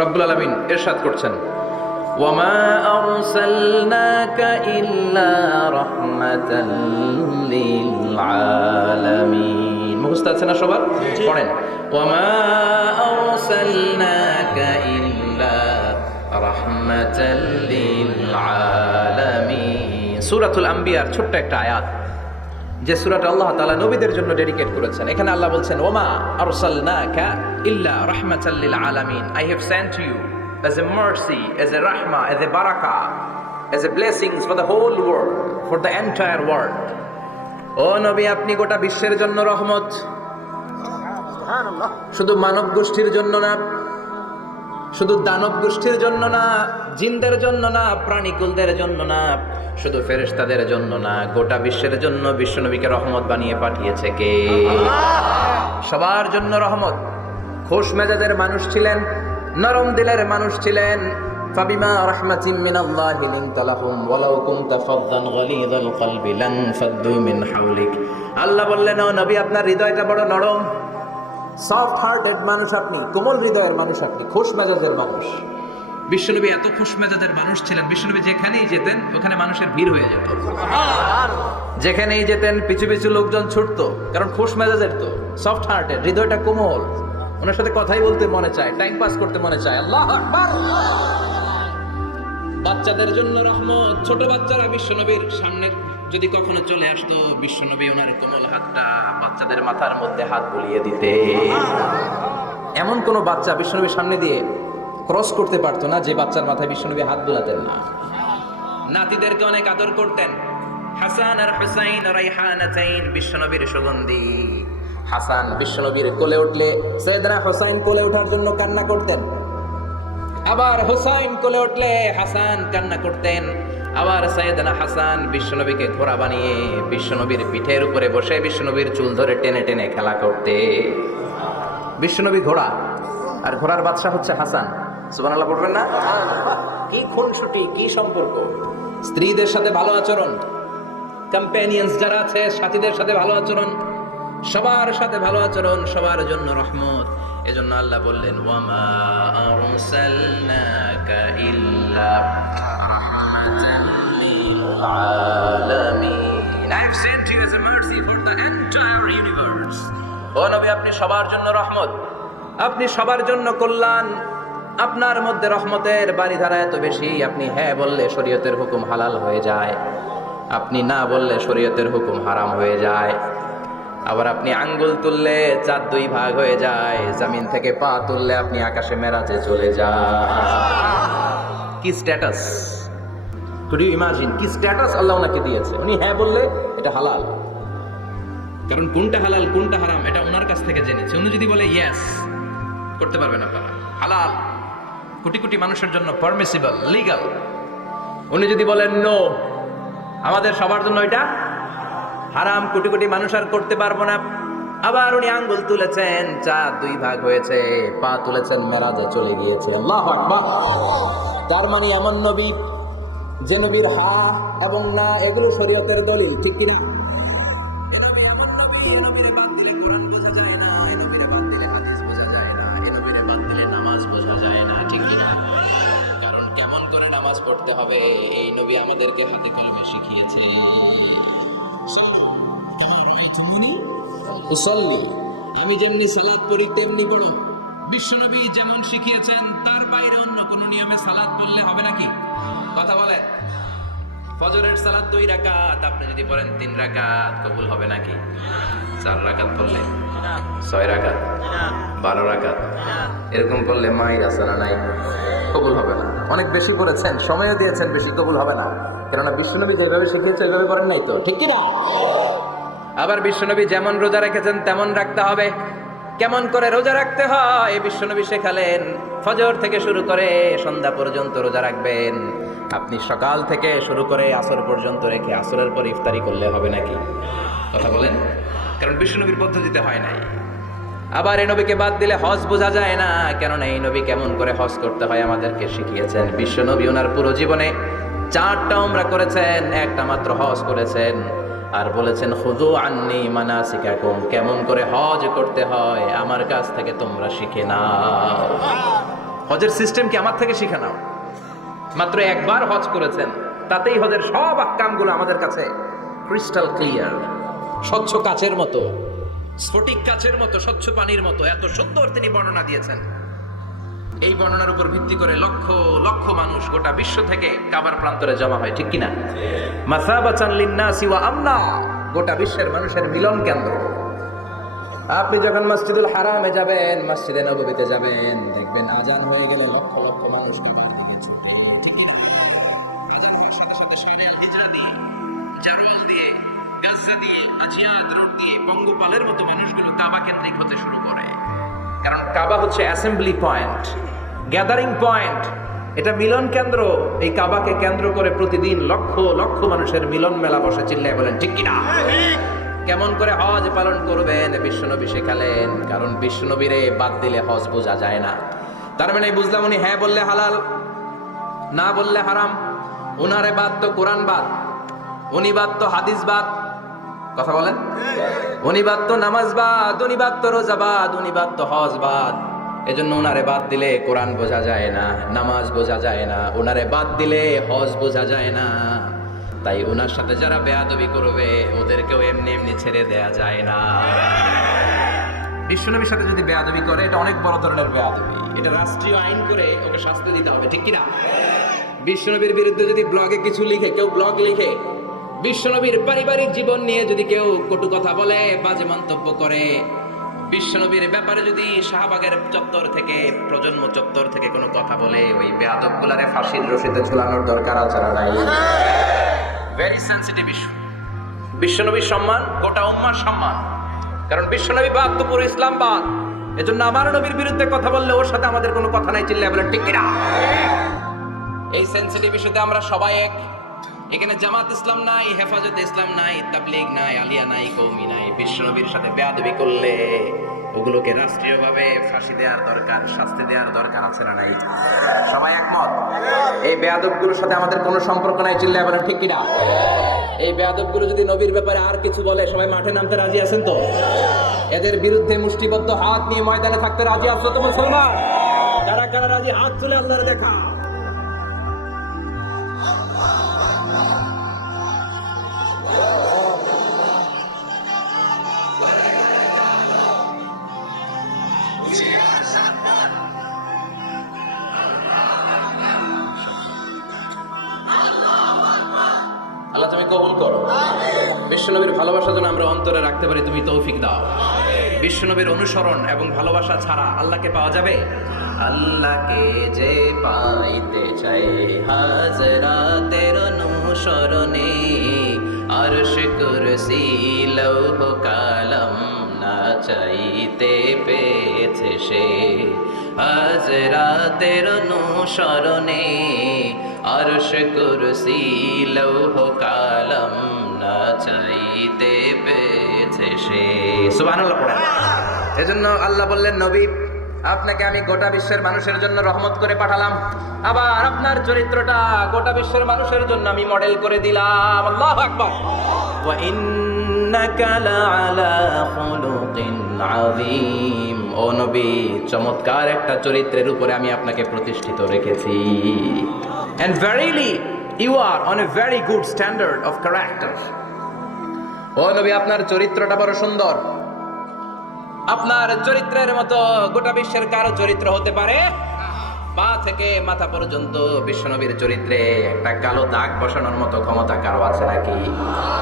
রব্বুল আলামিন ইরশাদ করছেন, ওয়ামা আরসালনাকা ইল্লা রাহমাতাল লিল আলামিন। মুখস্থ আছে না সবার? পড়েন, ওয়ামা আরসালনাকা ইল্লা রাহমাতাল লিল আলামিন। সূরাতুল আম্বিয়ার ছোট্ট একটা আয়াত, যে সূরাটা আল্লাহ তাআলা নবীদের জন্য ডেডিকেট করেছেন। এখানে আল্লাহ বলছেন, ওয়ামা আরসালনাকা ইল্লা রাহমাতাল লিল আলামিন। I have sent you as a mercy, as a rahmah, as a barakah, as a blessings for the whole world, for the entire world. ও নবী, আপনি গোটা বিশ্বের জন্য রহমত। শুধু মানব গোষ্ঠীর জন্য না, শুধু দানব গোষ্ঠীর জন্য না, জিনদের জন্য না, প্রাণীকুলদের জন্য না, শুধু ফেরেশতাদের জন্য না, গোটা বিশ্বের জন্য বিশ্বনবীকে রহমত বানিয়ে পাঠিয়েছে কে? সবার জন্য রহমত। খোশ মেজাজের মানুষ ছিলেন, নরম দিলের মানুষ ছিলেন। ফাবিমা রাহমাতিন মিনাল্লাহি লিনতা লাহুম ওয়ালাউ কুনতা ফাযযান গালিযাল কলবি লানফাদ্দু মিন হাওলিক। আল্লাহ বললেন, ও নবী, আপনার হৃদয়টা বড় নরম, সফট হার্টেড মানুষ আপনি, কোমল হৃদয়ের মানুষ আপনি, খোশ মেজাজের মানুষ। বিশ্বনবী এত খোশ মেজাজের মানুষ ছিলেন, বিশ্বনবী যেখানেই যেতেন ওখানে মানুষের ভিড় হয়ে যেত। যেখানেই যেতেন পিছু পিছু লোকজন ছুটতো, কারণ খোশ মেজাজের তো, সফট হার্টেড, হৃদয়টা কোমল, ওনার সাথে কথাই বলতে মনে চায়, টাইম পাস করতে মনে চায়। আল্লাহু আকবার। বাচ্চাদের জন্য রহমত। ছোট বাচ্চারা বিশ্বনবীর সামনে যদি কখনো চলে আসতো, বিশ্বনবী ওনার কোমল হাতটা বাচ্চাদের মাথার মধ্যে হাত বুলিয়ে দিতে। এমন কোন বাচ্চা বিশ্বনবীর সামনে দিয়ে ক্রস করতে পারতো না যে বাচ্চার মাথায় বিশ্বনবী হাত বুলাতেন না। নাতিদেরকে অনেক আদর করতেন। হাসান আর হুসাইন রাইহানাতাইন, বিশ্বনবীর সুগন্ধি। হাসান বিশ্বনবীর কোলে উঠলে সাইয়েদনা হুসাইন কোলে ওঠার জন্য কান্না করতেন, আবার হুসাইন কোলে উঠলে হাসান কান্না করতেন। আবার সাইয়েদনা হাসান বিশ্বনবীকে ঘোড়া বানিয়ে বিশ্বনবীর পিঠের উপরে বসে বিশ্বনবীর চুল ধরে টেনে টেনে খেলা করতে। বিশ্বনবী ঘোড়া, আর ঘোড়ার বাদশা হচ্ছে হাসান। সুবহানাল্লাহ পড়বেন না? কি খুনসুটি, কি সম্পর্ক! স্ত্রীদের সাথে ভালো আচরণ, কম্প্যানিয়ন্স যারা আছে সাথীদের সাথে ভালো আচরণ, সবার সাথে ভালো আচরণ, সবার জন্য রহমত। এজন্য আল্লাহ বললেন, ওয়ামা আরসালনাকা ইল্লা রাহমাতাল লিল আলামিন। I have sent you as a mercy for the entire universe. ও নবী, আপনি সবার জন্য রহমত, আপনি সবার জন্য কল্যাণ। আপনার মধ্যে রহমতের বারিধারা এত বেশি, আপনি হ্যাঁ বললে শরীয়তের হুকুম হালাল হয়ে যায়, আপনি না বললে শরীয়তের হুকুম হারাম হয়ে যায়। আবার আপনি আঙ্গুল তুললে চাঁদ দুই ভাগ হয়ে যায়, জমিন থেকে পা তুললে আপনি আকাশে মেরাজে চলে যান। কি স্ট্যাটাস! কুড ইউ ইমাজিন কি স্ট্যাটাস আল্লাহ ওনাকে দিয়েছে? উনি হ্যাঁ বললে এটা হালাল, কারণ কোনটা হালাল কোনটা হারাম এটা ওনার কাছ থেকে জেনেছে। উনি যদি বলে ইয়েস, করতে পারবেন আপনারা, হালাল, কোটি কোটি মানুষের জন্য পারমিসিবল, লিগ্যাল। উনি যদি বলেন নো, আমাদের সবার জন্য এটা হারাম, কোটি কোটি মানুষ আর করতে পারবো না। আবার উনি আঙ্গুল তুলেছেন, চাঁদ দুই ভাগ হয়েছে, পা তুলেছেন, মেরাজে চলে গিয়েছে। আল্লাহু আকবার। তার মানে এমন নবী যে নবীর হা এবং না এগুলো শরীয়তের দলিল, ঠিক কিনা? কারণ কেমন করে নামাজ পড়তে হবে এই নবী আমাদেরকে হাতে কলমে শিখিয়েছে। আমি যেমনি সালাত পড়ি তেমনি পড়ো। বিশ্বনবী যেমন শিখিয়েছেন তার বাইরে অন্য কোন নিয়মে সালাত পড়লে হবে নাকি? কথা বলেন। ফজরের সালাত 2 রাকাত, আপনি যদি পড়েন 3 রাকাত, কবুল হবে নাকি? 4 রাকাত পড়লে, 6 রাকাত, 12 রাকাত, এরকম পড়লে মাই রাসানা নাই, কবুল হবে না। অনেক বেশি করেছেন, সময়ও দিয়েছেন বেশি, কবুল হবে না। কেননা বিশ্বনবী যেভাবে শিখিয়েছে ওইভাবে করেন নাই তো, ঠিক কিনা? আবার বিশ্বনবী যেমন রোজা রেখেছেন তেমন রাখতে হবে। কেমন করে রোজা রাখতে হয় বিশ্বনবী শেখালেন। ফজর থেকে শুরু করে সন্ধ্যা পর্যন্ত রোজা রাখবেন। আপনি সকাল থেকে শুরু করে আসর পর্যন্ত রেখে আসরের পর ইফতারি করলে হবে নাকি? কথা বলেন। কারণ বিশ্বনবীর পদ্ধতিতে হয় নাই। আবার এই নবীকে বাদ দিলে হজ বোঝা যায় না, কেননা এই নবী কেমন করে হজ করতে হয় আমাদেরকে শিখিয়েছেন। বিশ্বনবী ওনার পুরো জীবনে 4টা উমরা করেছেন, একটা মাত্র হজ করেছেন। আর বলেছেন, খুযু আন্নী মানাসিকাকুম, কেমন করে হজ করতে হয় আমার কাছ থেকে তোমরা শিখে নাও। হজের সিস্টেম কি আমার থেকে শিখে নাও। মাত্র একবার হজ করেছেন, তাতেই হজের সব আহকামগুলো আমাদের কাছে ক্রিস্টাল ক্লিয়ার, স্বচ্ছ কাচের মতো, স্ফটিক কাচের মতো, স্বচ্ছ পানির মতো এত সুন্দর তিনি বর্ণনা দিয়েছেন। এই বর্ণনার উপর ভিত্তি করে লক্ষ লক্ষ মানুষ গোটা বিশ্ব থেকে কাবার প্রান্তরে জমা হয়, ঠিক কিনা? মাসাবাতান লিন্নাসি ওয়া আমনা, গোটা বিশ্বের মানুষের মিলন কেন্দ্র। আপনি যখন মসজিদুল হারামে যাবেন, মসজিদে নববীতে যাবেন, দেখবেন আজান হয়ে গেলে লক্ষ লক্ষ মানুষ নামাজ পড়তে ছুটে, ঠিক কিনা? আজান হওয়ার সাথে সাথে শাহরিয়ার হিজরা দিয়ে, জারওয়াল দিয়ে, গাজা দিয়ে, আজিয়াত রোড দিয়ে পঙ্গপালের মতো মানুষগুলো কাবা কেন্দ্রিক হতে শুরু করে। কারণ কাবা হচ্ছে অ্যাসেম্বলি পয়েন্ট, গ্যাদারিং পয়েন্ট, এটা মিলন কেন্দ্র। এই কাবাকে কেন্দ্র করে প্রতিদিন লক্ষ লক্ষ মানুষের মিলন মেলা বসে, চিল্লায় বলেন ঠিক কিনা? কেমন করে হজ পালন করবেন বিশ্বনবী শেখালেন, কারণ বিশ্বনবীরে বাদ দিলে হজ বোঝা যায় না। তার মানে বুঝলাম উনি হ্যাঁ বললে হালাল, না বললে হারাম। উনারে বাদ তো কোরআন বাদ, উনি বাদ তো হাদিস বাদ, কথা বলেন। উনি বাদ তো নামাজ বাদ, উনি বাদ তো রোজা বাদ, উনি বাদ তো হজ বাদ। এজন্য উনারে বাদ দিলে কোরআন বোঝা যায় না, নামাজ বোঝা যায় না, উনারে বাদ দিলে হজ বোঝা যায় না। তাই উনার সাথে যারা বেয়াদবি করবে ওদেরকেও এমনি এমনি ছেড়ে দেয়া যায় না। বিশ্বনবীর সাথে যদি বেয়াদবি করে এটা অনেক বড় ধরনের বেয়াদবি, এটা রাষ্ট্রীয় আইন করে ওকে শাস্তি দিতে হবে, ঠিক কিনা? বিশ্বনবীর বিরুদ্ধে যদি ব্লগে কিছু লিখে, কেউ ব্লগ লিখে, বিশ্বনবীর পারিবারিক জীবন নিয়ে যদি কেউ কটু কথা বলে, বাজে মন্তব্য করে, বিশ্বনবীর ব্যাপারে যদি শাহবাগের চত্বর থেকে, প্রজন্ম চত্বর থেকে কোনো কথা বলে, ওই বেয়াদবগুলারে ফাঁসির রশিতে ঝুলানোর দরকার আছে না নাই? Very sensitive issue. বিশ্বনবীর সম্মান গোটা উম্মার সম্মান, কারণ বিশ্বনবী বাদ তো পুরো ইসলাম বাদ। এজন্য আমার নবীর বিরুদ্ধে কথা বললে ওর সাথে আমাদের কোনো কথা নাই, চিল্লায় বলেন ঠিক কিনা? এই সেনসিটিভ ইস্যুতে আমরা সবাই এক। এখানে জামাত ইসলাম নাই, হেফাজতে ইসলাম নাই, তাবলীগ নাই, আলিয়া নাই, কওমি নাই। বিশ্বনবীর সাথে বেয়াদবি করলে ওগুলোকে রাষ্ট্রীয়ভাবে ফাঁসি দেওয়ার দরকার, শাস্তি দেওয়ার দরকার আছে না নাই? সবাই একমত? এই বেয়াদবগুলোর সাথে আমাদের কোনো সম্পর্ক নাই, চিল্লায় বলেন ঠিক কিনা? এই বেয়াদবগুলো যদি নবীর ব্যাপারে আর কিছু বলে, সবাই মাঠে নামতে রাজি আছেন তো? এদের বিরুদ্ধে মুষ্টিবদ্ধ হাত নিয়ে ময়দানে থাকতে রাজি আছো তো মুসলমান? কারা কারা রাজি হাত তুলে আল্লাহর দেখা। আল্লাহ তুমি কবুল করো। বিশ্বনবীর ভালোবাসা যেন আমরা অন্তরে রাখতে পারি, তুমি তৌফিক দাও। বিশ্বনবীর অনুসরণ এবং ভালোবাসা ছাড়া আল্লাহকে পাওয়া যাবে? আল্লাহকে যে পাইতে চাই হাজরাতের অনুসরণে, আরশ কুরসি লৌহ কালাম না চাইতে পেয়েছে সে। হাজরাতের অনুসরণে, আরশ কুরসি লৌহ কালাম না চাইতে পেয়েছে সে। সুবহানাল্লাহ পড়েন। এজন্য আল্লাহ বললেন, নবী আপনাকে আমি গোটা বিশ্বের মানুষের জন্য রহমত করে পাঠালাম, আবার আপনার চরিত্রটা গোটা বিশ্বের মানুষের জন্য আমি মডেল করে দিলাম। আল্লাহু আকবার। ওয়া ইন্নাকা লাআলা খুলুকিন আযীম। ও নবী, চমৎকার একটা চরিত্রের উপরে আমি আপনাকে প্রতিষ্ঠিত রেখেছি। And verily you are on a very good standard of character. ও নবী, আপনার চরিত্রটা বড় সুন্দর। আপনার চরিত্রের মতো গোটা বিশ্বের কারো চরিত্র হতে পারে? পা থেকে মাথা পর্যন্ত বিশ্বনবীর চরিত্রে একটা কালো দাগ বসানোর মতো ক্ষমতা কারো আছে নাকি?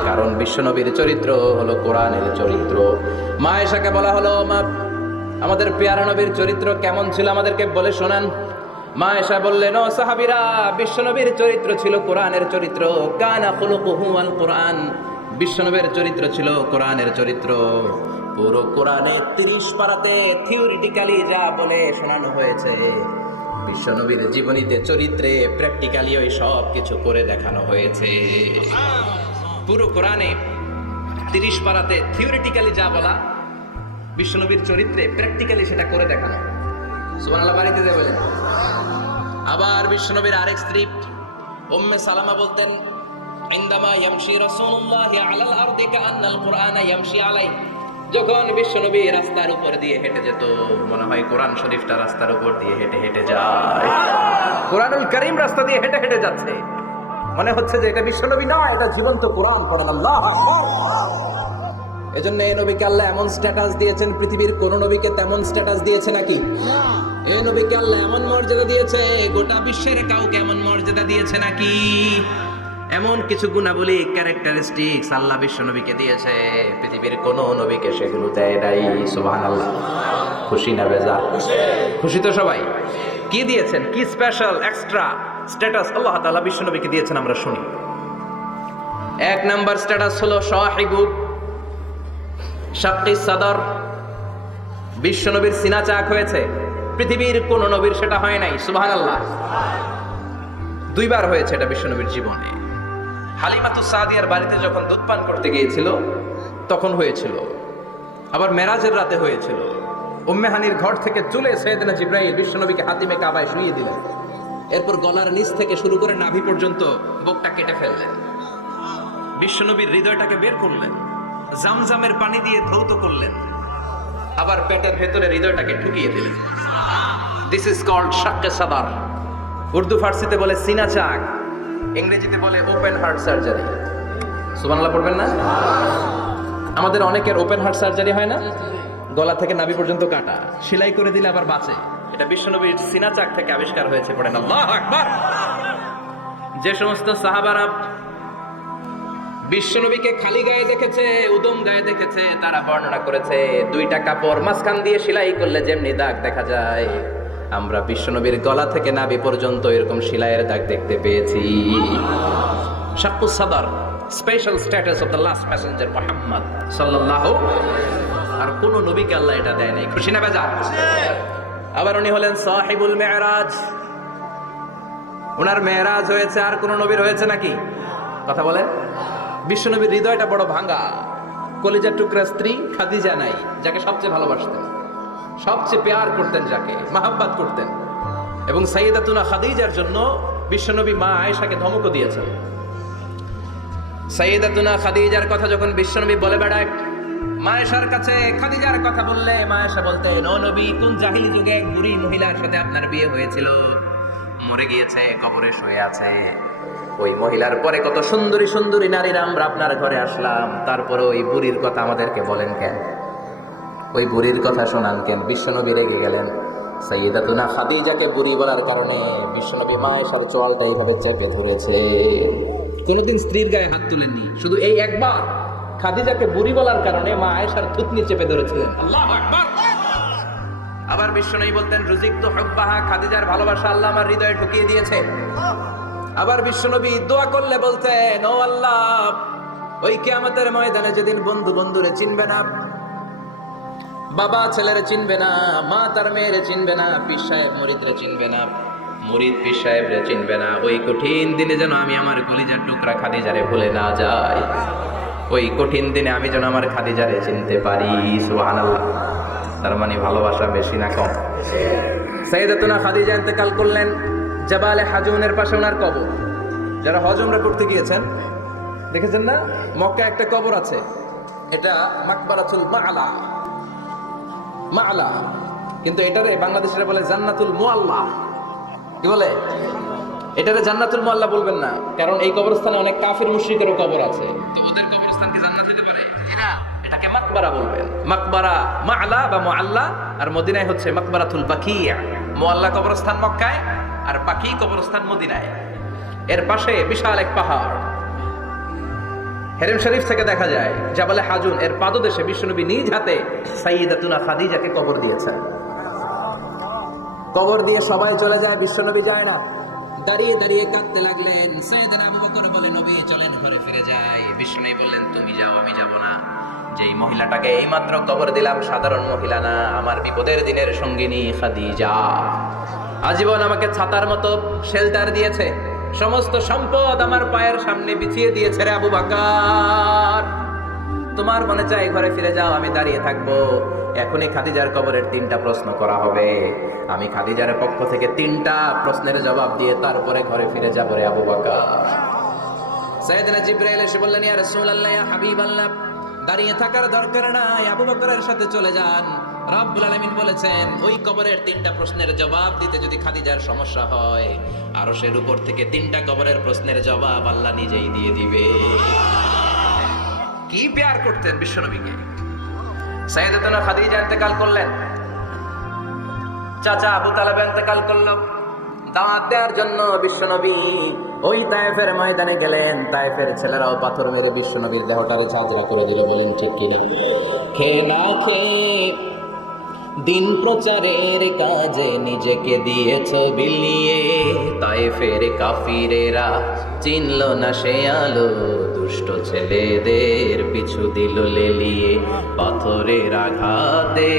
কারণ বিশ্বনবীর চরিত্র হলো কোরআনের চরিত্র। মা আয়েশাকে বলা হলো, মা আমাদের পেয়ারা নবীর চরিত্র কেমন ছিল আমাদেরকে বলে শোনান। মা আয়েশা বললেন, ও সাহাবীরা, বিশ্বনবীর চরিত্র ছিল কোরআনের চরিত্র। কানা খুলুকুহু আল কোরআন। বিশ্বনবীর চরিত্র ছিল কোরআনের চরিত্র। পুরো কোরআনে 30 পারাতে থিওরিটিক্যালি যা বলে শোনানো হয়েছে, বিশ্বনবীর জীবনীতে চরিত্রে প্র্যাকটিক্যালি ওই সব কিছু করে দেখানো হয়েছে। পুরো কোরআনে 30 পারাতে থিওরিটিক্যালি যা বলা, বিশ্বনবীর চরিত্রে প্র্যাকটিক্যালি সেটা করে দেখানো। সুবহানাল্লাহ বাড়িতে যে বলেন। আবার বিশ্বনবীর আরেক স্ত্রী উম্মে সালামা বলতেন, ইনদামা ইয়ামশি রাসূলুল্লাহি আলাল আরদি কাআন্নাল কুরআনা ইয়ামশি আলাইহি। যখন বিশ্বনবী রাস্তার উপর দিয়ে হেঁটে যেত, মনে হয় কোরআন শরীফটা রাস্তার উপর দিয়ে হেঁটে হেঁটে যায়। কোরআনুল কারীম রাস্তা দিয়ে হেঁটে হেঁটে যাচ্ছে, মনে হচ্ছে যে এটা বিশ্বনবী না, এটা জীবন্ত কোরআন। পড়েন আল্লাহু আকবার। এজন্য এই নবীকে আল্লাহ এমন স্ট্যাটাস দিয়েছেন, পৃথিবীর কোন নবীকে তেমন স্ট্যাটাস দিয়েছে নাকি? এই নবীকে আল্লাহ এমন মর্যাদা দিয়েছে, গোটা বিশ্বের কাউকে এমন মর্যাদা দিয়েছে নাকি? এমন কিছু গুণাবলী, ক্যারেক্টারিস্টিক্স আল্লাহ বিশ্ব নবীকে দিয়েছে, পৃথিবীর কোন নবীকে সেগুলো দেয় নাই। সুবহানাল্লাহ। খুশি না বেজা? খুশি তো সবাই? কি দিয়েছেন, কি স্পেশাল এক্সট্রা স্ট্যাটাস আল্লাহ তাআলা বিশ্ব নবীকে দিয়েছেন আমরা শুনি। এক নাম্বার স্ট্যাটাস হলো সাহিবু শাক্কিস সাদর। বিশ্ব নবীর সিনা চাক হয়েছে, পৃথিবীর কোন নবীর সেটা হয় নাই। সুবহানাল্লাহ। দুইবার হয়েছে এটা বিশ্ব নবীর জীবনে। হালিমাতুস সাদিয়ার বাড়িতে যখন দুধ পান করতে গিয়েছিল তখন হয়েছিল, আবার মেরাজের রাতে হয়েছিল। উম্মে হানির ঘর থেকে চলে সাইয়েদনা জিবরাইল বিশ্বনবীকে হাতিমে কাবায় শুইয়ে দিলেন, এরপর গলার নিচ থেকে শুরু করে নাভি পর্যন্ত বুকটা কেটে ফেললেন, বিশ্বনবীর হৃদয়টাকে বের করলেন, জামজামের পানি দিয়ে ধৌত করলেন, আবার পেটের ভেতরে হৃদয়টাকে ঢুকিয়ে দিলেন। দিস ইজ কল্ড শাক্কে সাদার। উর্দু ফার্সিতে বলে সিনা চাক, ইংরেজিতে বলে ওপেন হার্ট সার্জারি। সুবহানাল্লাহ পড়বেন না? আমাদের অনেকের ওপেন হার্ট সার্জারি হয় না, গলা থেকে নাভি পর্যন্ত কাটা, সেলাই করে দিলে আবার বাঁচে। এটা বিশ্বনবীর সিনা চাক থেকে আবিষ্কার হয়েছে। পড়েন আল্লাহু আকবার। যে সমস্ত সাহাবারা বিশ্বনবীকে খালি গায়ে দেখেছে, উদম গায়ে দেখেছে, তারা বর্ণনা করেছে দুইটা কাপড় মাঝখান দিয়ে সেলাই করলে যেমনি দাগ দেখা যায়, আমরা বিশ্বনবীর গলা থেকে নাভি পর্যন্ত এরকম সেলাইয়ের দাগ দেখতে পেয়েছি। শাক্কুস সাদর, special status of the last Messenger Muhammad সাল্লাল্লাহু। আর কোন নবীকে আল্লাহ এটা দেয় নাই। খুশি না বেজা? আবার উনি হলেন সাহিবুল মেরাজ। ওনার মেরাজ হয়েছে, আর কোন নবীর হয়েছে নাকি? কথা বলেন। বিশ্বনবীর হৃদয়টা বড় ভাঙা, কলিজার টুকরা স্ত্রী খাদিজা নাই, যাকে সবচেয়ে ভালোবাসতেন, সবচেয়ে প্যার করতেন, যাকে মাহাব্বাত করতেন। এবং সাইয়েদাতুনা খাদিজার জন্য বিশ্বনবী মা আয়েশাকে ধমকও দিয়েছেন। সাইয়েদাতুনা খাদিজার কথা যখন বিশ্বনবী বলে বেড়ায় মা আয়েশার কাছে, খাদিজার কথা বললে মা আয়েশা বলতেন, ও নবী, কোন জাহিলি যুগে এক বুড়ি মহিলার সাথে আপনার বিয়ে হয়েছিল, মরে গিয়েছে, কবরে শুয়ে আছে। ওই মহিলার পরে কত সুন্দরী সুন্দরী নারীরা আমরা আপনার ঘরে আসলাম, তারপরে ওই বুড়ির কথা আমাদেরকে বলেন কেন? ওই বুড়ির কথা শোনান কেন? বিশ্বনবী রেগে গেলেন। সাইয়েদাতুনা খাদিজাকে বুড়ি বলার কারণে বিশ্বনবী মা আয়েশার চোয়ালটা এইভাবে চেপে ধরেছে। কোনোদিন স্ত্রীর গায়ে হাত তুলেননি, শুধু এই একবার খাদিজাকে বুড়ি বলার কারণে মা আয়েশার থুতনি চেপে ধরেছিলেন। আল্লাহু আকবার। আবার বিশ্বনবী বলতেন, রুজিকতু হুব্বাহা, খাদিজার ভালোবাসা আল্লাহ আমার হৃদয়ে ঢুকিয়ে দিয়েছে। আবার বিশ্বনবী দোয়া করলে বলতেন, ও আল্লাহ, ওই কিয়ামতের ময়দানে যেদিন বন্ধু বন্ধুরে চিনবে না, বাবা ছেলেরে চিনবে না, মা তার মেয়েরে চিনবে না, পীর সাহেব মুরিদরে চিনবে না, মুরিদ পীর সাহেবরে চিনবে না, ওই কঠিন দিনে যেন আমি আমার কলিজার টুকরা খাদিজারে ভুলে না যাই। ওই কঠিন দিনে আমি যেন আমার খাদিজারে চিনতে পারি। সুবহানাল্লাহ। তার মানে ভালোবাসা বেশি না কম? সাইয়েদাতুনা খাদিজা ইন্তেকাল করলেন, জাবালে হাজুনের পাশে ওনার কবর। যারা হজ উমরা করতে গিয়েছেন দেখেছেন না, মক্কা একটা কবর আছে, এটা মাকবারাতুল মা'লা, মা'লা, কিন্তু এটারে বাংলাদেশিরা বলে জান্নাতুল মুআল্লা। কি বলে? এটারে জান্নাতুল মুআল্লা বলবেন না, কারণ এই কবরস্থানে অনেক কাফির মুশরিকেরও কবর আছে, তো ওদের কবরস্থান কি জান্নাত হতে পারে? না, এটাকে মাকবারা বলবেন। মাকবারা মা'লা বা মুআল্লা, আর মদিনায় হচ্ছে মাকবারাতুল বাকিয়া। মুআল্লা কবরস্থান মক্কায়, আর বাকি কবরস্থান মদিনায়। এর পাশে বিশাল এক পাহাড়, হেরেম শরীফ থেকে দেখা যায় জাবালে হাজুন, এর পাদদেশে বিশ্বনবী নিজ হাতে সাইয়েদাতুনা খাদিজাকে কবর দিয়েছেন। কবর দিয়ে সবাই চলে যায়, বিশ্বনবী যায় না। দাঁড়িয়ে দাঁড়িয়ে কাঁদতে লাগলেন। সাইয়েদনা আবু বকর বলে, নবী চলেন ঘরে ফিরে যাই। বিশ্বনবী বললেন, তুমি যাও, আমি যাব না। যেই মহিলাটাকে এইমাত্র কবর দিলাম সাধারণ মহিলা না, আমার বিপদের দিনের সঙ্গিনী খাদিজা। আজীবন আমাকে ছাতার মতো শেল্টার দিয়েছে, সমস্ত সম্পদ আমার পায়ের সামনে বিছিয়ে দিয়েছে রে আবু বকর। তোমার মনে চাই ঘরে ফিরে যাও, আমি দাঁড়িয়ে থাকবো। এখনই খাদিজার কবরের 3টা প্রশ্ন করা হবে, আমি খাদিজার পক্ষ থেকে 3টা প্রশ্নের জবাব দিয়ে তারপরে ঘরে ফিরে যাবো রে আবু বকর। সাইয়েদনা জিবরাইল এসে বললেন, ইয়া রাসূলুল্লাহ, ইয়া হাবিবাল্লাহ, দাঁড়িয়ে থাকার দরকার নাই, আবু বকরের সাথে চলে যান। রব্বুল আলামিন বলেছেন ওই কবরের 3টা প্রশ্নের জবাব দিতে যদি খাদিজার সমস্যা হয়, আরশের উপর থেকে 3টা কবরের প্রশ্নের জবাব আল্লাহ নিজেই দিয়ে দিবে। কি প্যার করতেন বিশ্বনবীকে। সাইয়েদাতুনা খাদিজা ইন্তেকাল করলেন, চাচা আবু তালেব ইন্তেকাল করলো। দাওয়াত দেওয়ার জন্য বিশ্বনবী ওই তায়েফের ময়দানে গেলেন। তায়েফের ছেলেরাও পাথর মেরে বিশ্বনবীর দেহটারে ঝাঁঝরা করে দিল। বলেন ঠিক কিনা? খেয়ে না খেয়ে দিন প্রচারের কাজে নিজেকে দিয়েছ বিলিয়ে, তায়েফের কাফিরেরা চিনল না সে আলো, দুষ্ট ছেলেদের পিছু দিল লেলিয়ে। পাথরের আঘাতে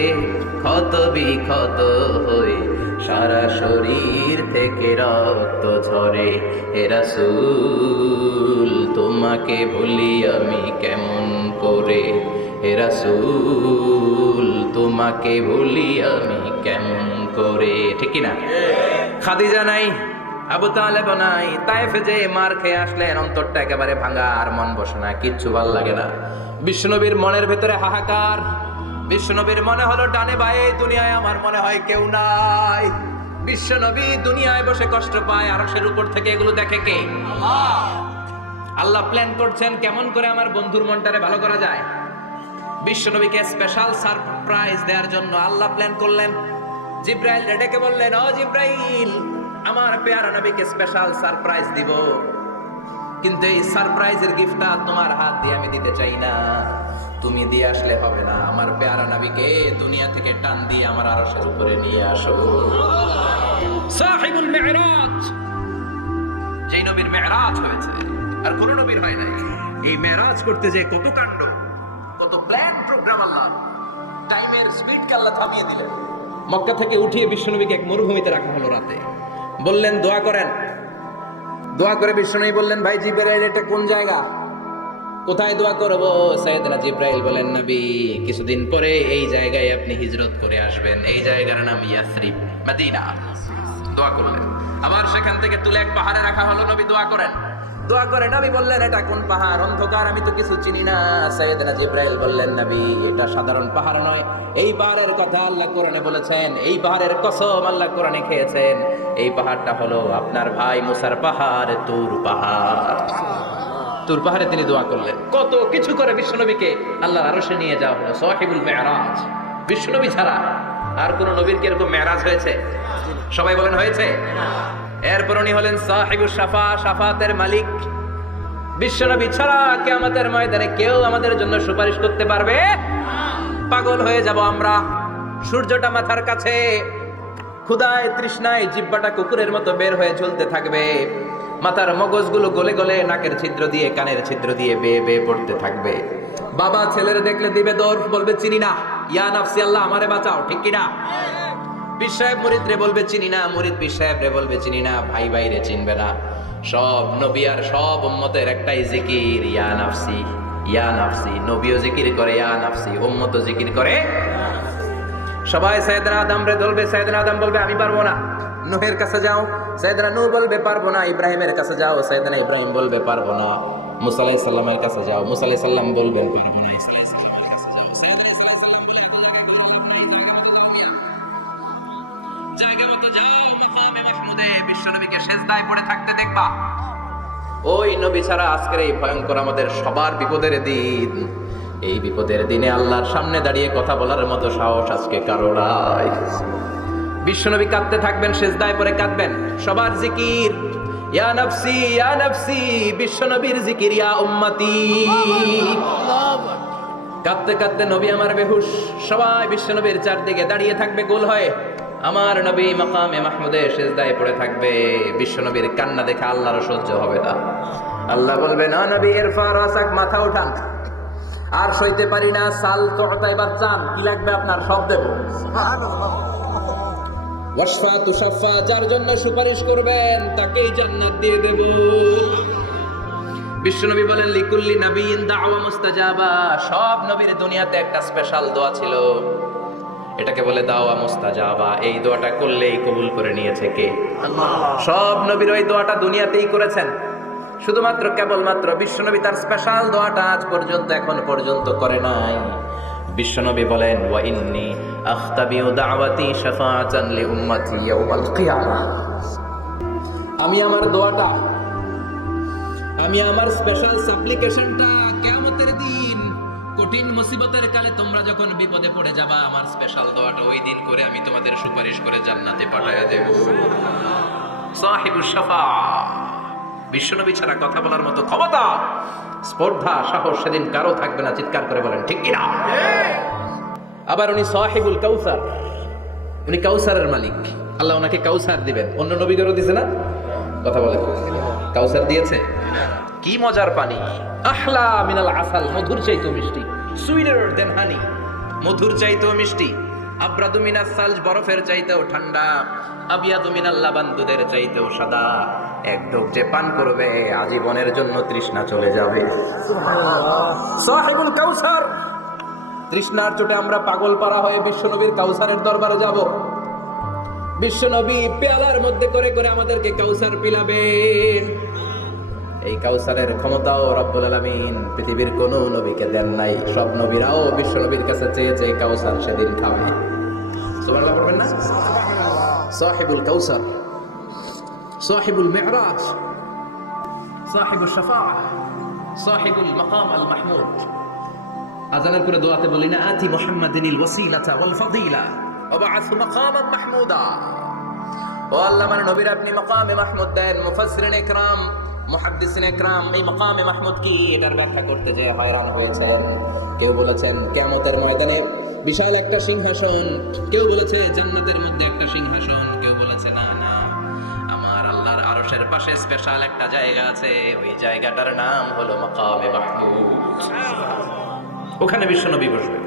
ক্ষত বিক্ষত হয়ে সারা শরীর থেকে রক্ত ঝরে। হে রাসূল তোমাকে ভুলি আমি কেমন করে, হে রাসূল তোমাকে ভুলি আমি কেমন করে। ঠিক না? খাদিজা নাই, আবু তালেব নাই, তায়েফে যে মার খেয়ে আসলেন, অন্তরটা একেবারে ভাঙা, আর মন বসে না, কিচ্ছু ভাল লাগে না। বিশ্বনবীর মনের ভেতরে হাহাকার। বিশ্বনবীর মনে হলো ডানে বায়ে দুনিয়ায় আমার মনে হয় কেউ নাই। বিশ্বনবী দুনিয়ায় বসে কষ্ট পায়, আরশের উপর থেকে এগুলো দেখে কে? আল্লাহ প্ল্যান করছেন কেমন করে আমার বন্ধুর মনটারে ভালো করা যায়। বিশ্বনবীকে স্পেশাল সারপ্রাইজ দেওয়ার জন্য আল্লাহ প্ল্যান করলেন। জিব্রাইল ডেকে বললেন, ও জিব্রাইল, আমার পেয়ারা নবীকে স্পেশাল সারপ্রাইজ দিব, কিন্তু এই সারপ্রাইজের গিফটটা তোমার হাত দিয়ে আমি দিতে চাই না, তুমি দিয়ে আসলে হবে না। আমার পেয়ারা নবীকে দুনিয়া থেকে টান দিয়ে আমার আরশের উপরে নিয়ে আসো। সাহিবুল মিরাজ, যেই নবীর মেরাজ হয়েছে আর কোন নবীর হয় নাই। এই মেরাজ করতে যে কত কাণ্ড, কত প্ল্যান প্রোগ্রাম, আল্লাহ টাইমের স্পিডকে আল্লাহ থামিয়ে দিলেন। মক্কা থেকে উঠিয়ে বিশ্বনবীকে এক মরুভূমিতে রাখা হলো রাতে। বললেন দোয়া করেন। দোয়া করে বিশ্বনবী বললেন, ভাই জিবরাইল এটা কোন জায়গা, কোথায় দোয়া করবো? সাইয়েদনা জিবরাইল বলেন, নবী কিছুদিন পরে এই জায়গায় আপনি হিজরত করে আসবেন, এই জায়গার নাম ইয়াসরিব, মদিনা। দোয়া করলেন। আবার সেখান থেকে তুলে এক পাহাড়ে রাখা হলো। নবী দোয়া করেন। দোয়া করে নবী বললেন, এটা কোন পাহাড়? অন্ধকার, আমি তো কিছু চিনি না। সাইয়েদনা জিবরাইল বললেন, নবী এটা সাধারণ পাহাড় নয়, এই পাহাড়ের কথা আল্লাহ কোরআনে বলেছেন, এই পাহাড়ের কসম আল্লাহ কোরআনে খেয়েছেন। এই পাহাড়টা হলো আপনার ভাই মুসার পাহাড়, তুর পাহাড়। তুর পাহাড়ে তিনি দোয়া করলেন। কত কিছু করে বিশ্বনবীকে আল্লাহর আরশে নিয়ে যাওয়া হলো। সাহিবুল মেরাজ। বিশ্বনবী ছাড়া আর কোন নবীর কি এরকম মেরাজ হয়েছে? সবাই বলেন হয়েছে। এরপর উনি হলেন সাহিবুল শাফা, শাফাতের মালিক। বিশ্বনবী ছাড়া কিয়ামতের ময়দানে কেউ আমাদের জন্য সুপারিশ করতে পারবে? পাগল হয়ে যাব আমরা। সূর্যটা মাথার কাছে, ক্ষুধায় তৃষ্ণায় জিহ্বাটা কুকুরের মতো বের হয়ে ঝুলতে থাকবে। মাথার মগজগুলো গলে গলে নাকের ছিদ্র দিয়ে, কানের ছিদ্র দিয়ে বেয়ে বেয়ে পড়তে থাকবে। বাবা ছেলের দেখলে দিবে দৌড়, বলবে চিনি না, ইয়া নাফসি আল্লাহ আমারে বাঁচাও। ঠিক কিনা? পীর সাহেব মুরিদ রে বলবে চিনি না, মুরিদ পীর সাহেব রে বলবে চিনি না, ভাই ভাইরে চিনবে না। সব নবী আর সব উম্মতের একটাই জিকির, ইয়া নাফসি, ইয়া নাফসি। নবীও জিকির করে ইয়া নাফসি, উম্মতও জিকির করে। সবাই সাইয়েদনা আদম রে ধরবে, সাইয়েদনা আদম বলবে আমি পারবো না। নূহের কাছে যাও, সাইয়েদনা নূহ বলবে পারবো না। ইব্রাহিমের কাছে যাও, সাইয়েদনা ইব্রাহিম বলবে পারবো না। মুসা আলাইহিস সালামের কাছে যাও, মুসা আলাইহিস সালাম বলবেন পারবো না। ঈসা আলাইহিস সালামের কাছে যাও, সাইয়েদনা ঈসা আলাইহিস সালাম বলবেন জায়গা মতো যাও। মাকামে মাহমুদে বিশ্বনবীকে সিজদায় পড়ে থাকতে দেখবা। ওই নবী ছাড়া আজকের এই ভয়ঙ্কর আমাদের সবার বিপদের দিন। এই বিপদের দিনে আল্লাহর সামনে দাঁড়িয়ে কথা বলার মতো সাহস আজকে কারো নাই। বিশ্বনবী কাঁদতে থাকবেন, সিজদায় পড়ে কাঁদবেন। সবার জিকির ইয়া নাফসি, ইয়া নাফসি। বিশ্বনবীর জিকির ইয়া উম্মতি। কাঁদতে কাঁদতে নবী আমার বেহুশ। সবাই বিশ্বনবীর চারদিকে দাঁড়িয়ে থাকবে গোল হয়ে। আমার নবী মাকামে মাহমুদে সিজদায় পড়ে থাকবে। বিশ্বনবীর কান্না দেখে আল্লাহর সহ্য হবে না। আল্লাহ বলবে, না নবী ইরফা রাসাক, মাথা উঠান, আর সইতে পারি না। সাল তোতাই বাচ্চান, কি লাগবে আপনার সব দেব। ওয়াশফা তুশাফা, যার জন্য সুপারিশ করবেন তাকেই জান্নাত দিয়ে দেব। বিশ্বনবী বলেন, লিকুল্লি নাবিয়িন দাওয়া মুস্তাজাবা। সব নবীর দুনিয়াতে একটা স্পেশাল দোয়া ছিল, এটাকে বলে দাওয়া মুস্তাজাবা। এই দোয়াটা করলেই কবুল করে নিয়েছে কে? আল্লাহ। সব নবীর ওই দোয়াটা দুনিয়াতেই করেছেন। শুধুমাত্র কেবলমাত্র বিশ্বনবী তার স্পেশাল দোয়াটা আজ পর্যন্ত এখন পর্যন্ত করে নাই। বিশ্বনবী বলেন, ওয়া ইন্নী আখতাবিউ দাওয়াতি শাফাআতান লি উম্মতি ইয়াউমাল কিয়ামাহ। আমি আমার দোয়াটা, আমি আমার স্পেশাল সাপ্লিকেশনটা কিয়ামতের দিন কঠিন মুসিবতের কালে তোমরা যখন বিপদে পড়ে যাবা, আমার স্পেশাল দোয়াটা ওই দিন করে আমি তোমাদের সুপারিশ করে জান্নাতে পাঠায়া দেব। সাহিবুশ শাফাআহ, বিশ্বনবী ছাড়া কথা বলার মতো ক্ষমতা, স্পর্ধা, সাহস সেদিন কারো থাকবে না। চিৎকার করে বলেন ঠিক কিনা? আবার উনি সাহিবুল কাউসার, উনি কাউসারের মালিক। আল্লাহ ওনাকে কাউসার দিবেন। অন্য নবীদেরও দিছে না? কথা বলে, কাউসার দিয়েছে। কি মজার পানি, আহলা মিনাল আসাল, মধুর চাইতেও মিষ্টি, সুইটার দেন হানি, মধুর চাইতেও মিষ্টি। আব্রাদু মিনাস সালজ, বরফের চাইতেও ঠান্ডা। আবিয়াদু মিনাল লাবান, দুধের চাইতেও সাদা। এক ঢোক যে পান করবে আজীবনের জন্য তৃষ্ণা চলে যাবে। সাহিবুল কাউসার, তৃষ্ণার চোটে আমরা পাগল পারা হয়ে বিশ্বনবীর কাউসারের দরবারে যাব। বিশ্বনবী পেয়ালার মধ্যে করে করে আমাদেরকে কাউসার পিলাবেন। এই কাউসারের ক্ষমতাও রব্বুল আলামিন পৃথিবীর কোন নবীকে দেন নাই। সব নবীরাও বিশ্বনবীর কাছে চেয়ে চেয়ে কাউসার সেদিন খাবে। সুবহানাল্লাহ পড়বেন না? সাহিবুল কাউসার, সাহিবুল মি'রাজ, সাহিবুশ শাফাআহ, সাহিবুল মাকাম আল মাহমুদ। আযানের করে দোয়াতে বলি না, আতি মুহাম্মাদিনিল ওয়াসিলাতা ওয়াল ফাদিলা ওয়া বা'আথু মাকামান মাহমুদা। ও আল্লাহ, মানে নবীর আপনি মাকামে মাহমুদ দেন। মুফাসসিরিন ইকরাম, মুহাদ্দিসিন ইকরাম এই মাকামে মাহমুদ কি এটার ব্যাখ্যা করতে যে হয়রান হয়েছেন। কেউ বলেছেন কিয়ামতের ময়দানে বিশাল একটা সিংহাসন, কেউ বলেছে জান্নাতের মধ্যে একটা সিংহাসন, কেউ বলেছে না না আমার আল্লাহর আরশের পাশে স্পেশাল একটা জায়গা আছে, ওই জায়গাটার নাম হলো মাকামে মাহমুদ। ওখানে বিশ্বনবী বসবে।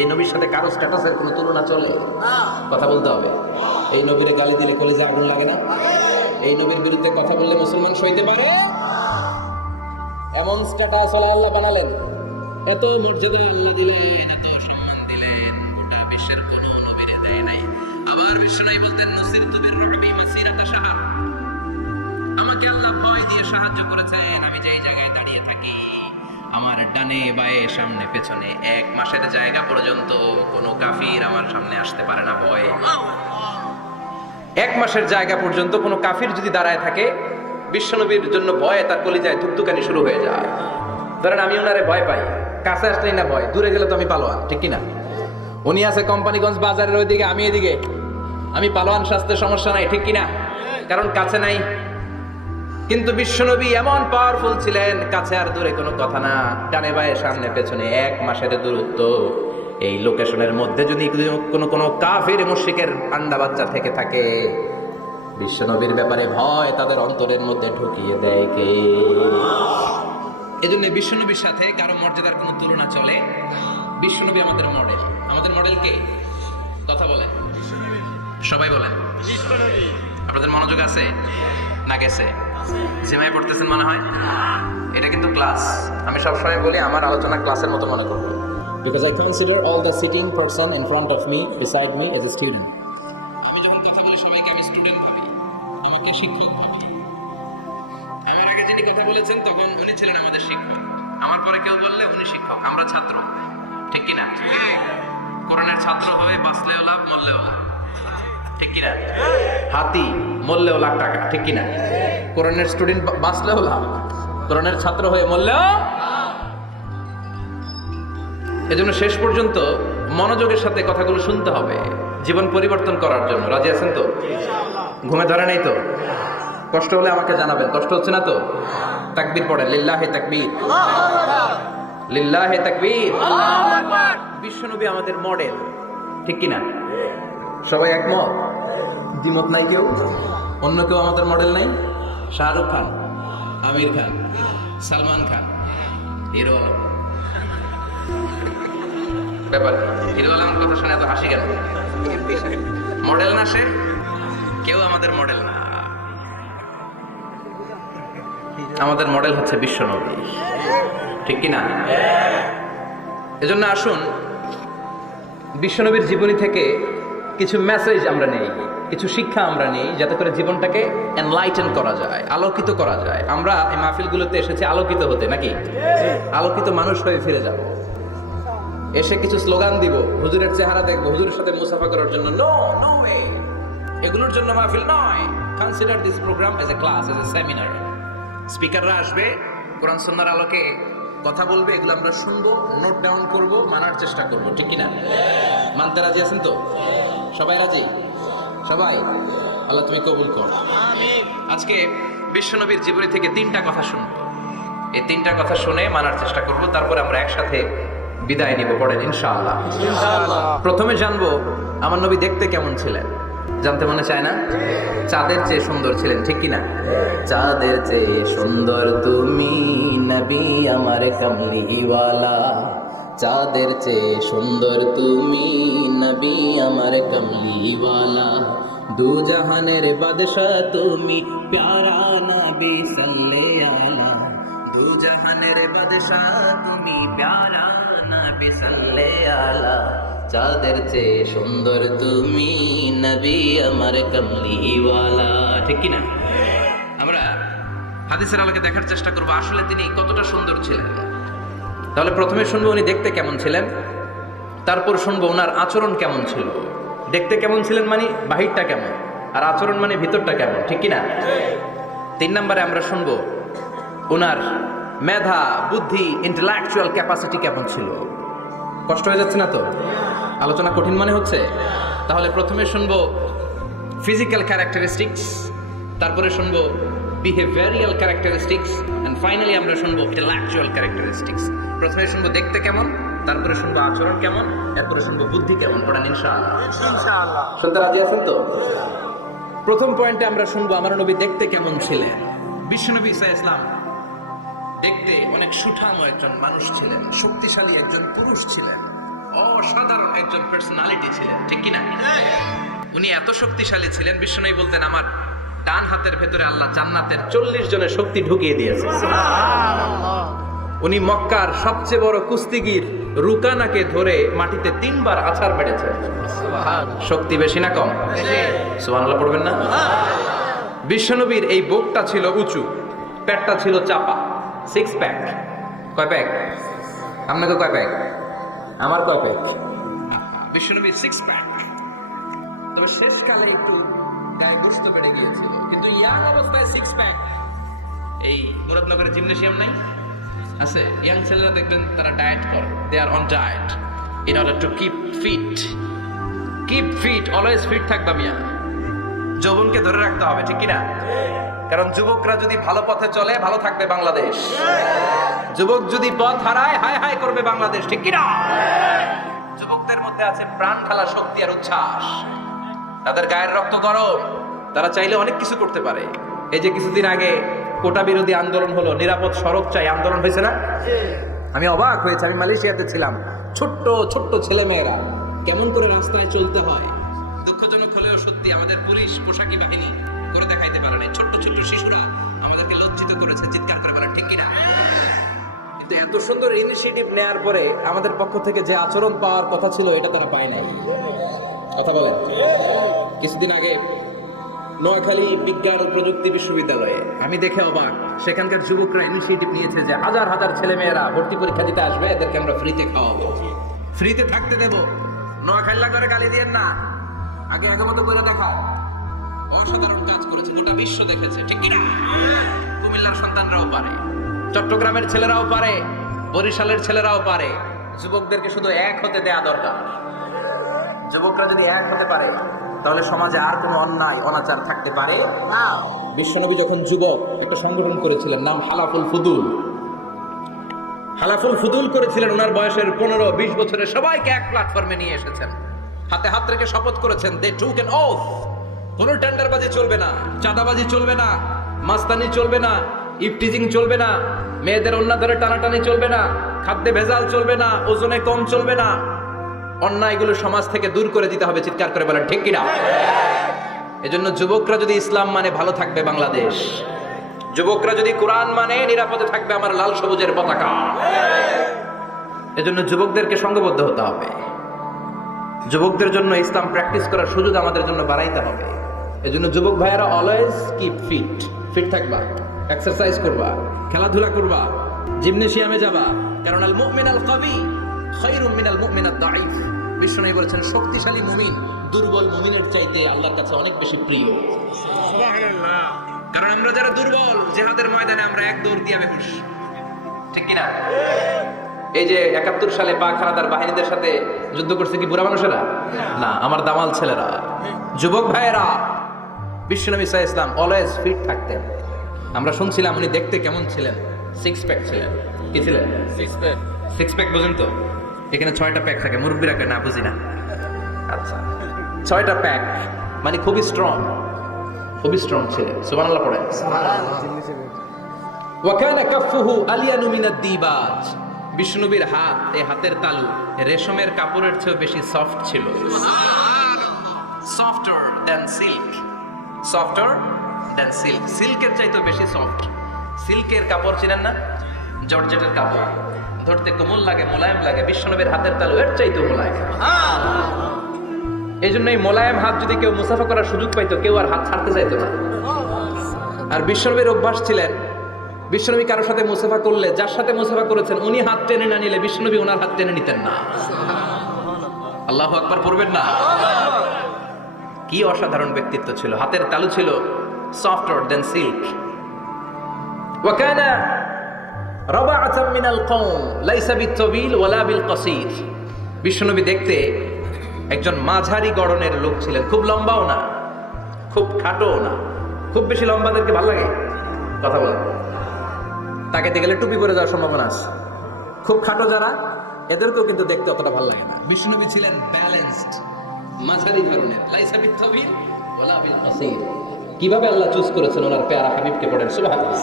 এই নবীর সাথে কারো স্ট্যাটাসের কোনো তুলনা চলে? কথা বলতে হবে। এই নবীরে গালি দিলে কলিজা আগুন লাগে না? এই নবীর বিরুদ্ধে কথা বললে মুসলমান সইতে পারে? এমন স্ট্যাটাস আল্লাহ বানালেন, এত মর্যাদা আল্লাহ দিলেন, এত সম্মান দিলেন, গোটা বিশ্বের কোনো নবীরে দেয় নাই। আবার বিশ্বনবী বলতেন, নুসিরতু বিররুবি মাসিরাতা শাহর, আমাকে আল্লাহ ভয় দিয়ে সাহায্য করেছেন। আমি যেই জায়গায় দাঁড়িয়ে থাকি, আমার ডানে বায়ে সামনে পেছনে 1 মাসের জায়গা পর্যন্ত কোনো কাফির আমার সামনে আসতে পারে না ভয়ে। 1 মাসের জায়গা পর্যন্ত কোনো কাফির যদি দাঁড়ায় থাকে, বিশ্বনবীর জন্য ভয়ে তার কলিজায় ধুকধুকানি শুরু হয়ে যায়। ধরেন আমি ওনারে ভয় পাই, কাছে আসলেই না ভয়, দূরে গেলে তো আমি পালোয়ান, ঠিক কিনা? উনি আছে কোম্পানিগঞ্জ বাজারের ওইদিকে, আমি এদিকে, আমি পালোয়ান, স্বাস্থ্যের সমস্যা নাই, ঠিক কিনা? কারণ কাছে নাই। কিন্তু বিশ্বনবী এমন পাওয়ারফুল ছিলেন, কাছে আর দূরে কোনো কথা না, ডানে বায়ে সামনে পেছনে 1 মাসের দূরত্ব। এই লোকেশনের মধ্যে যদি কোনো কাফির মুশরিকের আন্ডা বাচ্চা থেকে থাকে, বিশ্বনবীর ব্যাপারে ভয় তাদের অন্তরের মধ্যে ঢুকিয়ে দেয় কে? এজন্য বিশ্বনবীর সাথে কারো মর্যাদার কোনো তুলনা চলে? বিশ্বনবী আমাদের মডেল। আমাদের মডেল কে? কথা বলেন, সবাই বলেন। আপনাদের মনোযোগ আছে না গেছে? সিমায় পড়তেছেন মনে হয়। এটা কিন্তু ক্লাস। আমি সবসময় বলি আমার আলোচনা ক্লাসের মতো মনে করবো, because I consider all the sitting person in front of me, beside me as a student. আমি যখন কথা বলি সবাইকে আমি স্টুডেন্ট ভাবি, আমাকে শিক্ষক ভাবি। আমার আগে যিনি কথা বলেছেন তখন উনি ছিলেন আমাদের শিক্ষক, আমার পরে কেউ বললে উনি শিক্ষক, আমরা ছাত্র, ঠিক কিনা? কোরআনের ছাত্র হয়ে বাঁচলেও লাভ, মরলেও লাভ, ঠিক কিনা? হাতি মরলেও লাখ টাকা, ঠিক কিনা? কোরআনের স্টুডেন্ট বাঁচলেও লাভ, কোরআনের ছাত্র হয়ে মরলেও। এজন্য শেষ পর্যন্ত মনোযোগের সাথে কথাগুলো শুনতে হবে, জীবন পরিবর্তন করার জন্য। রাজি আছেন তো? ঘুমে ধরে নাই তো? কষ্ট হলে আমাকে জানাবেন। কষ্ট হচ্ছে না তো? তাকবীর পড়েন, লিল্লাহি তাকবীর, লিল্লাহি তাকবীর। বিশ্বনবী আমাদের মডেল, ঠিক কিনা? সবাই একমত? দ্বিমত নাই কেউ? অন্য কেউ আমাদের মডেল নাই? শাহরুখ খান, আমির খান, সালমান খান, হিরো আলম। ব্যাপার হিরো আলমের কথা শুনে এত হাসি কেন? মডেল না সে? কেউ আমাদের মডেল না। আমাদের মডেল হচ্ছে বিশ্বনবী, ঠিক কিনা? এজন্য আসুন বিশ্বনবীর জীবনী থেকে কিছু মেসেজ আমরা নেই। কিছু শিক্ষা আমরা নিই, যাতে করে জীবনটাকে এনলাইটেন করা যায়, আলোকিত করা যায়। আমরা এই মাহফিলগুলোতে এসেছি আলোকিত হতে, নাকি আলোকিত মানুষ হয়ে ফিরে যাব। এসে কিছু স্লোগান দিব, হুজুরের চেহারা দেখবো, হুজুরের সাথে মুসাফা করার জন্য নো নো ওয়ে, এগুলোর জন্য মাহফিল নয়। Consider this program as a class, as a seminar. স্পিকাররা আসবে, কোরআন সুন্নাহর আলোকে কথা বলবে, এগুলো আমরা শুনবো, নোট ডাউন করব, মানার চেষ্টা করব, ঠিক কিনা? মানতে রাজি আছেন তো? সবাই রাজি? সবাই? আল্লাহ তুমি কবুল কর। আজকে বিশ্বনবীর জীবনী থেকে 3টা কথা শুনবো। এই 3টা কথা শুনে মানার চেষ্টা করব, তারপরে আমরা একসাথে বিদায় নিব। পড়েন ইনশাআল্লাহ। প্রথমে জানবো আমার নবী দেখতে কেমন ছিলেন। জানতে মনে চায় না? চাঁদের চেয়ে সুন্দর ছিলেন, ঠিক কিনা? চাঁদের চেয়ে সুন্দর তুমি নবী আমার কামলিওয়ালা, চাঁদের চেয়ে সুন্দর তুমি নবী আমার কামলিওয়ালা, দু জাহানের বাদশাহ তুমি প্যারা নবী সাল্লাল্লাহু আলাইহি, দু জাহানের বাদশাহ তুমি প্যারা নবী সাল্লাল্লাহু আলাইহি, চাঁদের চেয়ে সুন্দর তুমি নবী আমার কামলিওয়ালা, ঠিক কিনা? আমরা হাদিসের আলোকে দেখার চেষ্টা করবো আসলে তিনি কতটা সুন্দর ছিলেন। তাহলে প্রথমে শুনবো উনি দেখতে কেমন ছিলেন, তারপর শুনবো ওনার আচরণ কেমন ছিল। দেখতে কেমন ছিলেন মানে বাহিরটা কেমন, আর আচরণ মানে ভিতরটা কেমন, ঠিক কিনা? 3 নম্বরে আমরা শুনবো ওনার মেধা, বুদ্ধি, ইন্টেলেকচুয়াল ক্যাপাসিটি কেমন ছিল। কষ্ট হয়ে যাচ্ছে না তো? আলোচনা কঠিন মনে হচ্ছে? তাহলে প্রথমে শুনবো ফিজিক্যাল ক্যারেক্টারিস্টিক্স, তারপরে শুনবো বিহেভিয়ারাল ক্যারেক্টারিস্টিক্স, এন্ড ফাইনালি আমরা শুনবো ইন্টেলেকচুয়াল ক্যারেক্টারিস্টিক্স। প্রথমে শুনবো দেখতে কেমন, তারপরে শুনবো আচরণ কেমন, এরপরে শুনবো বুদ্ধি কেমন। পড়েন ইনশাআল্লাহ। ইনশাআল্লাহ। শুনতে রাজি আছেন তো? প্রথম পয়েন্টে আমরা শুনবো আমার নবী দেখতে কেমন ছিলেন। বিশ্বনবী ঈসা ইসলাম দেখতে অনেক সুঠাম একজন মানুষ ছিলেন, শক্তিশালী একজন পুরুষ ছিলেন, অসাধারণ একজন পার্সোনালিটি ছিলেন, ঠিক কিনা? উনি এত শক্তিশালী ছিলেন, বিশ্বনবী বলতেন আমার ডান হাতের ভেতরে আল্লাহ জান্নাতের 40 জনের শক্তি ঢুকিয়ে দিয়েছে। উনি মক্কার সবচেয়ে বড় কুস্তিগির রুকানাকে ধরে মাটিতে 3 বার আছাড় মেরেছেন। শক্তি বেশি না কম? সুবহানাল্লাহ পড়বেন না? বিশ্বনবীর এই বুকটা ছিল উঁচু, পেটটা ছিল চাপা, 6 প্যাক। কয় প্যাক? আপনাকে কয় প্যাক? আমার কয় প্যাক? বিশ্বনবীর 6 প্যাক। তবে শেষকালে একটু গায়ে গোশত বেড়ে গিয়েছিল, কিন্তু ইয়াং অবস্থায় 6 প্যাক। এই মুরাদনগরের জিমনেশিয়াম নাই? আছে। ইয়াং ছেলেরা দেখবেন তারা ডায়েট করে, they are on diet in order to keep fit. Keep fit, always fit থাকবা মিয়া। যৌবনকে ধরে রাখতে হবে, ঠিক কিনা? কারণ যুবকরা যদি ভালো পথে চলে, ভালো থাকবে বাংলাদেশ। যুবক যদি পথ হারায়, হায় হায় করবে বাংলাদেশ, ঠিক কিনা? যুবকদের মধ্যে আছে প্রাণ ঢালা শক্তি আর উচ্ছ্বাস, তাদের গায়ের রক্ত গরম, তারা চাইলে অনেক কিছু করতে পারে। এই যে কিছুদিন আগে কোটা বিরোধী আন্দোলন হলো, নিরাপদ সড়ক চাই আন্দোলন হয়েছে না? আমি অবাক হয়েছে, আমি মালয়েশিয়াতে ছিলাম, ছোট্ট ছোট্ট ছেলে মেয়েরা কেমন করে রাস্তায় চলতে হয়। দুঃখজনক হলেও সত্যি, আমাদের পুলিশ পোশাকি বাহিনী করে দেখাইতে পারে না। ছোট্ট ছোট্ট শিশুরা আমাদেরকে লজ্জিত করেছে, চিৎকার করে বলেন, ঠিক কিনা? কিন্তু এত সুন্দর ইনিশিয়েটিভ নেয়ার পরে আমাদের পক্ষ থেকে যে আচরণ পাওয়ার কথা ছিল, এটা তারা পায় নাই। কথা বলেন। কিছুদিন আগে নোয়াখালী বিজ্ঞান ও প্রযুক্তি বিশ্ববিদ্যালয়ে আমি দেখে অবাক, সেখানকার যুবকরা ইনিশিয়েটিভ নিয়েছে যে হাজার হাজার ছেলে মেয়েরা ভর্তি পরীক্ষা দিতে আসবে, এদেরকে আমরা ফ্রিতে খাওয়াবো, ফ্রিতে থাকতে দেবো। নোয়াখালী করে গালি দিয়েন না, আগে আগে মতো করে দেখাও। অসাধারণ কাজ করেছে, গোটা বিশ্ব দেখেছে, ঠিক কিনা? কুমিল্লার সন্তানরাও পারে, চট্টগ্রামের ছেলেরাও পারে, বরিশালের ছেলেরাও পারে। যুবকদেরকে শুধু এক হতে দেয়া দরকার। যুবকরা যদি এক হতে পারে, তাহলে সমাজে আর কোনো অন্যায় অনাচার থাকতে পারে না। বিশ্বনবী যখন যুবক একটা সংগঠন করেছিলেন, নাম হালাফুল ফুদুল। হালাফুল ফুদুল করেছিলেন, ওনার বয়সের 15-20 বছরের সবাইকে এক প্ল্যাটফর্মে নিয়ে এসেছেন, হাতে হাত রেখে শপথ করেছেন, দে টুক অ্যান ওথ, কোনো টেন্ডারবাজি চলবে না, চাঁদাবাজি চলবে না, মাস্তানি চলবে না, ইফটিজিং চলবে না, মেয়েদের অন্য ধরে টানাটানি চলবে না, খাদ্যে ভেজাল চলবে না, ওজনে কম চলবে না, অন্যায়গুলো সমাজ থেকে দূর করে দিতে হবে। চিৎকার করে বলেন, ঠিক কিনা? এজন্য যুবকরা যদি ইসলাম মানে, ভালো থাকবে বাংলাদেশ। যুবকরা যদি কোরআন মানে, নিরাপদে থাকবে আমার লাল সবুজের পতাকা। এজন্য যুবকদেরকে সংঘবদ্ধ হতে হবে। যুবকদের জন্য ইসলাম প্র্যাকটিস করার সুযোগ আমাদের জন্য বাড়াইতে হবে। এজন্য যুবক ভাইয়েরা অলওয়েজ কিপ ফিট, ফিট থাকবা, এক্সারসাইজ করবা, খেলাধুলা করবা, জিমনেশিয়ামে যাবা। কারণ আল মুমিন আল কবি খায়রুম মিনাল মুমিন আদ দাঈফ। বিশ্বনবী বলেছেন শক্তিশালী মুমিন দুর্বল মুমিনের চাইতে আল্লাহর কাছে অনেক বেশি প্রিয়। সুবহানাল্লাহ। কারণ আমরা যারা দুর্বল জিহাদের ময়দানে আমরা এক দৌড় দিয়ে বেহুশ, ঠিক কি না? এই যে 71 সালে পাক হানাদার বাহিনীদের সাথে যুদ্ধ করছে কি বুড়া মানুষেরা? না, আমার দামাল ছেলেরা, যুবক ভাইয়েরা। বিশ্বনবী সাল্লাল্লাহু আলাইহি ওয়াসাল্লাম অলওয়েজ ফিট থাকতেন। আমরা শুনছিলাম উনি দেখতে কেমন ছিলেন? সিক্স প্যাক ছিলেন। কি ছিলেন? সিক্স প্যাক বুঝেন তো? এখানে 6টা প্যাক থাকে, মুরব্বীরা কেন না বুঝি না। আচ্ছা, 6টা প্যাক মানে খুবই স্ট্রং, খুবই স্ট্রং ছিলেন। সুবহানাল্লাহ পড়েন। ওয়া কানা কাফফুহু আলিয়ানু মিনাদ দিবাজ। বিষ্ণুবীর হাত, এই হাতের তালু রেশমের কাপড়ের চেয়ে বেশি সফট ছিল। Softer than silk, softer than silk, সিল্কের চাইতে বেশি সফট। সিল্কের কাপড় চিনেন না? জর্জেটের কাপড় ধরতে কোমল লাগে, মোলায়েম লাগে। বিশ্বনবীর হাতের তালু এর চাইতে মোলায়েম। এই জন্য এই মোলায়েম হাত যদি কেউ মুসাফা করার সুযোগ পাইতো, কেউ আর হাত ছাড়তে চাইতো না। আর বিশ্বনবীর অভ্যাস ছিলেন, বিশ্বনবী কারোর সাথে মুসাফা করলে, যার সাথে মুসাফা করেছেন উনি হাত টেনে না নিলে বিশ্বনবী ওনার হাত টেনে নিতেন না। আল্লাহু আকবার পড়বেন না? কি অসাধারণ ব্যক্তিত্ব ছিল। হাতের তালু ছিল সফটার দেন সিল্ক। ওয়া কানা রাবাআতাম মিনাল কওম লাইসা বিত-তাবিল ওয়ালা বিল কাসীর। বিশ্বনবী দেখতে একজন মাঝারি গড়নের লোক ছিলেন, খুব লম্বাও না, খুব খাটোও না। খুব বেশি লম্বাদেরকে ভালো লাগে? কথা বলেন। তাকে দেখে গেলে টুপি পরে যাওয়ার সম্ভাবনা আছে। খুব খাটো যারা, এদেরকেও কিন্তু দেখতে অতটা ভালো লাগে না। বিশ্বনবী ছিলেন ব্যালেন্সড, মাঝারি ধরনের। লাইসা বিত-তাবিল ওয়ালা বিল কাসীর। কিভাবে আল্লাহ চুজ করেছেন ওনার প্যারা হাবিবকে পড়েন সুবহানাল্লাহ।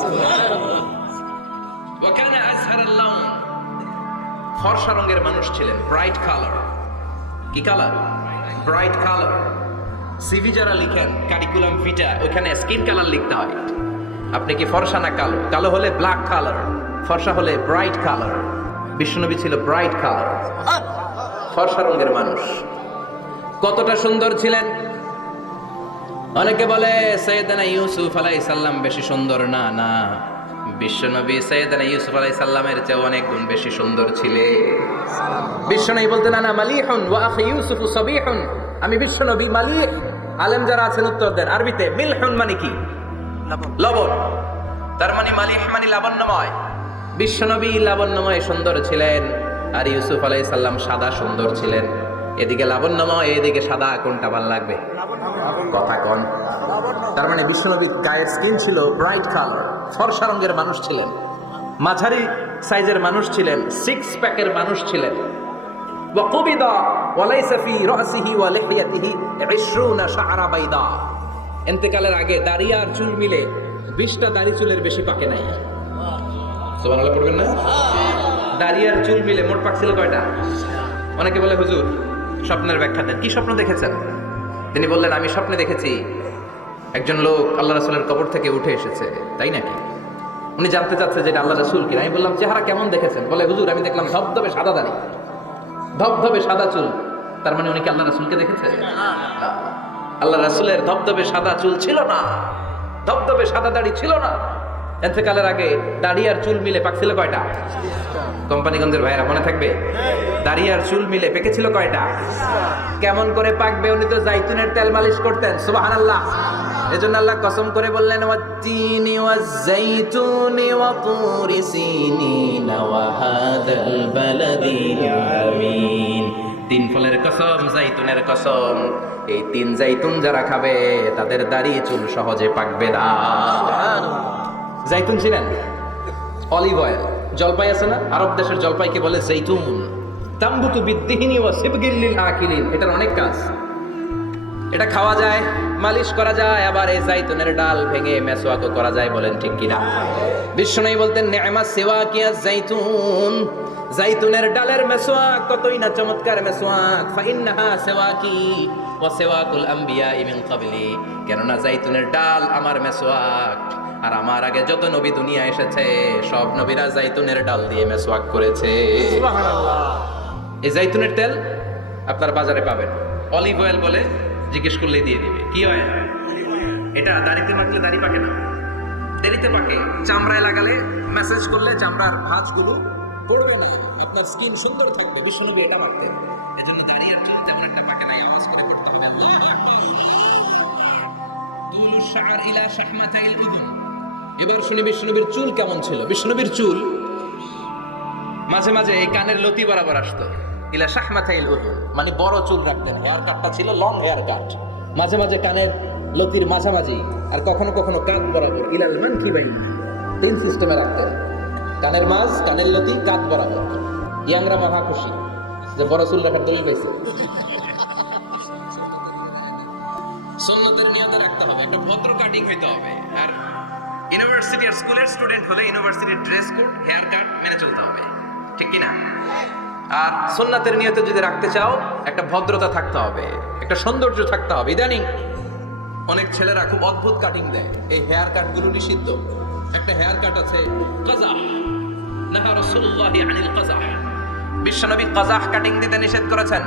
ওয়া কানা আযহারাল লাউন, ফর্সা রঙের মানুষ ছিলেন, ব্রাইট কালার। কি কালার? Bright colour. সিভি যারা লিখেন কারিকুলাম ভিটা, ওখানে স্কিন কালার লিখতে হয়। আপনি কি ফর্সা না কালো? কালো হলে ব্ল্যাক কালার, ফর্সা হলে ব্রাইট কালার। বিশ্বনবী ছিল ব্রাইট কালার, ফর্সা রঙের মানুষ। কতটা সুন্দর ছিলেন! অনেকে বলে সৈয়দনা ইউসুফ আলাইহিস সালাম বেশি সুন্দর। না না, বিশ্বনবী সৈয়দনা ইউসুফ আলাইহিস সালামের চেয়ে অনেক গুণ বেশি সুন্দর ছিলেন। বিশ্বনবী বলতেন আনা মালিহুন ওয়া আখি ইউসুফ সাবিহুন। আমি বিশ্বনবী মালিহ। আলেম যারা আছেন উত্তর দেন আরবিতে। মিলহুন মানে কি? লবণ। তার মানে মালিহ মানে লাবণ্যময়। বিশ্বনবী লাবণ্যময় সুন্দর ছিলেন, আর ইউসুফ আলাইহিস সালাম সাদা সুন্দর ছিলেন। এদিকে লাবণ্যময়, এদিকে সাদা, কোনটা ভালো লাগবে? কথা কোন? তার মানে বিশ্বনবীর গায়ের স্কিন ছিল ব্রাইট কালার, ফর্সা রঙের মানুষ ছিলেন, মাঝারি সাইজের মানুষ ছিলেন, সিক্স প্যাকের মানুষ ছিলেন। ওয়া কুবিদা ওয়া লাইসা ফি রাসিহি ওয়া লিহিয়াতিহি 20 শাআরা বাইদা। ইন্তেকালের আগে দাড়ি আর চুল মিলে 20টা দাড়ি চুলের বেশি পাকে নাই। সুবহানাল্লাহ পড়বেন না? দাড়ি আর চুল মিলে মোট পাকছিল কয়টা? অনেকে বলে হুজুর স্বপ্নের ব্যাখ্যা দেন। কি স্বপ্ন দেখেছেন? তিনি বললেন আমি স্বপ্নে দেখেছি একজন লোক আল্লাহ রাসূলের কবর থেকে উঠে এসেছে। তাই নাকি? উনি জানতে চাচ্ছে যে এটা আল্লাহ রাসূল কিনা। আমি বললাম চেহারা কেমন দেখেছেন? বলে হুজুর আমি দেখলাম ধবধবে সাদা দাড়ি, ধবধবে সাদা চুল। তার মানে উনি কি আল্লাহ রাসূলকে দেখেছে? আল্লাহ রাসূলের ধবধবে সাদা চুল ছিল না, ধবধবে সাদা দাড়ি ছিল না। ইন্তেকালের আগে দাড়ি আর চুল মিলে পাকছিল কয়টা? কোম্পানিগঞ্জের ভাইরা মনে থাকবে? দাড়ি আর চুল মিলে পেকেছিল কয়টা? কেমন করে পাকবে? উনি তো জাইতুনের তেল মালিশ করতেন। সুবহানাল্লাহ। এজন্য আল্লাহ কসম করে বললেন ওয়াত-তিনি ওয়াজ-জাইতুনি ওয়া তুরি সিনিন ওয়া হাদাল বালাদিল আমিন। তিন ফলের কসম, জাইতুনের কসম। এই তিন জাইতুন যারা খাবে তাদের দাড়ি চুল সহজে পাকবে না। জাইতুন ছিলেন? Olive oil. জলপাই আছে না? আরব দেশের জলপাইকে বলে জাইতুন। তামবুতু বিদ্দিহিনি ওয়া সিবগিল লিল আকিলিন। এটার অনেক কাজ। এটা খাওয়া যায়, মালিশ করা যায়, আবার এই জাইতুনের ডাল ভেঙে মেসওয়াকও করা যায়। বলেন ঠিক কিনা? বিশ্বনবী বলতেন নি'মা সিওয়াকিয়া জাইতুন। জাইতুনের ডালের মেসওয়াক কতই না চমৎকার মেসওয়াক। ফাইন্নাহা সিওয়াকি ওয়া সিওয়াকুল আম্বিয়া মিন ক্বাবলি। কেননা জাইতুনের ডাল আমার মেসওয়াক, আর আমার আগে যত নবী দুনিয়া এসেছে সব নবীরা জাইতুনের ডাল দিয়ে মেসওয়াক করেছে। সুবহানাল্লাহ। এই জাইতুনের তেল আপনার বাজারে পাবেন। অলিভ অয়েল বলে জিজ্ঞেস করলে দিয়ে দিবে। কি অয়েল? এটা দাড়িতে মাখলে দাড়ি পাকে না, দেরিতে পাকে। চামড়ায় লাগালে ম্যাসেজ করলে চামড়ার ভাঁজগুলো পড়বে না, আপনার স্কিন সুন্দর থাকবে। বিশ্বনবী এটা মাখতেন। এজন্য দাড়ি আর চুল তেমন একটা পাকে নাই, আওয়াজ করে করতে হবে তুলু শাআর ইলা শাহমাতাইল উযুন। এবার শুনি বিশ্বনবীর চুল কেমন ছিল। বিশ্বনবীর চুল মাঝে মাঝে এই কানের লতি বরাবর আসতো। ইলা শাহমাতাইল উযুন মানে বড় চুল রাখতেন। হেয়ার কাটটা ছিল লং হেয়ার কাট, মাঝে মাঝে কানের লতির মাঝামাঝি, আর কখনো কখনো কাঁধ বরাবর। ইলাল মানকিবাইন, তিন সিস্টেমে রাখতেন। কানের মাঝ, কানের লতি, কাঁধ বরাবর। ইয়াংরা মহা খুশি যে বড় চুল রাখার দলিল পাইছে। সুন্নতের নিয়তে রাখতে হবে, একটা ভদ্র কাটিং হইতে হবে। আর ইউনিভার্সিটি আর স্কুলের স্টুডেন্ট হলে ইউনিভার্সিটির ড্রেস কোড, হেয়ার কাট মেনে চলতে হবে, ঠিক কি না? আর সুন্নাতের নিয়তে যদি রাখতে চাও, একটা ভদ্রতা থাকতে হবে, একটা সৌন্দর্য থাকতে হবে। ইদানিং অনেক ছেলেরা খুব অদ্ভুত কাটিং দেয়, এই হেয়ার কাট গুলো নিষিদ্ধ। একটা হেয়ার কাট আছে কাযাহ, নাহা রাসূলুল্লাহি আনিল কাযাহ। বিশ্বনবী কাযাহ কাটিং দিতে নিষেধ করেছেন।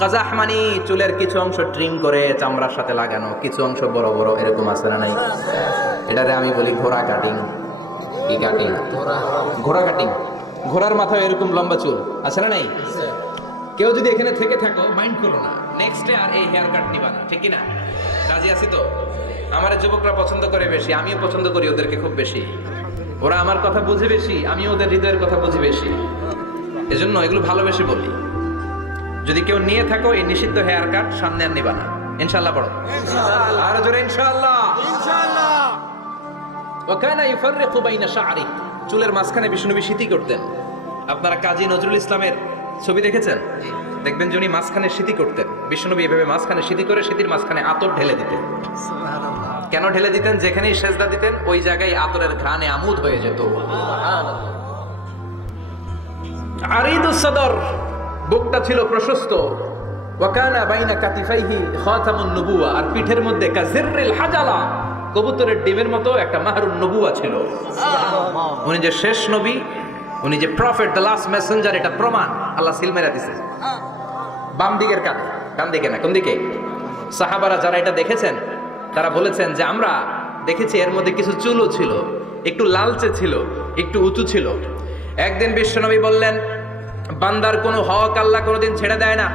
কাযাহ মানে চুলের কিছু অংশ ট্রিম করে চামড়ার সাথে লাগানো, কিছু অংশ বড় বড়, এরকম আছে না নাই? এটারে আমি বলি ঘোড়া কাটিং। কি কাটিং? ঘোড়া কাটিং। ঘোড়ার মাথায় এরকম লম্বা চুল আছে না নাই? কেউ যদি এখানে থেকে থাকো, মাইন্ড করো না, নেক্সট ডে আর এই হেয়ার কাট নিবা না, ঠিক কি না? রাজি আছি তো? আমার যুবকরা পছন্দ করে বেশি, আমিও পছন্দ করি ওদেরকে খুব বেশি। ওরা আমার কথা বুঝে বেশি, আমিও ওদের হৃদয়ের কথা বুঝি বেশি, এজন্য এগুলো ভালোবেসে বলি। যদি কেউ নিয়ে থাকো এই নিষিদ্ধ হেয়ার কাট, সামনে আর নিবা না, ইনশাআল্লাহ। পড়ো আর জোরে ইনশাআল্লাহ। ওয়া কানা ইউফাররিকু বাইনা শা'রি, চুলের মাঝখানে বিষ্ণুনবী সিঁথি করতেন। আপনারা কাজী নজরুল ইসলামের ছবি দেখেছেন? দেখবেন যে উনি মাঝখানে সিঁথি করতেন। বিষ্ণুনবী এভাবে মাঝখানে সিঁথি করে সিঁথির মাঝখানে আতর ঢেলে দিতেন। কেন ঢেলে দিতেন? যেখানেই সেজদা দিতেন ওই জায়গায় আতরের ঘ্রাণে আমোদ হয়ে যেত। আরিদুস সাদর, বুকটা ছিল প্রশস্ত। ওয়া কানা বাইনা কাতিফাইহি খাতামুন নবুওয়া, আর পিঠের মধ্যে কাজিররিল হাজালা, কবুতরের ডিমের মতো একটা মাহরুন নবুওয়া ছিল। উনি যে শেষ নবী, উনি যে প্রফেট, দ্য লাস্ট মেসেঞ্জার, এটা প্রমাণ। আল্লাহ সিল মেরা দিছে বাম দিকের কানে, ডান দিকে না। কোন দিকে? সাহাবারা যারা এটা দেখেছেন তারা বলেছেন যে আমরা দেখেছি এর মধ্যে কিছু চুলও ছিল, একটু লালচে ছিল, একটু উঁচু ছিল। একদিন বিশ্বনবী বললেন, বান্দার কোনো হক আল্লাহ কোনোদিন ছেড়ে দেয় না।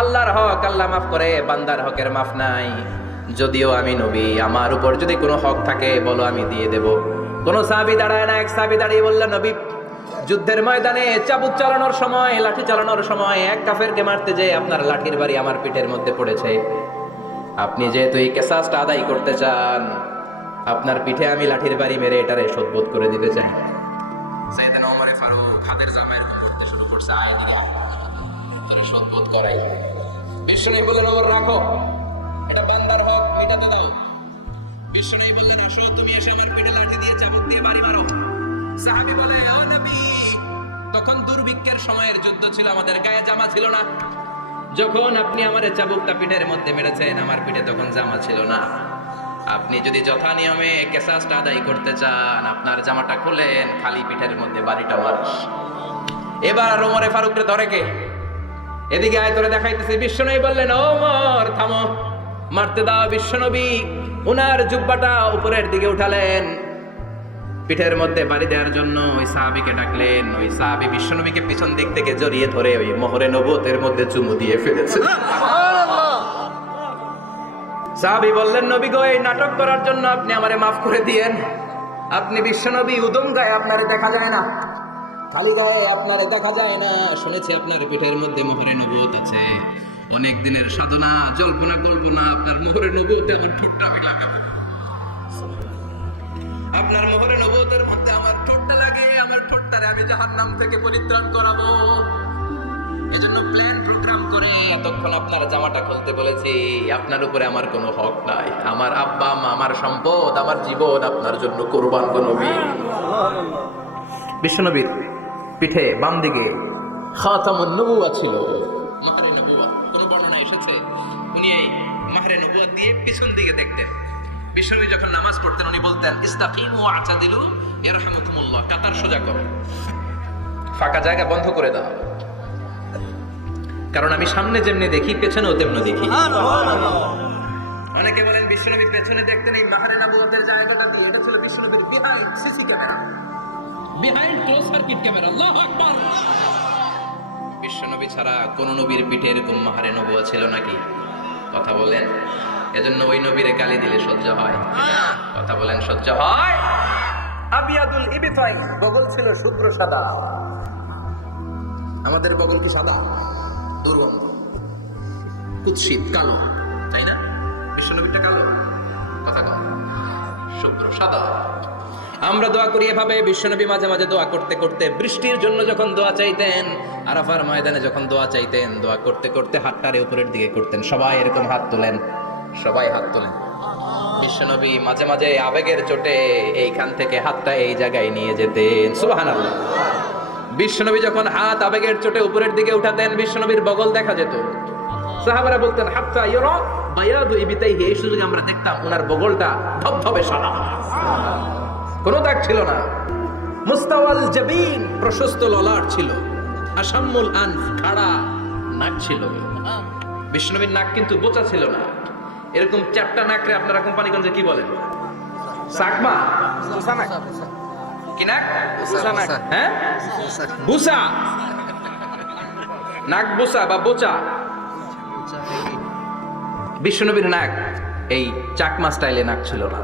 আল্লাহর হক আল্লাহ মাফ করে, বান্দার হকের মাফ নাই। যদিও আমি নবী, আমার উপর যদি কোনো হক থাকে বলো, আমি দিয়ে দেব। কোনো সাহাবী দাঁড়ায় না। এক সাহাবী দাঁড়িয়ে বললেন, নবী, যুদ্ধের ময়দানে চাবুক চালানোর সময়, লাঠি চালানোর সময় এক কাফেরকে মারতে যেয়ে আপনার লাঠির বাড়ি আমার পিঠের মধ্যে পড়েছে। আপনি যেহেতু এই কেসাসটা আদায় করতে চান, আপনার পিঠে আমি লাঠির বাড়ি মেরে এটারে শোধবোধ করে দিতে চাই। সাইয়েদনা ওমর ফারুক হাতের জামায় করতে শুরু করছে, আয় দিকে তোরে শোধবোধ করাই। বিষ্ণু বললেন, ওর রাখো, এটা বান্দার হক, মিটাতে দাও। বিষ্ণু বললেন, আসো তুমি এসে আমার পিঠে লাঠি দিয়ে চাবুক দিয়ে বাড়ি মারো। সাহাবী বলে, ও নবী, তখন দুর্ভিক্ষের সময়ের যুদ্ধ ছিল, আমাদের গায়ে জামা ছিল না। যখন আপনি আমার চাবুকটা পিঠের মধ্যে মেরেছেন, আমার পিঠে তখন জামা ছিল না। আপনি যদি যথা নিয়মে কেসাসটা আদায় করতে চান, আপনার জামাটা খুলেন, খালি পিঠের মধ্যে বাড়িটা মার। এবার আর ওমরে ফারুককে ধরে কে? এদিকে আয়, তোরে দেখাইতেছে। বিশ্বনবী বললেন, ওমর থামো, মারতে দাও। বিশ্বনবী উনার জুব্বাটা উপরের দিকে উঠালেন, পিঠের মধ্যে বাড়ি দেওয়ার জন্য ওই সাহাবীকে ডাকলেন। ওই সাহাবী বিশ্বনবীকে পিছন দিক থেকে জড়িয়ে ধরে ওই মোহরে নবুয়তের মধ্যে চুমু দিয়ে ফেলেছে। সাহাবী বললেন, নবী গো, এই নাটক করার জন্য আপনি আমারে মাফ করে দিয়েন। আপনি বিশ্বনবী, উদম গায়ে আপনারে দেখা যায় না, খালি গায়ে আপনারে দেখা যায় না। শুনেছি আপনার পিঠের মধ্যে মোহরে নবুয়ত আছে। অনেক দিনের সাধনা, জল্পনা কল্পনা, আপনার মোহরে নবুয়তে আমার ঠোঁটটা আমি লাগাবো। আপনার মোহরে নবুয়তের মধ্যে আমার ঠোঁটটা লাগে, আমার ঠোঁটটারে আমি জাহান্নাম থেকে পরিত্রাণ করাবো। এজন্য প্ল্যান প্রোগ্রাম করে এতক্ষণ আপনার জামাটা খুলতে বলেছি। আপনার উপরে আমার কোনো হক নাই। আমার আব্বা মা, আমার সম্পদ, আমার জীবন আপনার জন্য কুরবান গো নবী। বিশ্বনবীর পিঠে বাম দিকে খাতামুন নবুওয়া ছিল, মাহরে নবুওয়া। কোন বর্ণনা এসেছে উনি এই মাহরে নবুওয়া দিয়ে পিছন দিকে দেখতেন। বিশ্বনবী যখন নামাজ পড়তেন উনি বলতেন, ইস্তাকিমু ওয়া'তাদিলু ইয়ারহামুকুমুল্লাহ, কাতার সোজা করো, ফাঁকা জায়গা বন্ধ করে দাও। কারণ আমি সামনে যেমনি দেখি, পেছনেও তেমনি দেখি। অনেকে বলেন বিশ্বনবী পেছনে দেখতেন এই মাহরে নবুয়তের জায়গাটা দিয়ে, এটা ছিল বিশ্বনবীর behind CC camera, behind close circuit camera. আল্লাহু আকবার। বিশ্বনবী ছাড়া কোন নবীর পিঠে এরকম মাহরে নবুয়ত ছিল নাকি? কথা বলেন। এজন্য ওই নবীরে গালি দিলে সহ্য হয়? কথা বলেন, সহ্য হয়? আবিয়াদুল ইবতাইন, বগল ছিল শুভ্র সাদা। আমাদের বগল কি সাদা? দুর্গন্ধ, কুৎসিত, কালো, তাই না? বিশ্বনবীটা কালো, কথা কম, শুভ্র সাদা। আমরা দোয়া করি এভাবে। বিশ্বনবী মাঝে মাঝে দোয়া করতে করতে বৃষ্টির জন্য যখন দোয়া চাইতেন, আরাফার ময়দানে যখন দোয়া চাইতেন, দোয়া করতে করতে হাতটারে উপরের দিকে করতেন। সবাই এরকম হাত তোলেন, সবাই হাত তোলেন। বিশ্বনবী মাঝে মাঝে আবেগের চোটে এইখান থেকে হাতটা এই জায়গায় নিয়ে যেতেন। সুবহানাল্লাহ। বিশ্বনবী যখন হাত আবেগের চোটে উপরের দিকে উঠাতেন, বিশ্বনবীর বগল দেখা যেত। সাহাবারা বলতেন হাত্তা ইয়ারা বায়াদু ইবতাইহি, এই সুযোগে আমরা দেখতাম ওনার বগলটা ধবধবে সাদা, কোনো দাগ ছিল না। মুস্তাওয়াল জাবিন, প্রশস্ত ললাট ছিল। আসাম্মুল আনফ, খাড়া নাক ছিল। বিশ্বনবীর নাক কিন্তু বোচা ছিল না। এরকম চারটা নাকরে আপনারা কোম্পানিগঞ্জে কি বলেন? সাকমা, কি নাক? হ্যাঁ, বুসা, নাক বুসা বা বোচা। বিশ্বনবীর নাক এই চাকমা স্টাইলে নাক ছিল না,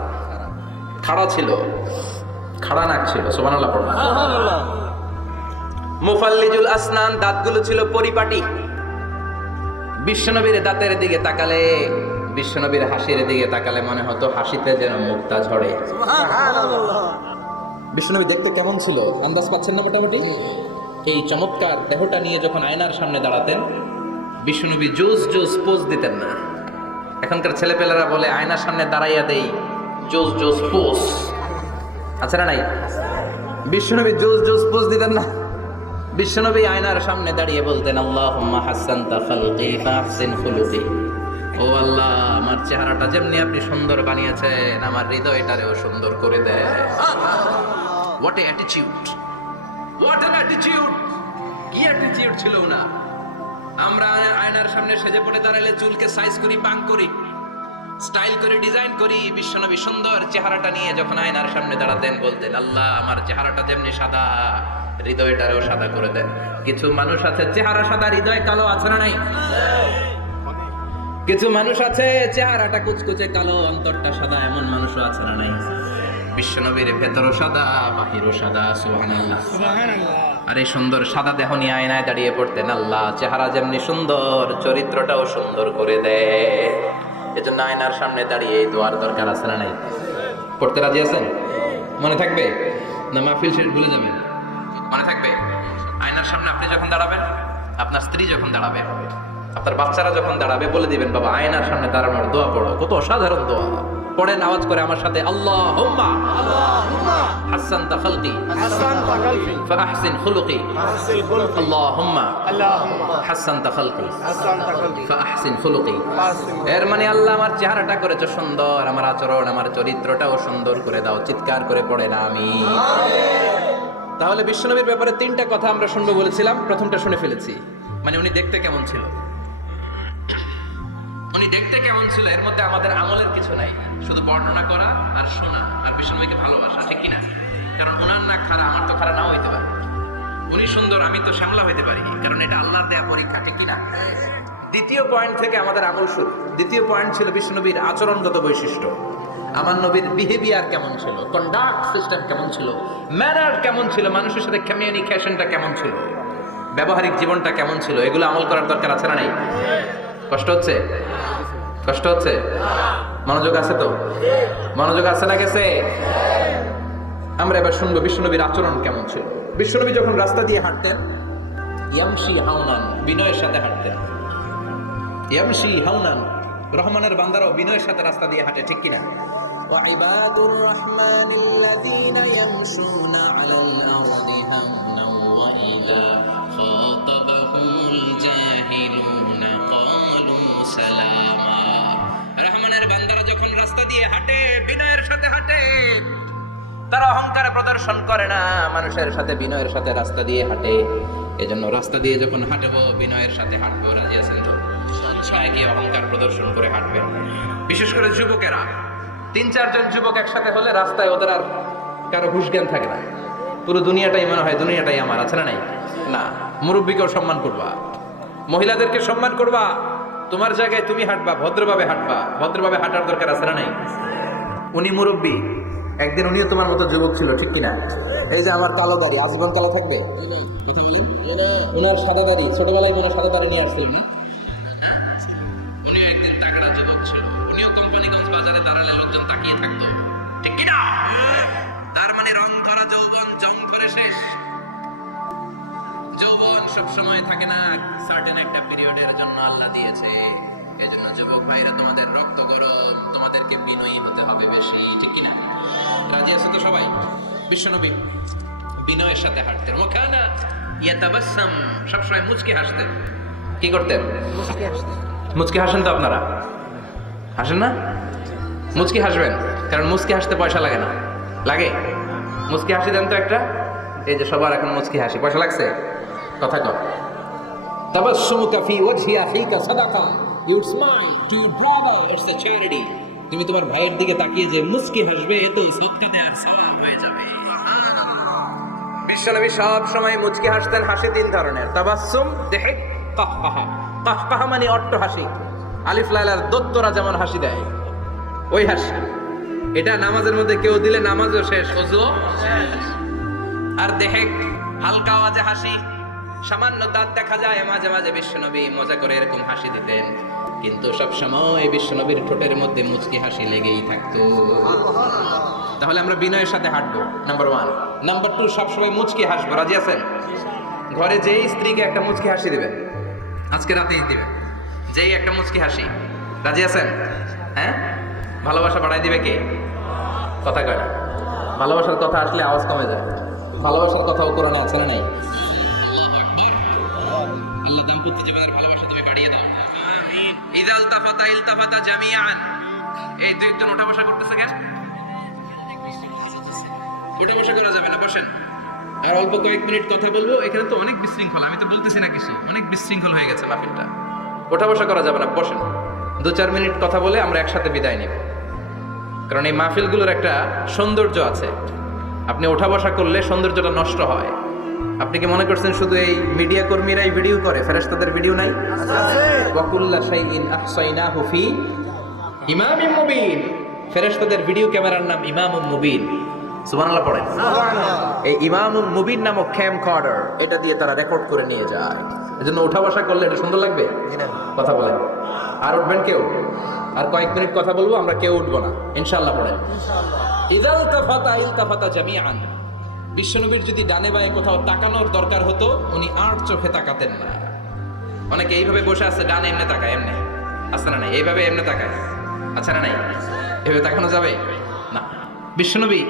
খাড়া ছিল, খাড়া নাক ছিল। সুবহানাল্লাহ পড়ুন। মুফাল্লিজুল আসনান, দাঁতগুলো ছিল পরিপাটি। বিশ্বনবীর দাঁতের দিকে তাকালে, বিশ্বনবীর হাসির দিকে তাকালে মনে হতো হাসিতে যেন মুক্তা ঝরে। বিশ্বনবী দেখতে কেমন ছিল আন্দাজ পাচ্ছেন না মোটামুটি? এই চমৎকার দেহটা নিয়ে যখন আয়নার সামনে দাঁড়াতেন, বিশ্বনবী জোস জোস পোজ দিতেন না। এখনকার ছেলেপেলেরা বলে আয়নার সামনে দাঁড়াইয়া দেই জোস জোস পোজ, আছে না নাই? বিশ্বনবী জোস জোস পোজ দিতেন না। বিশ্বনবী আয়নার সামনে দাঁড়িয়ে বলতেন আল্লাহুম্মা হাসানতা খালকি ফাহসিন খুলুকি, ও আল্লাহ আমার চেহারাটা যেমনি আপনি সুন্দর বানিয়েছেন, আমার হৃদয়টারেও সুন্দর করে দেয়। What a attitude, what an attitude! কি অ্যাটিটিউড ছিল না? আমরা আয়নার সামনে সেজে পড়ে দাঁড়ালে চুলকে সাইজ করি, পাং করি, স্টাইল করে, ডিজাইন করি। বিশ্বনবী সুন্দর চেহারাটা নিয়ে যখন আয়নার সামনে দাঁড়াতেন বলতেন আল্লাহ আমার চেহারাটা যেমনি সাদা, হৃদয়টারেও সাদা করে দেন। কিছু মানুষ আছে চেহারা সাদা, হৃদয় কালো, আছে না নাই? কিছু মানুষ আছে চেহারাটা কুচকুচে কালো, অন্তরটা সাদা, এমন মানুষও আছে না নাই? বিশ্বনবীর ভেতরও সাদা, বাহিরও সাদা। সুবহানাল্লাহ। আর এই সুন্দর সাদা দেহ নিয়ে আয়নায় দাঁড়িয়ে পড়তেন আল্লাহ চেহারা যেমনি সুন্দর, চরিত্রটাও সুন্দর করে দেয়। এজন্য আয়নার সামনে দাঁড়িয়ে এই দোয়ার দরকার আছে না নাই? পড়তে রাজি আছেন? মনে থাকবে না মাহফিল শেষ ভুলে যাবেন? মনে থাকবে? আয়নার সামনে আপনি যখন দাঁড়াবেন, আপনার স্ত্রী যখন দাঁড়াবে, আপনার বাচ্চারা যখন দাঁড়াবে, বলে দিবেন বাবা আয়নার সামনে দাঁড়ানোর দোয়া পড়ো। কত অসাধারণ দোয়া! পড়েন আওয়াজ করে আমার সাথে, আল্লাহুম্মা হাসানতা খালকি ফাহসিন খুলুকি, আল্লাহুম্মা হাসানতা খালকি ফাহসিন খুলুকি। এর মানে আল্লাহ আমার চেহারাটা করেছো সুন্দর, আমার আচরণ, আমার চরিত্রটাও সুন্দর করে দাও। চিৎকার করে পড়েন আমিন। তাহলে বিশ্বনবীর ব্যাপারে তিনটা কথা আমরা শুনবো বলেছিলাম, প্রথমটা শুনে ফেলেছি। মানে উনি দেখতে কেমন ছিল, উনি দেখতে কেমন ছিল, এর মধ্যে আমাদের আমলের কিছু নাই, শুধু বর্ণনা করা আর শোনা আর বিশ্বনবীকে ভালোবাসা, ঠিক কিনা? কারণ ওনার না খারাপ, আমার তো খারাপ নাও হইতে পারে। উনি সুন্দর, আমি তো শ্যামলা হইতে পারি, কারণ এটা আল্লাহর দেয়া পরীক্ষা, ঠিক কিনা? দ্বিতীয় পয়েন্ট থেকে আমাদের আমল শুরু। দ্বিতীয় পয়েন্ট ছিল বিশ্বনবীর আচরণগত বৈশিষ্ট্য। আমার নবীর বিহেভিয়ার কেমন ছিল, কন্ডাক্ট সিস্টেম কেমন ছিল, ম্যানার কেমন ছিল, মানুষের সাথে কমিউনিকেশনটা কেমন ছিল, ব্যবহারিক জীবনটা কেমন ছিল, এগুলো আমল করার দরকার আছে না নাই? কষ্ট হচ্ছে? কষ্ট হচ্ছে? মনোযোগ আছে তো? মনোযোগ আছে না গেছে? আমরা এবার শুনবো বিশ্বনবীর আচরণ কেমন ছিল। বিশ্বনবী যখন রাস্তা দিয়ে হাঁটতেন, ইয়ামশি হাওনান, বিনয়ের সাথে হাঁটতেন। ইয়ামশি হাওনান, রহমানের বান্দারাও বিনয়ের সাথে রাস্তা দিয়ে হাঁটে, ঠিক কিনা? وعباد الرحمن الذين يمشون على الأرض هونا وإذا خاطبهم الجاهلون قالوا سلاما। রহমানের বান্দারা যখন রাস্তা দিয়ে হাঁটে, বিনয়ের সাথে হাঁটে, তারা অহংকার প্রদর্শন করে না, মানুষের সাথে বিনয়ের সাথে রাস্তা দিয়ে হাঁটে। এজন্য রাস্তা দিয়ে যখন হাঁটবো বিনয়ের সাথে হাঁটবো। রাজি আছেন তো? একই অহংকার প্রদর্শন করে হাঁটবেন। বিশেষ করে যুবকেরা, 3-4 জন যুবক একসাথে হলে রাস্তায় ওদের আর কারো হুঁশ জ্ঞান থাকে না, পুরো দুনিয়াটাই মনে হয় দুনিয়াটাই আমার, আছে না নাই? না, মুরব্বীকেও সম্মান করবা, মহিলাদেরকে সম্মান করবা, তোমার জায়গায় তুমি হাঁটবা, ভদ্রভাবে হাঁটবা, ভদ্রভাবে হাঁটার দরকার আছে না নাই? উনি মুরব্বী, একদিন উনিও তোমার মতো যুবক ছিল, ঠিক কিনা? এই যে আমার কালো দাড়ি আজীবন কালো থাকবে, উনার সাদা দাড়ি ছোটবেলায় মনে সাদা দাড়ি নিয়ে আসছিল না? উনিও একদিন তাগড়া যুবক ছিল, উনিও কোম্পানিগঞ্জ বাজারে দাঁড়ালে লোকজন তাকিয়ে থাকতো, ঠিক কিনা? তার মানে রং করা যৌবন জং ধরে শেষ। যৌবন সব সময় থাকে না, সার্টেন একটা পিরিয়ডের জন্য আল্লাহ দিয়েছে। এজন্য যুবক ভাইরা, তোমাদের রক্ত গরম, তোমাদেরকে বিনয়ী হতে হবে বেশি, ঠিক কিনা? রাজি আছে তো সবাই? বিশ্বনবী বিনয়ের সাথে হাঁটতেন, মুখানা ইয়াতাবাসসাম, সবসময় মুচকি হাসতেন। কি করতেন? মুচকি হাসেন তো আপনারা? হাসেন না? মুচকি হাসবেন, কারণ মুচকি হাসতে পয়সা লাগে না। লাগে? মুচকি হাসি দেন তো একটা। এই যে সবার এখন মুচকি হাসি, পয়সা লাগছে? কথা কর। তাবাসসুমুকা ফি ওয়াজহি আখিকা সাদাকা, you smile to your brother, it's a charity. তুমি তোমার ভাইয়ের দিকে তাকিয়ে যে মুচকি হাসবে, এতে সদকা দেওয়ার সওয়াব হয়ে যাবে। বিশ্বনবী সব সময় মুচকি হাসতেন। হাসি 3 ধরনের, তাবাসসুম, দিহিক, কাহকাহা। কাহকাহা মানে অট্ট হাসি, আলিফ লাইলার দত্তরা যেমন হাসি দেয় ওই হাসি। এটা নামাজের মধ্যে কেউ দিলে নামাজও শেষ, ওযুও শেষ। আর দিহিক, হালকা আওয়াজে হাসি, সামান্য দাঁত দেখা যায় মাঝে মাঝে। বিশ্বনবী মজা করে এরকম হাসি দিতেন, কিন্তু সব সময় বিশ্বনবীর ঠোঁটের মধ্যে মুচকি হাসি লেগেই থাকতো। তাহলে আমরা বিনয়ের সাথে হাঁটবো, নাম্বার 1। নাম্বার 2, সবসময় মুচকি হাসবো। রাজি আছেন? ঘরে যেই স্ত্রীকে একটা মুচকি হাসি দিবেন, আজকে রাতেই দিবেন, যেই একটা মুচকি হাসি। রাজি আছেন? হ্যাঁ, ভালোবাসা বাড়াই দিবে কে? কথা কয় না। ভালোবাসার কথা আসলে আওয়াজ কমে যায়। ভালোবাসার কথাও কোরআনে আছে না নাই? আল্লাহ দাম্পত্য জীবনের ভালোবাসা তুমি বাড়িয়ে দাও। আমিন। ইযা ইলতাফাতা ইলতাফাতা জামিআন। এই তো একটু ওঠা বসা করতেছে কেন? ওঠা বসা করা যাবে না, বসেন। আর অল্প কয়েক মিনিট কথা বলবো। এখানে তো অনেক বিশৃঙ্খলা, আমি তো বলতেছি না কিছু, অনেক বিশৃঙ্খল হয়ে গেছে মাহফিলটা। ওঠা বসা করা যাবে না, বসেন। 2-4 মিনিট কথা বলে আমরা একসাথে বিদায় নিব, কারণ এই মাহফিলগুলোর একটা সৌন্দর্য আছে। আপনি ওঠা বসা করলে সৌন্দর্যটা নষ্ট হয়। আপনি কি মনে করছেন শুধু এই মিডিয়া কর্মীরাই ভিডিও করে? ফেরেশতাদের ভিডিও নাই? আছে। ওয়া কুল্লা শাইইন আহসাইনাহু ফি ইমামিন মুবিন। ফেরেশতাদের ভিডিও ক্যামেরার নাম ইমামুন মুবিন। সুবহানাল্লাহ পড়েন। সুবহানাল্লাহ। এই ইমামুন মুবিন নামক ক্যামকর্ডার, এটা দিয়ে তারা রেকর্ড করে নিয়ে যায়। এজন্য ওঠা বসা করলে এটা সুন্দর লাগবে? কথা বলেন। আর উঠবেন কেউ? আর কয়েক মিনিট কথা বলবো, আমরা কেউ উঠবো না, ইনশাআল্লাহ পড়েন। ইযা ইলতাফাতা ইলতাফাতা জামিআন। বিশ্বনবীর যদি ডানে বাঁয়ে কোথাও তাকানোর দরকার হতো, উনি আর চোখে তাকাতেন না। অনেকে এইভাবে বসে আছে, ডানে এমনি তাকায়, এমনি আছে না নাই? এইভাবে এমনি তাকায়, আছে না নাই? এভাবে তাকানো যাবে না। বিশ্বনবী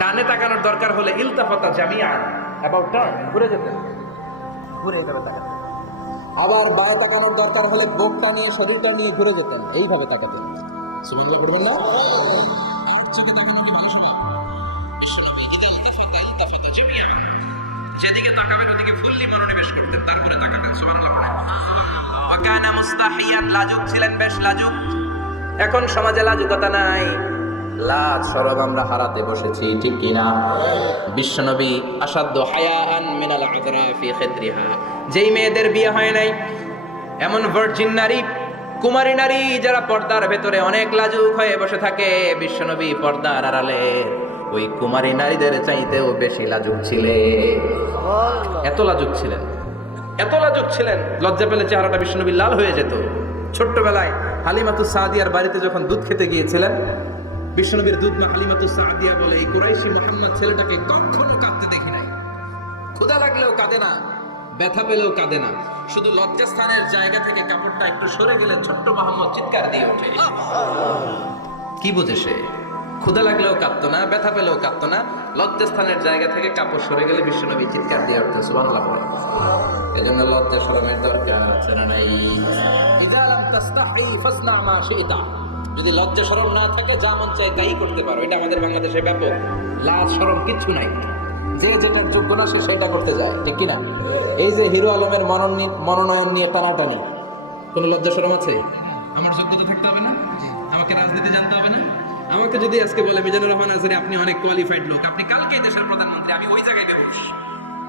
ডানে তাকানোর দরকার হলে ইলতাফাতা জামিআন, অ্যাবাউট টার্ন, ঘুরে যেতেন, ঘুরে এইভাবে তাকাতেন। আবার বাঁয়ে তাকানোর দরকার হলে বুকটা নিয়ে, শরীরটা নিয়ে ঘুরে যেতেন, এইভাবে তাকাতেন। সুবহানাল্লাহ বলবেন না? যেদিকে তাকাবেন ওদিকে ফুল্লি মনোনিবেশ করতেন, তারপরে তাকাবেন। সুবহানাল্লাহ। ওয়া কানা মুস্তাহিয়ান, লাজুক ছিলেন, বেশ লাজুক। এখন সমাজে লাজুকতা নাই, লাজ শরম আমরা হারাতে বসেছি, ঠিক কিনা? বিশ্বনবী আসাদ্দু হায়াআন মিনাল আযরা ফি খিদরিহা। যেই মেয়েদের বিয়ে হয় নাই, এমন ভার্জিন নারী, কুমারী নারী যারা পর্দার ভেতরে অনেক লাজুক হয়ে বসে থাকে, বিশ্বনবী পর্দার আড়ালে ওই কুমারী নারীদের চাইতেও বেশি লাজুক ছিলেন। এত লাজুক ছিলেন, এত লাজুক ছিলেন, লজ্জা পেলে চেহারাটা বিশ্বনবী লাল হয়ে যেত। ছোট্টবেলায় হালিমাতুস সাদিয়ার বাড়িতে যখন দুধ খেতে গিয়েছিলেন, বিশ্বনবীর দুধ মা হালিমাতুস সাদিয়া বলে, এই কুরাইশি মুহাম্মদ ছেলেটাকে কখনো কাঁদতে দেখি নাই। ক্ষুধা লাগলেও কাঁদে না, ব্যথা পেলেও কাঁদে না, শুধু লজ্জাস্থানের জায়গা থেকে কাপড়টা একটু সরে গেলে ছোট্ট মুহাম্মদ চিৎকার দিয়ে ওঠে। কি বুঝে সে? ক্ষুধা লাগলেও কাঁদতো না, ব্যথা পেলেও কাঁদতো না, লজ্জাস্থানের জায়গা থেকে কাপড় সরে গেলে বিশ্বনবী চিৎকার দিয়ে উঠতো। সুবহানাল্লাহ। এজন্য লজ্জা শরমের দরকার আছে না নাই? ইযা লাম তাস্তাহি ফাসনা মা শি'তা। যদি লজ্জা শরম না থাকে, যা মন চায় তাই করতে পারো। এটা আমাদের বাংলাদেশে ব্যাপক। লাজ শরম কিচ্ছু নাই, যে যেটার যোগ্য না সে সেটা করতে যায়, ঠিক কিনা? এই যে হিরো আলমের মনোনয়ন নিয়ে টানাটানি, কোনো লজ্জা শরম আছে? আমার যোগ্যতা থাকতে হবে না? আমাকে রাজনীতি জানতে হবে না? আমাকে যদি আজকে বলে মিজানুর রহমান আজহারী আপনি অনেক কোয়ালিফাইড লোক, আপনি কালকেই দেশের প্রধানমন্ত্রী, আমি ওই জায়গায় বেবুস।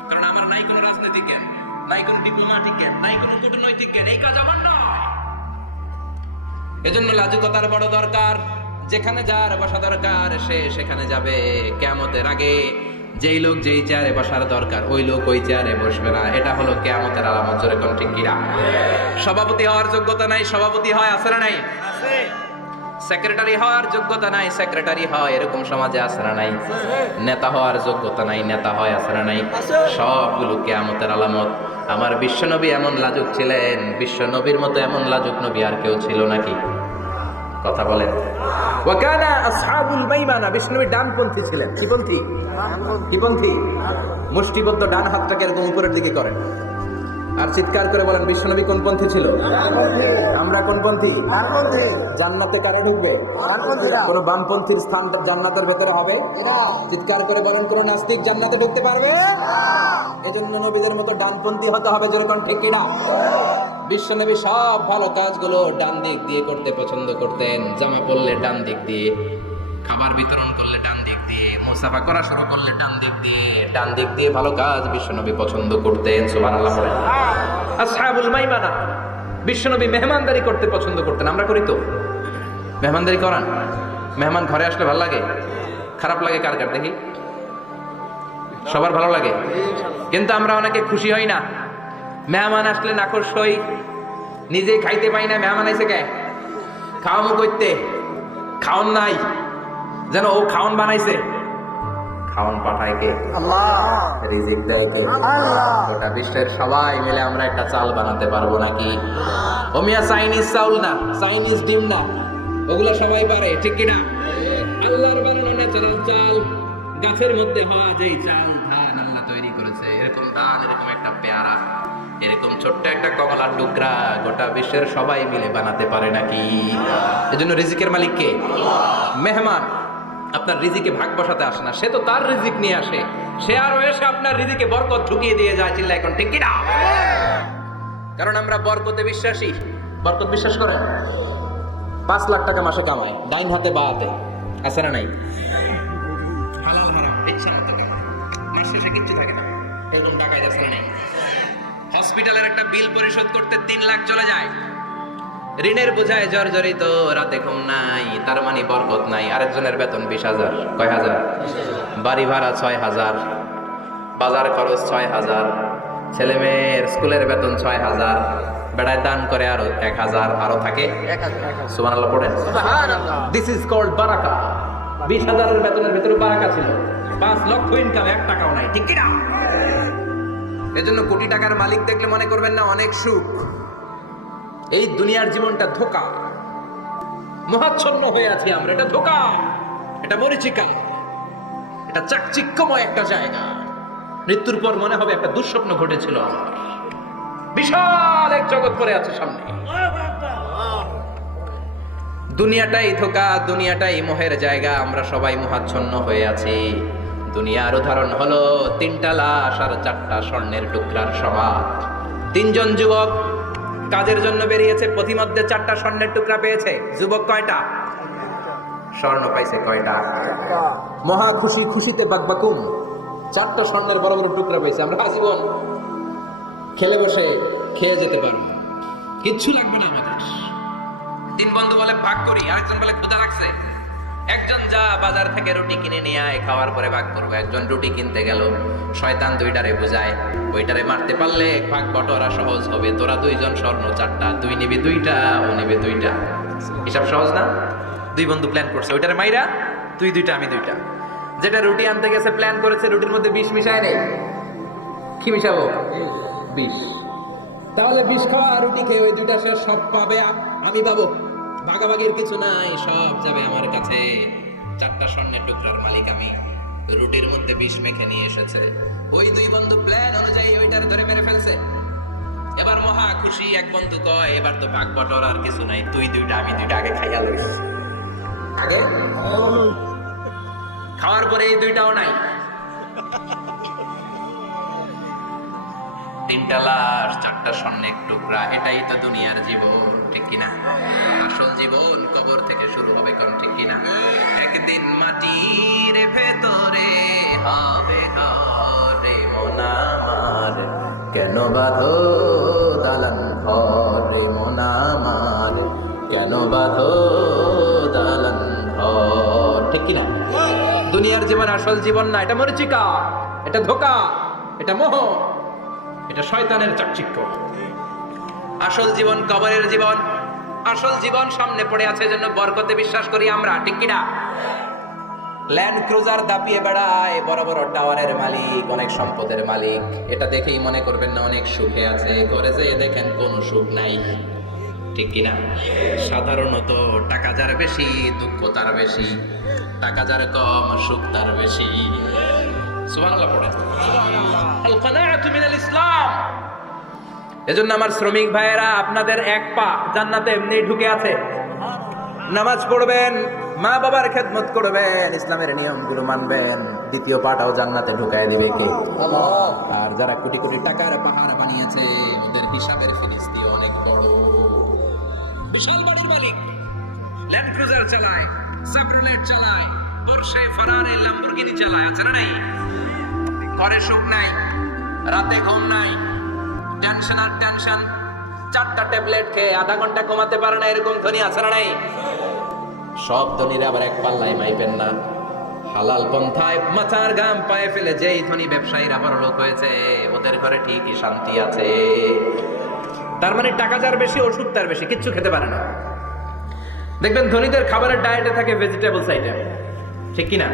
কারণ আমার নাই কোনো রাজনৈতিক জ্ঞান, নাই কোনো ডিপ্লোম্যাটিক জ্ঞান, নাই কোনো কূটনৈতিক জ্ঞান, এই কাজ আমার নয়। এজন্য লাজুকতার বড় দরকার। যেখানে যার বসা দরকার সে সেখানে যাবে। কিয়ামতের আগে যেই লোক যেই চেয়ারে বসার দরকার ওই লোক ওই চেয়ারে বসবে না। এটা হলো কিয়ামতের আলামত। জোরে কোন ঠিক কিনা? সভাপতি হওয়ার যোগ্যতা নাই, সভাপতি হয়, আছে না নাই? সেক্রেটারি হওয়ার যোগ্যতা নাই, সেক্রেটারি হয়, এরকম সমাজে আছে না নাই? নেতা হওয়ার যোগ্যতা নাই, নেতা হয়, আছে না নাই? সবগুলো কিয়ামতের আলামত। আমার বিশ্বনবী এমন লাজুক ছিলেন, বিশ্বনবীর মতো এমন লাজুক নবী আর কেউ ছিল নাকি? কথা বলেন। ওয়াকানা আসহাবুল মাইমানা, বিষ্ণুবী ডানপন্থী ছিলেন। কিপন্থী? কিপন্থী? মুষ্টিবদ্ধ ডান হাতটাকে এরকম উপরের দিকে করেন আর চিৎকার করে বলেন বিশ্বনবী কোন পন্থী ছিল? আমরা কোন পন্থী? জান্নাতে কারা ঢুকবে? কোন বামপন্থীর স্থান জান্নাতের ভেতরে হবে? চিৎকার করে বলেন কোন নাস্তিক জান্নাতে ঢুকতে পারবে? এজন্য নবীদের মতো ডানপন্থী হতে হবে। যেরকম ঠিক কিনা? বিশ্বনবী সব ভালো কাজগুলো ডান দিক দিয়ে করতে পছন্দ করতেন। জামা পরলে ডান দিক দিয়ে, খাবার বিতরণ করলে ডান দিক দিয়ে, মুসাফা করা শুরু করলে ডান দিক দিয়ে, ডান দিক দিয়ে ভালো কাজ বিশ্বনবী পছন্দ করতেন। সুবহানাল্লাহ বলেন। আসহাবুল মাইমানা, বিশ্বনবী মেহমানদারি করতে পছন্দ করতেন। আমরা করি তো? মেহমানদারি করান? মেহমান ঘরে আসলে ভালো লাগে? খারাপ লাগে কার কার দেখি? সবার ভালো লাগে, কিন্তু আমরা অনেকে খুশি হই না। মেহমান আসলে নাখোশ হই, নিজেই খাইতে পাই না। মেহমান আইছে কে? খাওয়ামু করতে, খাওন নাই, যেন ও খাওন বানাইছে। খাওন পাঠায় কে? আল্লাহ। রিজিক দেয় কে? আল্লাহ। গোটা বিশ্বের সবাই মিলে আমরা একটা চাল বানাতে পারবো নাকি? ও মিয়া চাইনিজ চাউল না, চাইনিজ ডিম না, ওগুলো সবাই পারে, ঠিক কিনা? আল্লাহর বানানো ন্যাচারাল চাল, গাছের মধ্যে হওয়া যেই চাল, ধান আল্লাহ তৈরি করেছে, এরকম ধান, এরকম একটা পেয়ারা, এরকম ছোট্ট একটা কমলার টুকরা গোটা বিশ্বের সবাই মিলে বানাতে পারে নাকি? এজন্য রিজিকের মালিক কে? মেহমান আপনার রিজিকে ভাগ বসাতে আসে না, সে তো তার রিজিক নিয়ে আসে। সে আরো এসে আপনার রিজিকে বরকত ঢুকিয়ে দিয়ে যায়। চিল্লা এখন ঠিক কিনা? কারণ আমরা বরকতে বিশ্বাসী। বরকত বিশ্বাস করেন? 5 লাখ টাকা মাসে কামায়, ডাইন হাতে বা হাতে, আছে না নাই? হালাল হারাম ইচ্ছা মতো কামায়, মাস শেষে কিচ্ছু থাকে না, এরকম টাকায় আছে না নাই? হসপিটালের একটা বিল পরিশোধ করতে 3 লাখ চলে যায়। ঋণের বোঝায় জর্জরিত, রাতে ঘুম নাই, তার মানে বরকত নাই। আরেকজনের বেতন 20,000, কয় হাজার? বাড়ি ভাড়া 6,000, বাজার খরচ 6,000, ছেলে মেয়ের স্কুলের বেতন 6,000, বেড়ায় দান করে আরো 1,000, আরো থাকে। সুবহানাল্লাহ পড়েন। দিস ইজ কল্ড বারাকা। 20,000 বেতনের ভিতরে বারাকা ছিল। 5 লক্ষ ইনকাম, 1 টাকাও নাই, ঠিক কিনা? এজন্য কোটি টাকার মালিক দেখলে মনে করবেন না অনেক সুখ। এই দুনিয়ার জীবনটা ধোঁকা, মহাচ্ছন্ন হয়ে আছি আমরা। এটা ধোঁকা, এটা মরিচিকা, এটা চাকচিক্যময় একটা জায়গা। মৃত্যুর পর মনে হবে একটা দুঃস্বপ্ন ঘটেছিল আমার। বিশাল এক জগৎ পড়ে আছে সামনে। দুনিয়াটাই ধোঁকা, দুনিয়াটাই মোহের জায়গা। আমরা সবাই মোহাচ্ছন্ন হয়ে আছি। দুনিয়ার উদাহরণ হলো 3টা লাশ আর 4টা স্বর্ণের টুকরার সমাজ। 3 জন যুবক কাজের জন্য বেরিয়েছে, পথিমধ্যে 4টা স্বর্ণের টুকরা পেয়েছে। যুবক কয়টা? স্বর্ণ পাইছে কয়টা? মহা খুশি, খুশিতে বাকবাকুম। 4টা স্বর্ণের বড় বড় টুকরা পেয়েছে। আমরা আজীবন খেলে বসে খেয়ে যেতে পারবো, কিচ্ছু লাগবে না আমাদের। 3 বন্ধু বলে ভাগ করি, আরেকজন বলে ক্ষুধা লাগছে। একজন যা বাজার থেকে রুটি কিনে নিয়ে আয়, খাওয়ার পরে ভাগ করবো। একজন রুটি কিনতে গেল, শয়তান 2টারে বুঝায়, ওইটারে মারতে পারলে ভাগ বটোয়ারা সহজ হবে। তোরা 2 জন স্বর্ণ 4টা, তুই নিবি 2টা, ও নিবে 2টা। হিসাব সহজ না? 2 বন্ধু প্ল্যান করছে, ওইটারে মাইরা তুই 2টা, আমি 2টা। যেটা রুটি আনতে গেছে প্ল্যান করেছে, রুটির মধ্যে বিষ মিশায় নেই। কি মিশাবো? বিষ। তাহলে বিষ খাওয়া রুটি খেয়ে ওই 2টা শেষ, সব পাবে আমি পাবো। ভাগাভাগির কিছু নাই, সব যাবে আমার কাছে। 4টা স্বর্ণের টুকরার মালিক আমি। রুটির মধ্যে বিষ মেখে নিয়ে এসেছে। ওই 2 বন্ধু প্ল্যান অনুযায়ী ওইটার ধরে মেরে ফেলছে। এবার মহা খুশি। এক বন্ধু কয়, এবার তো ভাগ বটর আর কিছু নাই, তুই 2টা, আমি 2টা, আগে খাইয়া লইস। আগে খাওয়ার পরে এই 2টাও নাই। তিনটা লাশ, চারটা স্বর্ণের টুকরা, এটাই তো দুনিয়ার জীবন, ঠিক কিনা? আসল জীবন কবর থেকে শুরু হবে, কোন ঠিক কিনা? একদিন মাটির ভেতরে হবে ঘরে মন আমার, কেন বাঁধো দালান ঘরে মন আমার, কেন বাঁধো দালান ঘর, ঠিক কিনা? দুনিয়ার জীবন আসল জীবন না, এটা মরিচিকা, এটা ধোঁকা, এটা মোহ, এটা শয়তানের চাকচিক্য। আসল জীবন কবরের জীবন। আসল জীবন সামনে পড়ে আছে, জন্য বরকতে বিশ্বাস করি আমরা, ঠিক কিনা? ল্যান্ড ক্রুজার দাপিয়ে বেড়ায়, বড় বড় টাওয়ারের মালিক, অনেক সম্পদের মালিক। এটা দেখেই মনে করবেন না অনেক সুখে আছে, ঘরে যেয়ে দেখেন কোনো সুখ নাই, ঠিক কিনা? সাধারণত টাকা যার বেশি দুঃখ তার বেশি, টাকা যার কম সুখ তার বেশি। সুবহানাল্লাহ পড়েন। আল কানাআতু মিনাল ইসলাম। এজন্য আমার শ্রমিক ভাইয়েরা, আপনাদের এক পা জান্নাতে এমনি ঢুকে আছে। নামাজ পড়বেন, মা বাবার খেদমত করবেন, ইসলামের নিয়মগুলো মানবেন, দ্বিতীয় পাটাও জান্নাতে ঢুকায় দিবে কে? আল্লাহ। আর যারা কোটি কোটি টাকার পাহাড় বানিয়েছে, ওদের হিসাবের ফিরিস্তি অনেক বড়। বিশাল বাড়ির মালিক, ল্যান্ড ক্রুজার চালায়, সাবরুলেট চালায়, পোরশে, ফারারি, ল্যাম্বরগিনি চালায়, আছে না নাই? ঘরে সুখ নাই, রাতে ঘুম নাই, টেনশন আর টেনশন, 4টা ট্যাবলেট খেয়ে আধা ঘন্টা ঘুমাতে পারে না, এরকম ধনী আছে না নাই? সব ধনীরা আবার এক পাল্লায় মাইবেন না। হালাল পন্থায় মাথার ঘাম পায়ে ফেলে যেই ধনী ব্যবসায়ীরা বড় লোক হয়েছে, ওদের ঘরে ঠিকই শান্তি আছে। তার মানে টাকা যার বেশি, ওষুধ তার বেশি, কিচ্ছু খেতে পারে না। দেখবেন ধনীদের খাবারের ডায়েটে থাকে ভেজিটেবলস আইটেম, ঠিক কিনা?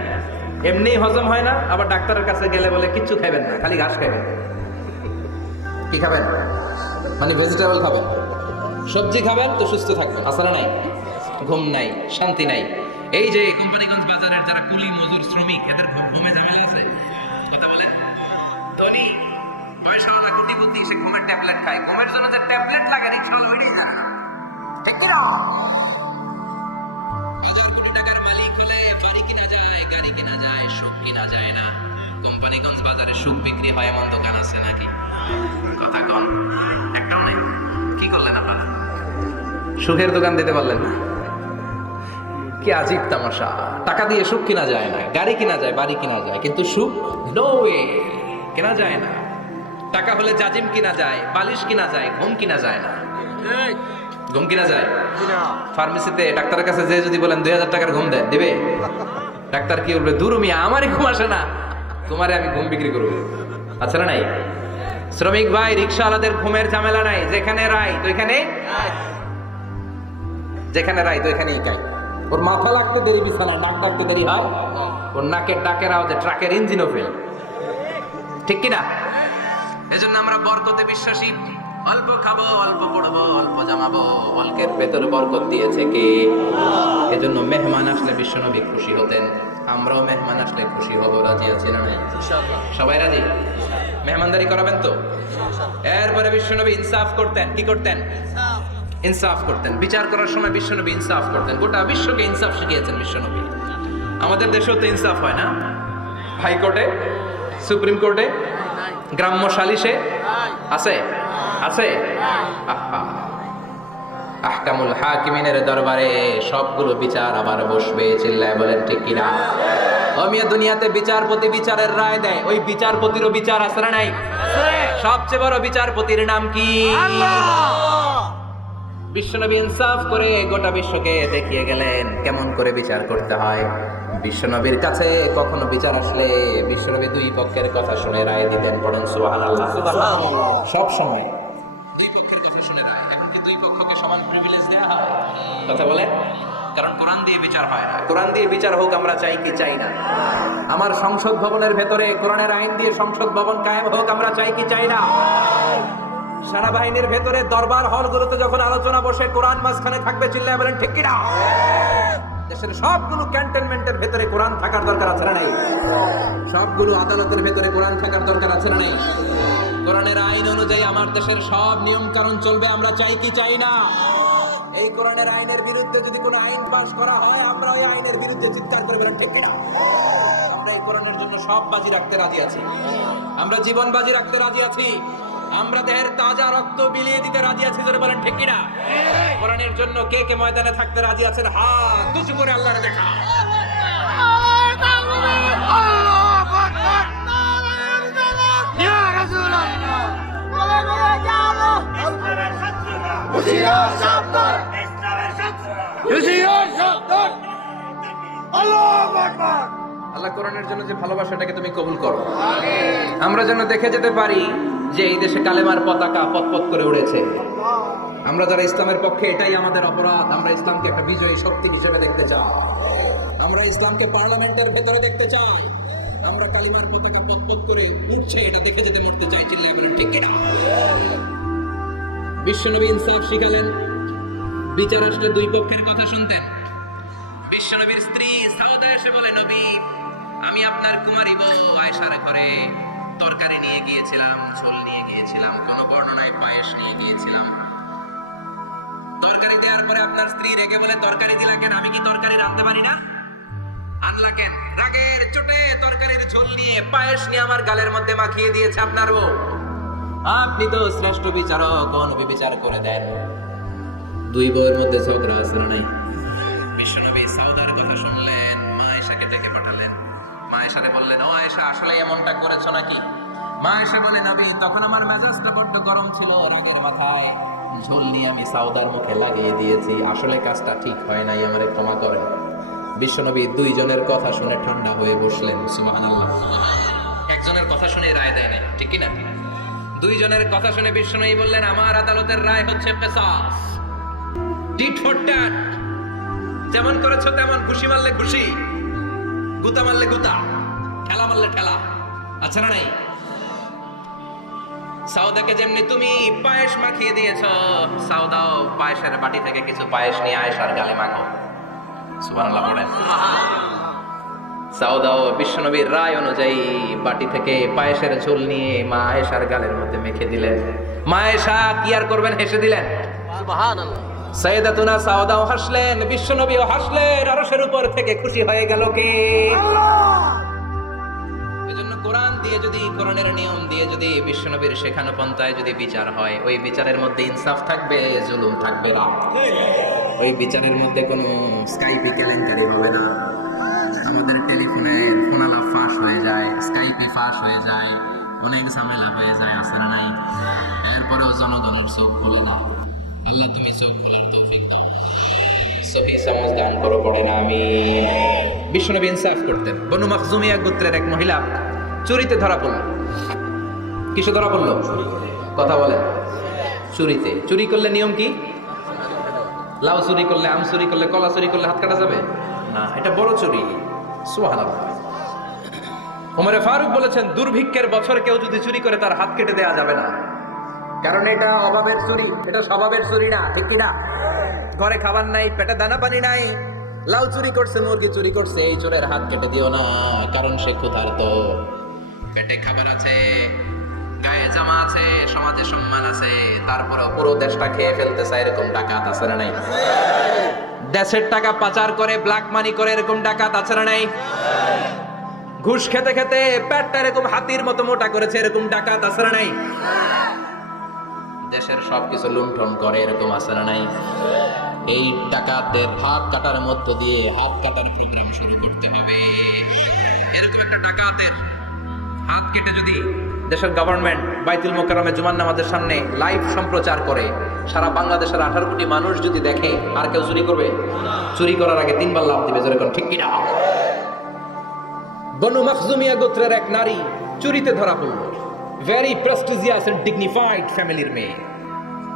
এমনি হজম হয় না, আবার ডাক্তারের কাছে গেলে বলে কিচ্ছু খাবেন না, খালি ঘাস খাবেন। কি খাবেন? মানে ভেজিটেবল খাবেন, সবজি খাবেন তো সুস্থ থাকবেন, আসলে নাই, ঘুম নাই, শান্তি নাই। এই যে কোম্পানিগঞ্জ বাজারের যারা কুলি মজুর শ্রমিক, এদের ঘুমে ঝামেলা আছে, কথা বলেন। ধনী পয়সাওয়ালা কোটিপতি, সে ঘুমের ট্যাবলেট খায়, ঘুমের জন্য যে ট্যাবলেট লাগে রিক্সাওয়ালা ওইটাই জানে না, ঠিক কিনা? হাজার কোটি টাকার মালিক হলে বাড়ি কিনা যায়, গাড়ি কিনা যায়, সুখ কিনা যায় না। কোম্পানিগঞ্জ বাজারে সুখ বিক্রি হয় এমন দোকান আছে নাকি? কথা কন, একটাও নেই। কি করলেন আপনারা? সুখের দোকান দিতে পারলেন না। কি আজীব তামাশা! টাকা দিয়ে সুখ কিনা যায় না, গাড়ি কিনা যায়, বাড়ি কিনা যায়, কিন্তু সুখ নো ওয়ে, কেনা যায় না। টাকা হলে জাজিম কিনা যায়, বালিশ কিনা যায়, ঘুম কিনা যায় না। ঘুম কিনা যায়? ফার্মেসিতে ডাক্তারের কাছে যে যদি বলেন 2000 টাকার ঘুম দেন, দিবে? ডাক্তার কি বলবে? দূর মিয়া, আমারই ঘুম আসে না, তোমারে আমি ঘুম বিক্রি করবো, আছে না নাই? শ্রমিক ভাই, রিক্সাওয়ালাদের ঘুমের ঝামেলা নাই, যেখানে রায় তো এখানে, যেখানে রায় তো এখানেই কাই। ওর মাথা লাগতে দেরি বিছানায়, নাক ডাকতে দেরি হয়, ওর নাকের ডাকের আওয়াজে ট্রাকের ইঞ্জিনও ফেল, ঠিক কিনা? এজন্য আমরা বরকতে বিশ্বাসী। অল্প খাবো, অল্প পড়বো, অল্প জামাবো, অল্পের ভেতরে বরকত দিয়েছে কে? এজন্য মেহমান আসলে বিশ্বনবী খুশি হতেন, আমরাও মেহমান আসলে খুশি হব। রাজি আছি না? সবাই রাজি? মেহমানদারি করাবেন তো? এরপরে বিশ্বনবী ইনসাফ করতেন। কি করতেন? ইনসাফ করতেন। বিচার করার সময় বিশ্বনবী ইনসাফ করতেন। গোটা বিশ্বকে ইনসাফ শিখিয়েছেন বিশ্বনবী। আমাদের দেশেও তো ইনসাফ হয় না? হাইকোর্টে, সুপ্রিম কোর্টে, গ্রাম্য সালিশে আছে, আছে। আহকামুল হাকিমিনের দরবারে সবগুলো বিচার আবার বসবে, চিল্লায় বলেন ঠিক কিনা? অমিয়া দুনিয়াতে বিচারপতি বিচারের রায় দেয়, ওই বিচারপতিরও বিচার আছে না নাই? সবচেয়ে বড় বিচারপতির নাম কি? আল্লাহ। বিশ্বনবী ইনসাফ করে গোটা বিশ্বকে দেখিয়ে গেলেন কেমন করে বিচার করতে হয়। বিশ্বনবীর কাছে কখনো বিচার আসলে বিশ্বনবী দুই পক্ষের কথা শুনে রায় দিতেন। পড়েন সুবহানাল্লাহ। সব সময় দুই পক্ষের কথা শুনে রায়। এখন কি দুই পক্ষকে সমান প্রিভিলেজ দেয়া হয়? কথা বলে, কারণ কোরআন দিয়ে বিচার হয় না। কোরআন দিয়ে বিচার হোক আমরা চাই কি চাই না? আমার সংসদ ভবনের ভেতরে কোরআনের আইন দিয়ে সংসদ ভবন কায়েম হোক আমরা চাই কি চাই না? সেনাবাহিনীর ভেতরে দরবার হলগুলোতে যখন আলোচনা বসে কোরআন মাঝখানে থাকবে, চিল্লায় বলেন ঠিক কিনা? দেশের সবগুলো ক্যান্টনমেন্টের ভেতরে কোরআন থাকার দরকার আছে না নাই? সবগুলো আদালতের ভেতরে কোরআন থাকার দরকার আছে না নাই? কোরআনের আইন অনুযায়ী আমার দেশের সব নিয়ম কানুন চলবে আমরা চাই কি চাই না? এই কোরআনের আইনের বিরুদ্ধে যদি কোনো আইন পাস করা হয় আমরা ওই আইনের বিরুদ্ধে চিৎকার করে বলেন ঠিক কিনা? আমরা এই কোরআনের জন্য সব বাজি রাখতে রাজি আছি, আমরা জীবন বাজি রাখতে রাজি আছি। আমরা দেহের তাজা রক্ত বিলিয়ে দিতে রাজি আছি, জোরে বলেন ঠিক কিনা? কোরআনের জন্য কে কে ময়দানে থাকতে রাজি আছেন? হাত উঁচু করে আল্লাহরে দেখা। আল্লাহ কোরআনের জন্য যে ভালোবাসাটাকে তুমি কবুল করো। আমরা যেন দেখে যেতে পারি যে এই দেশে কালেমার পতাকা পতপত করে উড়েছে। আমরা যারা ইসলামের পক্ষে, এটাই আমাদের অপরাধ। আমরা ইসলামকে একটা বিজয়ী শক্তি হিসেবে দেখতে চাই। আমরা ইসলামকে পার্লামেন্টের ভেতরে দেখতে চাই। আমরা কালিমার পতাকা পতপত করে উঠছে, এটা দেখে যেতে মরতে চাই। চিল্লায় বলেন ঠিক কিনা? বিশ্বনবী ইনসাফ শিখালেন, বিচার আসলে দুই পক্ষের কথা শুনতেন। বিশ্বনবীর স্ত্রী সাউদা এসে বলে, নবী, আমি আপনার কুমারী বউ আয়েশার ঘরে তরকারি নিয়ে গিয়েছিলাম, ঝোল নিয়ে গিয়েছিলাম, কোন বর্ণনায় পায়েস নিয়ে গিয়েছিলাম। তরকারি দেওয়ার পরে আপনার স্ত্রী রেগে বলে, তরকারি দিলা কেন? আমি কি তরকারি রাঁধতে পারি না? আনলা কেন? রাগের চোটে তরকারির ঝোল নিয়ে পায়েস নিয়ে আমার গালের মধ্যে মাখিয়ে দিয়েছে আপনার বউ। আপনি তো শ্রেষ্ঠ বিচারক, নবী বিচার করে দেন। দুই বউয়ের মধ্যে ঝগড়া আছে না নাই? বিশ্বনবী সাউদার কথা শুনলেন, মা আয়েশাকে ডেকে পাঠালেন। মা আয়েশারে বললেন, ও আয়েশা, আসলে এমনটা করেছো নাকি? মা আয়েশা বলে, নবী, তখন আমার মেজাজটা বড্ড গরম ছিল, রাগের মাথায় ঝোল নিয়ে আমি সাউদার মুখে লাগিয়ে দিয়েছি। আসলে কাজটা ঠিক হয় নাই, আমারে ক্ষমা করে। বিশ্বনবী দুইজনের কথা শুনে ঠান্ডা হয়ে বসলেন। সুবহানাল্লাহ। একজনের কথা শুনে রায় দেয় নাই, ঠিক কি না? দুইজনের কথা শুনে বিশ্বনবী বললেন, আমার আদালতের রায় হচ্ছে কিসাস, টিট ফর ট্যাট। যেমন করেছো তেমন, খুশি মারলে খুশি, গুতা মারলে গুতা, ঠেলা মারলে ঠেলা। আচ্ছা না নাই? সাউদাকে যেমনি তুমি পায়েস মাখিয়ে দিয়েছো, সাউদাও পায়েসের বাটি থেকে কিছু পায়েস নিয়ে আয়েশার গালে মাখো। সুবহানাল্লাহ পড়েন। সাউদাও বিশ্বনবীর রায় অনুযায়ী বাটি থেকে পায়েসের ঝোল নিয়ে মা আয়েশার গালের মধ্যে মেখে দিলেন। মা আয়েশা কি আর করবেন, হেসে দিলেন। সুবহানাল্লাহ। সাইয়েদাতুনা সাউদাও হাসলেন, বিশ্বনবীও হাসলেন। আরশের উপর থেকে খুশি হয়ে গেল কে? আল্লাহ। এজন্য কোরআন দিয়ে যদি, কোরআনের নিয়ম দিয়ে যদি, বিশ্বনবীর শেখানো পন্থায় যদি বিচার হয়, ওই বিচারের মধ্যে ইনসাফ থাকবে, জুলুম থাকবে না। ওই বিচারের মধ্যে কোনো স্কাইপে কেলেঙ্কারি হবে না। আমাদের টেলিফোনে ফোনালাপ ফাঁস হয়ে যায়, স্কাইপে ফাঁস হয়ে যায়, অনেক ঝামেলা হয়ে যায়, আছে না নাই? এরপরেও জনগণের চোখ খুলে না। আল্লাহ তুমি চোখ খোলার তৌফিক দাও, সহি সমঝ দান করো, পড়ে না আমি। বিশ্বনবী ইনসাফ করতেন। বনু মাখজুমিয়া গোত্রের এক মহিলা চুরিতে ধরা পড়ল। কিসে ধরা পড়ল? কথা বলেন। চুরিতে। চুরি করলে নিয়ম কি? লাউ চুরি করলে, আম চুরি করলে, কলা চুরি করলে হাত কাটা যাবে না, এটা বড় চুরি। সুবহানাল্লাহ। ওমরে ফারুক বলেছেন, দুর্ভিক্ষের বছর কেউ যদি চুরি করে তার হাত কেটে দেওয়া যাবে না, কারণ এটা অভাবের চুরি, এটা স্বভাবের চুরি না, ঠিক কিনা? ঘরে খাবার নাই, পেটে দানা পানি নাই, লাউ চুরি করছে, মুরগি চুরি করছে, এই চোরের হাত কেটে দিও না, কারণ সে ক্ষুধার্ত। পেটে খাবার আছে, গায়ে জামা আছে, সমাজে সম্মান আছে, তারপরে পুরো দেশটা খেয়ে ফেলতে চায়, এরকম ডাকাত আছে না নাই? দেশের টাকা পাচার করে, ব্ল্যাক মানি করে, এরকম ডাকাত আছে না নাই? ঘুষ খেতে খেতে পেটটা এরকম হাতির মতো মোটা করেছে, এরকম ডাকাত আছে না নাই? দেশের সবকিছু লুণ্ঠন করে, এরকম আছে না নাই? এই ডাকাতদের হাত কাটার মধ্য দিয়ে হাত কাটার প্রোগ্রাম শুরু করতে হবে। এরকম একটা ডাকাতের হাত কেটে যদি দেশের গভর্নমেন্ট বাইতুল মোকাররমে জুমার নামাজের সামনে লাইভ সম্প্রচার করে, সারা বাংলাদেশের 18 কোটি মানুষ যদি দেখে, আর কেউ চুরি করবে? চুরি করার আগে 3 বার লাফ দিবে, যেরকম ঠিক কিনা? বনু মাখজুমিয়া গোত্রের এক নারী চুরিতে ধরা পড়ল। ভেরি প্রেস্টিজিয়াস এন্ড ডিগনিফাইড ফ্যামিলির মেয়ে।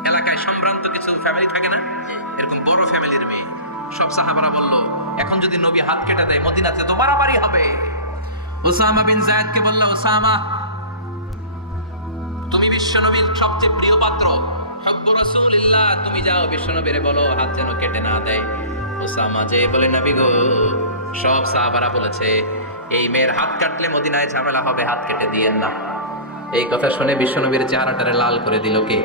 এলাকায় সম্ভ্রান্ত কিছু ফ্যামিলি থাকে না, এরকম বড় ফ্যামিলির মেয়ে। সব সাহাবারা বলল, এখন যদি নবী হাত কেটে দেয় মদিনাতে তো মারামারি হবে। উসামা বিন যায়েদকে বলল, উসামা, তুমি বিশ্বনবীর সবচেয়ে প্রিয় পাত্র, হুব্বু রাসূলিল্লাহ, তুমি যাও বিশ্বনবীরে বলো হাত যেন কেটে না দেয়। উসামা যে বলে, নবী গো, সব সাহাবারা বলেছে এই মেয়ের হাত কাটলে মদিনায় ঝামেলা হবে, হাত কেটে দিয়েন না। এই কথা শুনে বিশ্বনবীর চেহারাটারে লাল করে দিল কে?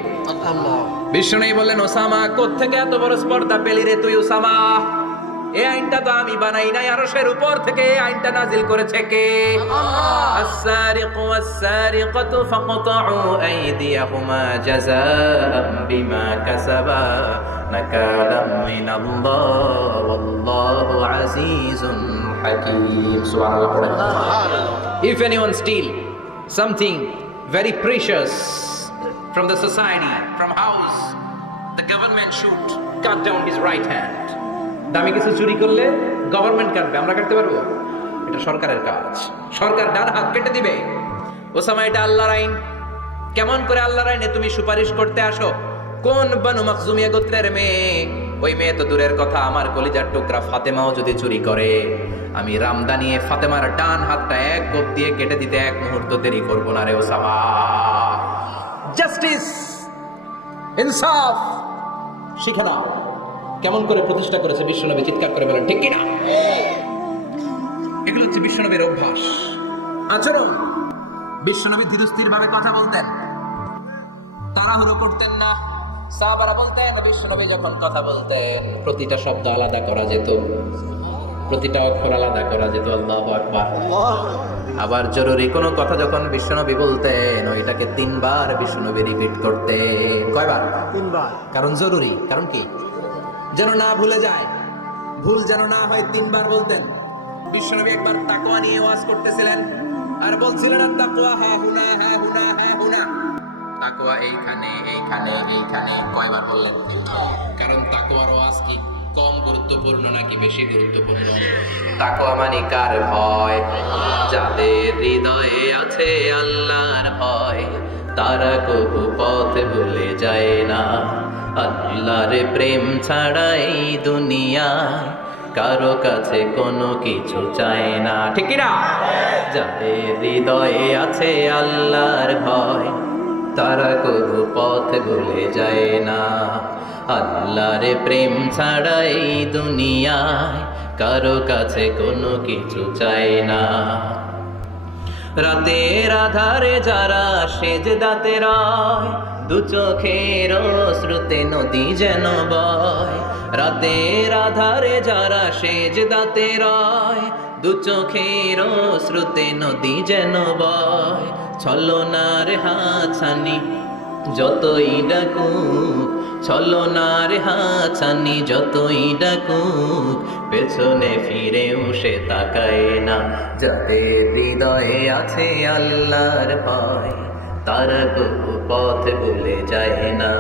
আল্লাহ। বিশ্বনবী বললেন, ওসামা, কোত্থেকে এত বড় স্পর্ধা পেলি রে তুই? ওসামা, এই আইনটা তো আমি বানাই নাই, আরশের উপর থেকে এই আইনটা নাজিল করেছে কে? আস-সারিকু ওয়াস-সারিকাতু ফাকতাউ আইদিয়াহুমা জাযাআন বিমা কাসাবা নাকালাম মিনাল্লাহ ওয়াল্লাহু আজিজুন হাকীম। সুবহানাল্লাহ। If anyone steal something very precious from the society, from house, the government should cut down his right hand. দামি কিছু চুরি করলে গভর্নমেন্ট কাটবে, আমরা কাটতে পারবো? এটা সরকারের কাজ, সরকার ডান হাত কেটে দিবে। ওসামা, এটা আল্লাহর আইন। কেমন করে আল্লাহর আইনে তুমি সুপারিশ করতে আসো? কোন বনু মাখজুমিয়া গোত্রের মেয়ে? ওই মেয়ে তো দূরের কথা, আমার কলিজার টুকরা ফাতেমাও যদি চুরি করে, আমি রামদানিয়ে ফাতেমার ডান হাতটা এক কোপ দিয়ে কেটে দিতে এক মুহূর্ত দেরি করবো না রে ওসামা। জাস্টিস, ইনসাফ শিখে নাও। কেমন করে প্রতিষ্ঠা করেছে বিশ্বনবী, চিৎকার করে বলেন ঠিক কিনা? এগুলো হচ্ছে বিশ্বনবীর অভ্যাস, আচরণ। বিশ্বনবী ধীরস্থির ভাবে কথা বলতেন, তাড়াহুড়ো করতেন না। সাহাবারা বলতেন বিশ্বনবী যখন কথা বলতেন প্রতিটা শব্দ আলাদা করা যেত, প্রতিটা অক্ষর আলাদা করা যেত। আল্লাহু আকবার। আবার জরুরি কোনো কথা যখন বিশ্বনবী বলতেন ওইটাকে 3 বার বিশ্বনবী রিপিট করতেন। কয়বার? 3 বার। কারণ জরুরি। কারণ কি? যেন না ভুলে যায়, ভুল যেন না হয় 3 বার বলতেন। বিশ্বনবী একবার তাকওয়া নিয়ে ওয়াজ করতেছিলেন আর বলছিলেন তাকওয়া হা হুনা হা হুনা হা হুনা। তাকওয়া এইখানে এইখানে এইখানে। কয়বার বললেন? কারণ তাকওয়ার ওয়াজ কি কম গুরুত্বপূর্ণ নাকি বেশি গুরুত্বপূর্ণ? তাকওয়া মানে কার ভয়? যাদের হৃদয়ে আছে আল্লাহর ভয়, তারা কবু পথ ভুলে যায় না। আল্লাহর প্রেম ছাড়া এই দুনিয়ায় কারো কাছে কোনো কিছু চায় না, ঠিক কি না? যাদের হৃদয়ে আছে আল্লাহর ভয়, তারা কবু পথ ভুলে যায় না। আল্লাহর প্রেম ছাড়া এই দুনিয়ায় কারো কাছে কোনো কিছু চায় না। রাতের আধারে যারা সেজদাতে রয়, দু চোখের শ্রুতে নদী যেন বয়। রাতের আধারে যারা সেজদাতে রয়, দু চোখের শ্রুতে নদী যেন বয়। ছলনার হাতছানি যতই ডাকুক, ছলনার হাতছানি যতই ডাকুক, পেছনে ফিরেও সে তাকায় না। যাদের হৃদয়ে আছে আল্লাহর ভয়, তারা কবু পথ ভুলে যায় না।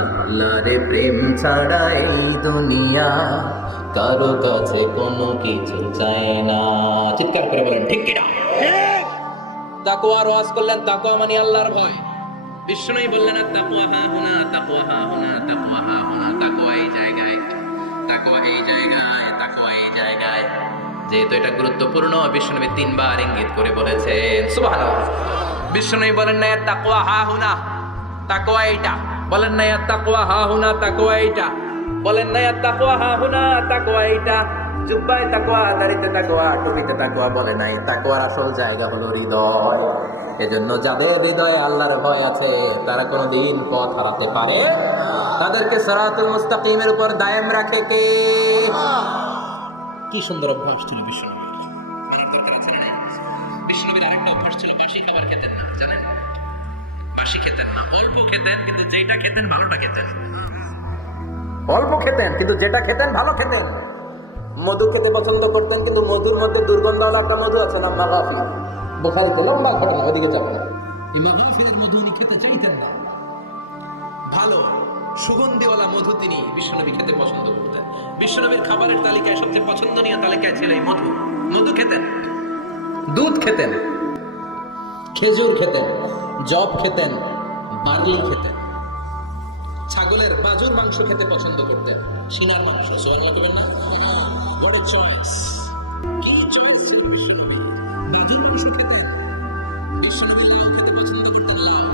আল্লাহর প্রেম ছাড়া এই দুনিয়া কারো কাছে কোনো কিছু চায় না। চিৎকার করে বলেন ঠিক কিনা? তাকওয়ার ওয়াজ করলেন, তাকওয়া মানে আল্লাহর ভয়। বিষ্ণুই বললেন তাকওয়া হা হুনা, তাকওয়া হা হুনা, তাকওয়া হা হুনা। তাকওয়া এই জায়গায়, তাকওয়া এই জায়গায়, তাকওয়া এই জায়গায়। যেহেতু এটা গুরুত্বপূর্ণ, বিষ্ণুনবী 3 বার ইঙ্গিত করে বলেছেন। সুবহানাল্লাহ। বিষ্ণুই বলেন না তাকওয়া হা হুনা, তাকওয়া এইটা। বলেন না তাকওয়া হা হুনা, তাকওয়া এইটা। বলেন না তাকওয়া হা হুনা, তাকওয়া এইটা। জুব্বায় তাকওয়া, দাড়িতে তাকওয়া, টুপিতে তাকওয়া বলে নাই। তাকওয়ার আসল জায়গা হলো হৃদয়। এজন্য যাদের হৃদয়ে আল্লাহর ভয় আছে তারা কোনোদিন পথ হারাতে পারে, তাদেরকে সিরাতুল মুস্তাকিমের উপর দায়েম রাখে কে? কি সুন্দর অভ্যাস ছিল বিশ্বনবীর। মানার দরকার আছে না? বিশ্বনবীর আরেকটা অভ্যাস ছিল, বাসি খাবার খেতেন না। জানেন? বাসি খেতেন না, অল্প খেতেন, কিন্তু যেটা খেতেন ভালোটা খেতেন। অল্প খেতেন কিন্তু যেটা খেতেন ভালো খেতেন। মধু খেতে পছন্দ করতেন, কিন্তু মধুর মধ্যে দুর্গন্ধওয়ালা একটা মধু আছে না, মাগাফি। বুখারীতে লম্বা ঘটনা, ওদিকে যাব না। এই মাগাফিরের মধু উনি খেতে চাইতেন না। ভালো সুগন্ধিওয়ালা মধু তিনি বিশ্বনবী খেতে পছন্দ করতেন। বিশ্বনবীর খাবারের তালিকায় সবচেয়ে পছন্দনীয় তালিকায় ছিল এই মধু। মধু খেতেন, দুধ খেতেন, খেজুর খেতেন, জব খেতেন, বার্লি খেতেন, ছাগলের বাজুর মাংস খেতে পছন্দ করতেন, সিনার মাংস। সুবহানাল্লাহ বলেন না? What a choice! কি choice ছিল বিশ্বনবীর। বাজুর মাংস খেতেন, বিশ্বনবী লাউ খেতে পছন্দ করতেন, লাউ।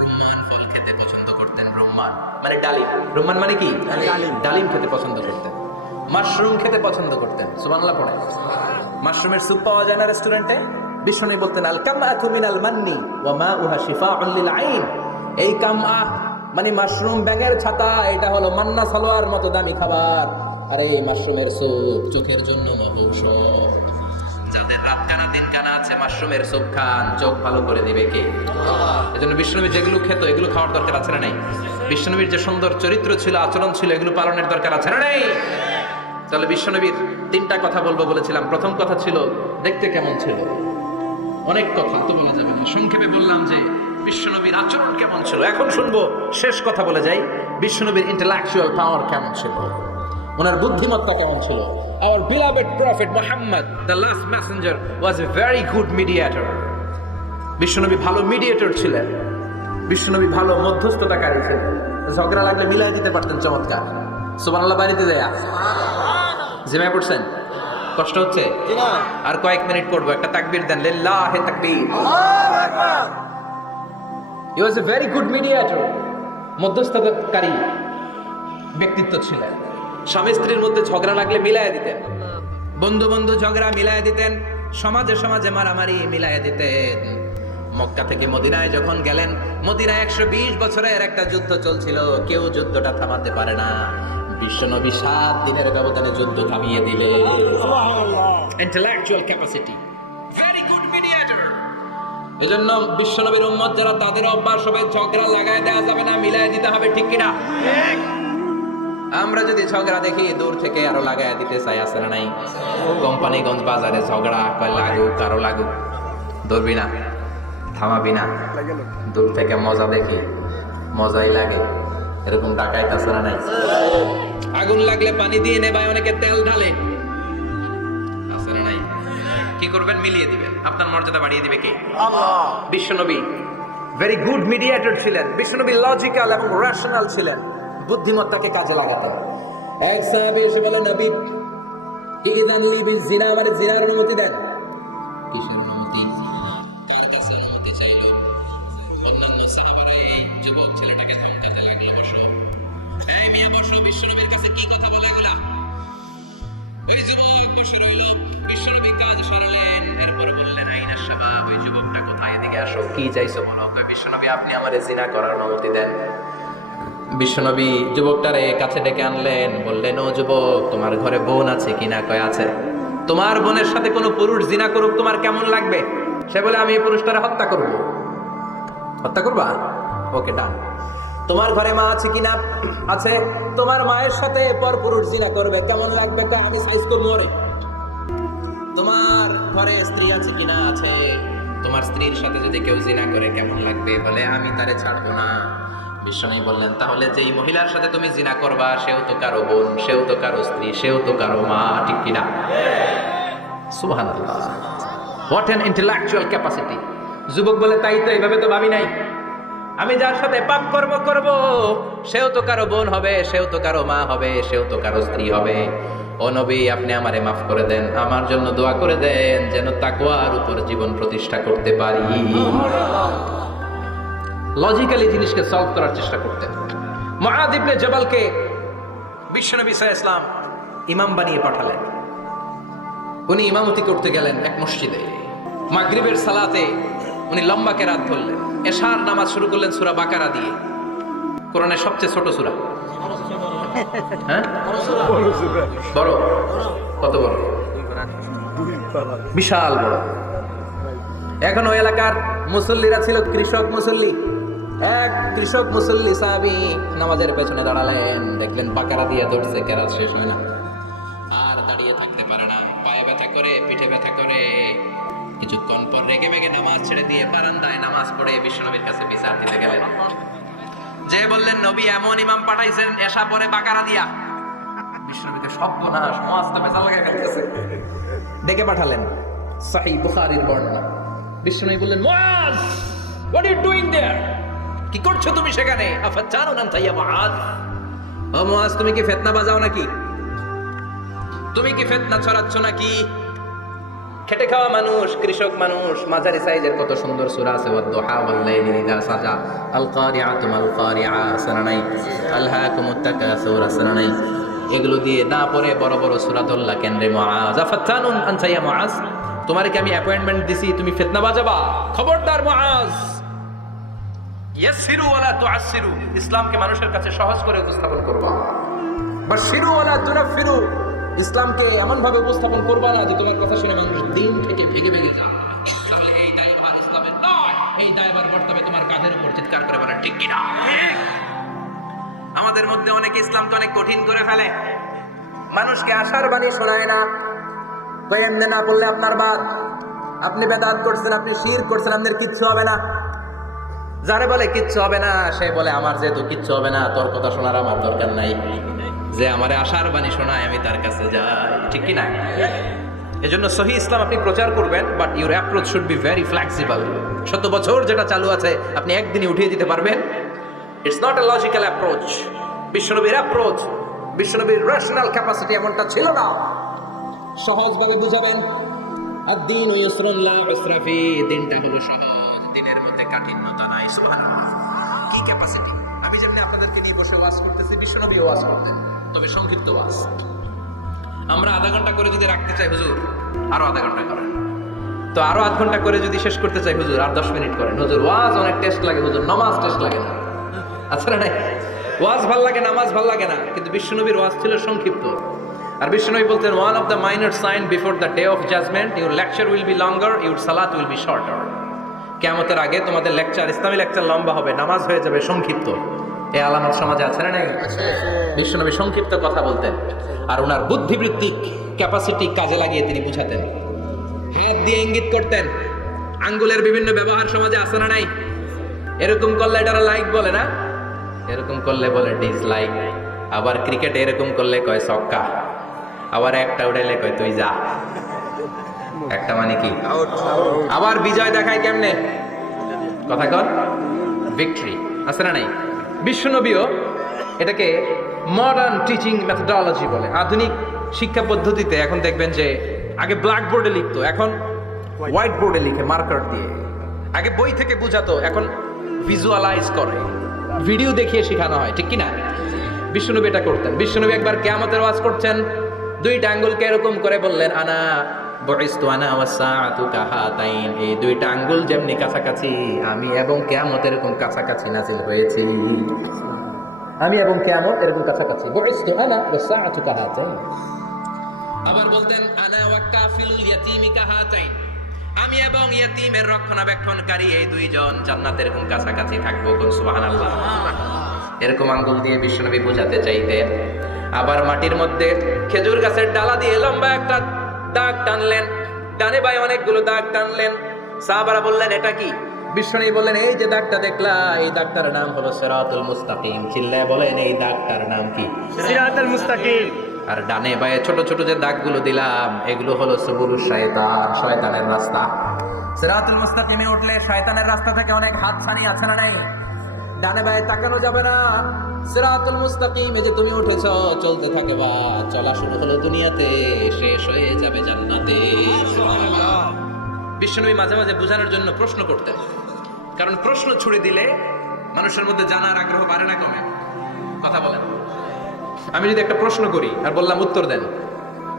রুম্মান ফল খেতে পছন্দ করতেন, রুম্মান মানে ডালিম। রুম্মান মানে কি? ডালিম। ডালিম খেতে পছন্দ করতেন। মাশরুম খেতে পছন্দ করতেন। সুবহানাল্লাহ পড়ে। মাশরুমের স্যুপ পাওয়া যায় না রেস্টুরেন্টে? বিশ্বনবী বলতেন আল কামআতু মিনাল মান্নি ওয়া মাউহা শিফাউন লিল আইন। এই কামআ মানে মাশরুম ব্যাঙের ছাতা, এটা হলো মান্না সালোয়ার মতো দামি খাবার। আর এই মাশরুমের স্যুপ চোখের জন্য ঔষধ। যাদের রাত কানা দিন কানা আছে, মাশরুমের স্যুপ খান, চোখ ভালো করে দিবে কে? এজন্য বিশ্বনবী যেগুলো খেত এগুলো খাওয়ার দরকার আছে না নাই? বিশ্বনবীর যে সুন্দর চরিত্র ছিল, আচরণ ছিল, এগুলো পালনের দরকার আছে না নাই? তাহলে বিশ্বনবীর তিনটা কথা বলবো বলেছিলাম। প্রথম কথা ছিল দেখতে কেমন ছিল। অনেক কথা তো বলা যাবে না, সংক্ষেপে বললাম যে বিশ্বনবীর আচরণ কেমন ছিল। এখন শুনবো শেষ কথা বলে যাই, বিশ্বনবীর ইন্টেলেকচুয়াল পাওয়ার কেমন ছিল, ওনার বুদ্ধিমত্তা কেমন ছিল। Our beloved prophet Muhammad, the last messenger, was a very good mediator. বিশ্বনবী ভালো মিডিয়েটর ছিলেন, বিশ্বনবী ভালো মধ্যস্থতাকারী ছিলেন। ঝগড়া লাগলে মিলাই দিতে পারতেন চমৎকার। সুবহানাল্লাহ বাড়িতে যায় জিমায় পড়ছেন? কষ্ট হচ্ছে? আর কয়েক মিনিট পড়বো, একটা তাকবীর দেন, লিল্লাহি তাকবীর। He was a very good mediator, মধ্যস্থতাকারী ব্যক্তিত্ব ছিলেন। স্বামী স্ত্রীর মধ্যে ঝগড়া লাগলে মিলাইয়া দিতেন, বন্ধু বন্ধু ঝগড়া মিলাইয়া দিতেন, সমাজে সমাজে মারামারি মিলাইয়া দিতেন। মক্কা থেকে মদিনায় যখন গেলেন, মদিনায় 120 বছরের একটা যুদ্ধ চলছিল, কেউ যুদ্ধটা থামাতে পারে না। বিশ্বনবী 7 দিনের ব্যবধানে যুদ্ধ থামিয়ে দিলেন। Intellectual capacity, very good mediator. এজন্য বিশ্বনবীর উম্মত যারা, তাদের অভ্যাস হবে ঝগড়া লাগায় দেওয়া যাবে না, মিলাইয়া দিতে হবে, ঠিক কিনা? আমরা যদি ঝগড়া দেখি দূর থেকে আরো লাগায় দিতে চাই, আছে না নাই? কোম্পানিগঞ্জ বাজারে ঝগড়া, কয় লাগুক কারো লাগুক, ধরবি না, থামাবি না, দূর থেকে মজা দেখি, মজাই লাগে, এরকম ডাকাইত আছে না নাই? আগুন লাগলে পানি দিয়ে নেবাই, অনেকে তেল ঢালে, আছে না নাই? কি করবেন? মিলিয়ে দিবেন, আপনার মর্যাদা বাড়িয়ে দিবে কে? আল্লাহ। বিশ্বনবী ভেরি গুড মিডিয়েটর ছিলেন। বিশ্বনবী লজিক্যাল এবং রেশনাল ছিলেন, বুদ্ধিমত্তাকে কাজে লাগাতেন। এক সাহাবী এসে বলে, নবী ইযান লি বিজিনা, আমারে জিনার অনুমতি দেন। কিসের অনুমতি? কার কাছে অনুমতি চাইলো? অন্যান্য সাহাবারা এই যুবক ছেলেটাকে ধমকাতে লাগলো, বসো, এই মিয়া বসো, বিশ্বনবীর কাছে কি কথা বলে এগুলা? এই যুবক বসে রইল, বিশ্বনবী কাজ সারলেন, এরপর বললেন, আইনা শাবাব, ওই যুবকটা কোথায়, এদিকে আসো, কি চাইছো বলো। কয়, বিশ্বনবী আপনি আমারে জিনা করার অনুমতি দেন। বিশ্বনবী যুবকটারে কাছে ডেকে আনলেন, বললেন, ও যুবক, তোমার ঘরে বোন আছে কিনা? কয় আছে। তোমার বোনের সাথে কোনো পুরুষ জিনা করুক, তোমার কেমন লাগবে? সে বলে, আমি এই পুরুষটারে হত্যা করব। হত্যা করবা? ওকে, ডান। তোমার ঘরে মা আছে কিনা? আছে। তোমার মায়ের সাথে পর পুরুষ জিনা করবে, কেমন লাগবে? কয়, আমি সাইজ করবো রে। তোমার ঘরে স্ত্রী আছে কিনা? আছে। তোমার স্ত্রীর সাথে যদি কেউ জিনা করে কেমন লাগবে? বলে, আমি তারে ছাড়বো না। বিশ্বনবী বললেন, তাহলে যেই মহিলার সাথে তুমি জিনা করবা, সেও তো কারো বোন, সেও তো কারো স্ত্রী, সেও তো কারো মা, ঠিক কিনা? সুবহানাল্লাহ, হোয়াট অ্যান ইন্টেলেকচুয়াল ক্যাপাসিটি। যুবক বলে, তাই তো, এইভাবে তো ভাবি নাই। আমি যার সাথে পাপ করব, সেও তো কারো বোন হবে, সেও তো কারো মা হবে, সেও তো কারো স্ত্রী হবে। ও নবী, আপনি আমারে মাফ করে দেন, আমার জন্য দোয়া করে দেন, যেন তাকওয়ার উপর জীবন প্রতিষ্ঠা করতে পারি। লজিক্যালি জিনিসকে সলভ করার চেষ্টা করতেন। মুআয ইবনে জাবালকে বিশ্বনবী সাল্লাল্লাহু আলাইহি ওয়াসাল্লাম ইমাম বানিয়ে পাঠালেন। উনি ইমামতি করতে গেলেন এক মসজিদে। মাগরিবের সালাতে উনি লম্বা কেরাত ধরলেন। এশার নামাজ শুরু করলেন সূরা বাকারা দিয়ে, কোরআনের সবচেয়ে ছোট সূরা। হ্যাঁ, বড়? কত বড়? বিশাল বড়। এখন ওই এলাকার মুসল্লিরা ছিল কৃষক মুসল্লি। এক কৃষক মুসল্লি সাহাবী নামাজের পেছনে দাঁড়ালেন, দেখলেন বাকারা দিয়ে ধরছে, কেরাত শেষ হয় না, আর দাঁড়িয়ে থাকতে পারে না, পায়ে ব্যথা করে, পিঠে ব্যথা করে। কিছুক্ষণ পর রেগে মেগে নামাজ ছেড়ে দিয়ে বারান্দায় নামাজ পড়ে বিশ্বনবীর কাছে বিচার দিতে গেলেন। যে বললেন, নবী এমন ইমাম পাঠাইছেন এশা পরে বাকারা দিয়া। বিশ্বনবীকে সর্বনাশ, সমাজ তো বেজাল লাগা গেছে। ডেকে পাঠালেন, সহিহ বুখারীর বর্ণনা। বিশ্বনবী বললেন, মুআয, what are you doing there? কি করছো তুমি সেখানে? আফাতানুন আনতা ইয়া মুআয, ও মুআয, তুমি কি ফিতনা বাজাও নাকি? তুমি কি ফিতনা ছড়াচ্ছ নাকি? খেটে খাওয়া মানুষ, কৃষক মানুষ, মাঝারি সাইজের কত সুন্দর সূরা আছে, ওয়াদ-দুহা ওয়াল-লাইলি ইযা সাজা, আল-কারিআতু মাল-কারিআ, সানানাই, আলহাকুমুত তাকাসুর, সানানাই। এগুলো দিয়ে না পড়ে বড় বড় সূরা ধরলা কেন রে মুআয? আফাতানুন আনতা ইয়া মুআয, তোমারে কি আমি অ্যাপয়েন্টমেন্ট দিছি তুমি ফিতনা বাজাবা? খবরদার মুআয। ইয়াসসিরু ওয়ালা তুআসসিরু, ইসলামকে মানুষের কাছে সহজ করে উপস্থাপন করবা। বাশশিরু ওয়ালা তুনাফিরু, ইসলামকে এমন ভাবে উপস্থাপন করবা না যে তোমার কথা শুনে মানুষ দিন থেকে ভেগে ভেগে যায়। তাহলে এই দায়ভার ইসলামের নয়, এই দায়ভার বর্তাবে তোমার কাঁধের উপর। চিৎকার করে বলেন ঠিক কিনা? আমাদের মধ্যে অনেকে ইসলামকে অনেক কঠিন করে ফেলে, মানুষকে আশার বাণী শোনায় না। এমনি না বললে আপনার বাদ, আপনি বেদাত করছেন, আপনি শিরক করছেন, আপনার কিচ্ছু হবে না। যারে বলে কিচ্ছু হবে না, সে বলে আমার যেহেতু কিচ্ছু হবে না, তোর কথা শোনার আমার দরকার নাই। যে আমারে আশার বাণী শোনায় আমি তার কাছে যাই, ঠিক কি না? এজন্য সহি ইসলাম আপনি প্রচার করবেন, but your approach should be very flexible. 100 বছর যেটা চালু আছে আপনি একদিনই উঠিয়ে দিতে পারবেন? It's not a logical approach. বিশ্বনবীর অ্যাপ্রোচ, বিশ্বনবীর রেশনাল ক্যাপাসিটি এমনটা ছিল না। সহজভাবে বুঝাবেন। আদ-দীনু ইউসরুন লা উসরা ফি, দিনটা হলো সহজ, দিনের মধ্যে কাঠিন্যতা নাই। সুবহানাল্লাহ, কি ক্যাপাসিটি! আমি যেমনি আপনাদেরকে নিয়ে বসে ওয়াজ করতেছি, বিশ্বনবী ওয়াজ করতেন, তবে সংক্ষিপ্ত ওয়াজ। আমরা আধা ঘন্টা করে যদি রাখতে চাই, হুজুর আরো আধা ঘন্টা করেন। তো আরো আধ ঘন্টা করে যদি শেষ করতে চাই, হুজুর আর 10 মিনিট করেন। হুজুর ওয়াজ অনেক টেস্ট লাগে, হুজুর নামাজ টেস্ট লাগে না। আচ্ছা না, ওয়াজ ভাল লাগে, নামাজ ভাল লাগে না, কিন্তু বিশ্বনবীর ওয়াজ ছিল সংক্ষিপ্ত। আর বিশ্বনবী বলতেন, one of the minor sign before the day of judgement, your lecture will be longer, your সালাত উইল বি শর্টার। কিয়ামতের আগে তোমাদের লেকচার, ইসলামী লেকচার লম্বা হবে, নামাজ হয়ে যাবে সংক্ষিপ্ত। এই আলামত সমাজে আছে না? বিশ্বনবী সংক্ষিপ্ত কথা বলতেন, আর ওনার বুদ্ধিবৃত্তিক ক্যাপাসিটি কাজে লাগিয়ে তিনি বুঝাতেন। হাত দিয়ে ইঙ্গিত করতেন, আঙ্গুলের বিভিন্ন ব্যবহার সমাজে আছে না নাই? এরকম করলে এটারা লাইক বলে না, এরকম করলে বলে ডিসলাইক। আবার ক্রিকেটে এরকম করলে কয় ছক্কা, আবার একটা উড়াইলে কয় তুই যা। একটা মানে কি? আবার বিজয় দেখায় কেমনে? কথা কন, ভিক্টরি। আছে না নাই? বিশ্বনবীও এটাকে মডার্ন টিচিং মেথোডোলজি বলে। আধুনিক শিক্ষা পদ্ধতিতে এখন দেখবেন যে আগে ব্ল্যাক বোর্ডে লিখতো, এখন হোয়াইট বোর্ডে লিখে মার্কার দিয়ে। আগে বই থেকে বুঝাতো, এখন ভিজুয়ালাইজ করে, ভিডিও দেখিয়ে শেখানো হয়, ঠিক কি না? বিশ্বনবী এটা করতেন। বিশ্বনবী একবার কিয়ামতের ওয়াজ করছেন, দুইটা আঙ্গুলকে এরকম করে বললেন, আনা বুইসতু আনা ওয়াস সাআতু কাহাতাইন, এই দুইটা আঙ্গুল যেমনি কাছাকাছি, আমি এবং কিয়ামত এরকম কাছাকাছি নাজিল হয়েছি। আমি এবং কিয়ামত এরকম কাছাকাছি। বুইসতু আনা ওয়াস সাআতু কাহাতাইন। আবার বলতেন, আনা ওয়া কাফিলুল ইয়াতীমি কাহাতাইন, আমি এবং ইয়াতীমের রক্ষণাবেক্ষণকারী এই দুইজন জান্নাতে এরকম কাছাকাছি থাকবো। কোন সুবহানাল্লাহ। এরকম আঙ্গুল দিয়ে বিশ্বনবী বোঝাতে চাইতেন। আবার মাটির মধ্যে খেজুর গাছের ডালা দিয়ে লম্বা একটা দাগ টানলেন, ডানে বায়ে অনেকগুলো দাগ টানলেন। সাহাবারা বললেন, এটা কি? বিশ্বনবী বললেন, এই যে দাগটা দেখলা, এই দাগটার নাম হলো সিরাতুল মুস্তাকিম। চিল্লায় বলেন, এই দাগটার নাম কি? সিরাতুল মুস্তাকিম। আর ডানে বায়ে ছোট ছোট যে দাগগুলো দিলাম, এগুলো হলো সুবুলুশ শায়তান, শয়তানের রাস্তা। সিরাতুল মুস্তাকিমে উঠলে শয়তানের রাস্তা থেকে অনেক হাত ছাড়ি আছে না নাই? ডানে বায়ে তাকানো যাবে না। সিরাতুল মুস্তাকিমে যে তুমি উঠেছো, চলতে থাকে বা চলা শুরু হলো দুনিয়াতে, শেষ হয়ে যাবে জান্নাতে। বিশ্বনবী মাঝে মাঝে বোঝানোর জন্য প্রশ্ন করতেন, কারণ প্রশ্ন ছুড়ে দিলে মানুষের মধ্যে জানার আগ্রহ বাড়ে না কমে? কথা বলেন। আমি যদি একটা প্রশ্ন করি আর বললাম উত্তর দেন,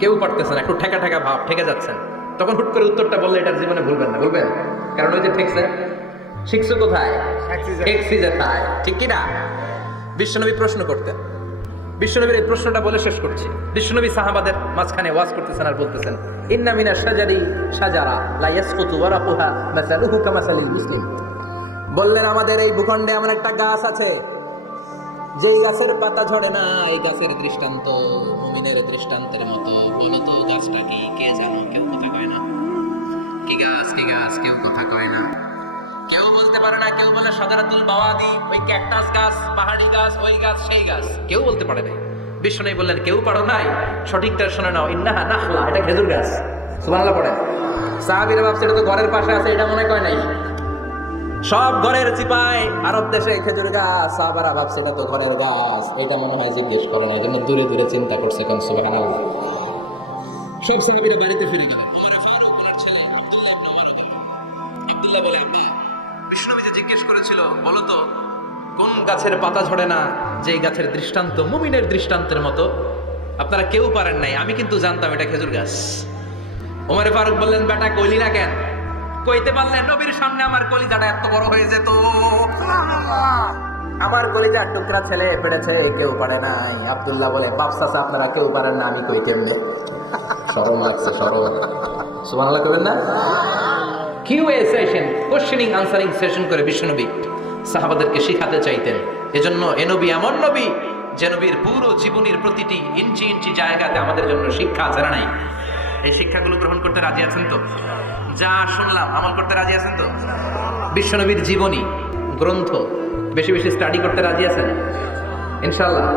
কেউ পারতেছেন, একটু ঠেকা ঠেকা ভাব, ঠেকে যাচ্ছেন, তখন হুট করে উত্তরটা বললে এটার জীবনে ভুলবেন না, বলবেন? কারণ ওই যে ঠেকছে, শিখছো কোথায়? ঠেকছি যেথায়, ঠিক কিনা? বিশ্বনবী প্রশ্ন করতেন। বিশ্বনবীর এই প্রশ্নটা বলে শেষ করছি। বিশ্বনবী সাহাবাদের মাঝখানে ওয়াজ করতেছেন আর বলতেছেন, ইন্না মিনাশ শাজারি শাজারা লা ইয়াসকুতু ওয়ারাকুহা মাসালুহু কামাসালিল মুসলিম। বললেন, আমাদের এই ভূখণ্ডে এমন একটা গাছ আছে, যেই গাছের পাতা ঝরে না, এই গাছের দৃষ্টান্ত মুমিনের দৃষ্টান্তের মতো। বলো তো গাছটা কি? কে জানো? কেউ কথা কয় না। কি গাছ? কি গাছ? কেউ কথা কয় না। কেউ বলতে পারে না। কেউ বলে শাজারাতুল বাওয়াদি, ওই ক্যাকটাস গাছ, পাহাড়ি গাছ, ওই গাছ, সেই গাছ। কেউ বলতে পারে না। বিশ্বনবী বললেন, কেউ পারো নাই? সঠিকটা শুনে নাও, ইন্নাহা নাখলা, এটা খেজুর গাছ। সুবহানাল্লাহ পড়েন। সাহাবীরা ভাবছে এটা তো ঘরের পাশে আছে, এটা মনে কয় নাই। সব ঘরের চিপায় আরব দেশে খেজুর গাছ, সাহাবারা ভাবছে এটা তো ঘরের গাছ, এটা মনে হয় জিজ্ঞেস করে না, কিন্তু দূরে দূরে চিন্তা করছে। কেন? সুবহানাল্লাহ। সব সাহাবীরা বাড়িতে ফিরে গেলেন। ওমর ফারুক ওনার ছেলে আব্দুল্লাহ ইবনে ওমর আব্দুল্লাহ বলে, বিষ্ণুবী যে জিজ্ঞেস করেছিল, বলো তো কোন গাছের পাতা ঝরে না, যে গাছের দৃষ্টান্ত মুমিনের দৃষ্টান্তের মতো? আপনারা কেউ পারেন নাই, আমি কিন্তু জানতাম এটা খেজুর গাছ। ওমর ফারুক বললেন, বেটা কইলি না কেন? কইতে পারলে নবীর সামনে আমার কলিজাটা এত বড় হয়ে যেত। আমার কলিজার টুকরা ছেলে পেড়েছে, কেউ পারে নাই। আব্দুল্লাহ বলে, বাপ চাচা আপনারা কেউ পারেন না, আমি কই কেমনে? শরম লাগছে, শরম। সুবহানাল্লাহ কইবেন না? QA session, questioning answering session করে বিশ্বনবী সাহাবাদেরকে শিখাতে চাইতেন। এজন্য এ নবী এমন নবী যে নবীর পুরো জীবনের প্রতিটি ইঞ্চি ইঞ্চি জায়গাতে আমাদের জন্য শিক্ষা আছে না নাই? এই শিক্ষাগুলো গ্রহণ করতে রাজি আছেন তো? যা শুনলাম আমল করতে রাজি আছেন তো? বিশ্বনবীর জীবনী গ্রন্থ বেশি বেশি স্টাডি করতে রাজি আছেন ইনশাআল্লাহ?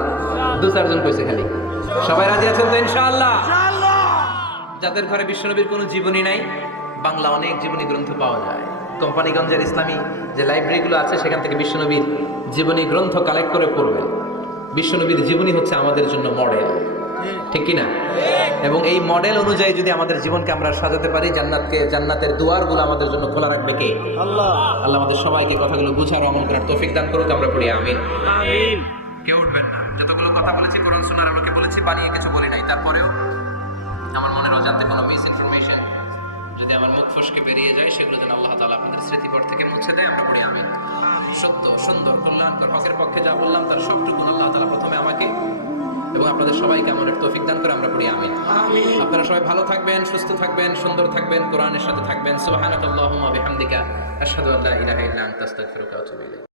দু চারজন কইছে খালি। সবাই রাজি আছেন তো ইনশাআল্লাহ? যাদের ঘরে বিশ্বনবীর কোনো জীবনী নাই, বাংলা অনেক জীবনী গ্রন্থ পাওয়া যায়। কোম্পানিগঞ্জের ইসলামী যে লাইব্রেরিগুলো আছে সেখান থেকে বিশ্বনবীর জীবনী গ্রন্থ কালেক্ট করে পড়বেন। বিশ্বনবীর জীবনী হচ্ছে আমাদের জন্য মডেল, ঠিক কি না? এবং এই মডেল অনুযায়ী যদি আমাদের জীবনকে আমরা সাজাতে পারি, জান্নাতের দুয়ারগুলো আমাদের জন্য খোলা রাখবে কে? আল্লাহ। আল্লাহ আমাদের সবাইকে কথাগুলো বুঝার আমল করার তৌফিক দান করুক। আমরা পড়ি আমিন। আমিন। কেউ উঠবেন না। যতগুলো কথা বলেছি কোরআন সুন্নাহর আলোকে বলেছি, বানিয়ে কিছু বলি নাই। তারপরেও আমার মনের অজান্তে কোনো মিস ইনফরমেশন যদি আমার মুখ ফসকে বেরিয়ে যায়, সেগুলো যেন আল্লাহ তাআলা আপনাদের স্মৃতিপট থেকে মুছে দেয়। আমরা পড়ি আমিন। সত্য, সুন্দর, কল্যাণকর, হকের পক্ষে যা বললাম তার সবটুকু আল্লাহ তাআলা প্রথমে আমাকে এবং আপনাদের সবাইকে আমলের তৌফিক দান করে। আমরা পড়ি আমিন। আপনারা সবাই ভালো থাকবেন, সুস্থ থাকবেন, সুন্দর থাকবেন, কোরআনের সাথে থাকবেন। সুবহানাকাল্লাহুম্মা বিহামদিকা আশহাদু আল্লা ইলাহা ইল্লা আনতা আস্তাগফিরুকা ওয়া আতুবু ইলাইক।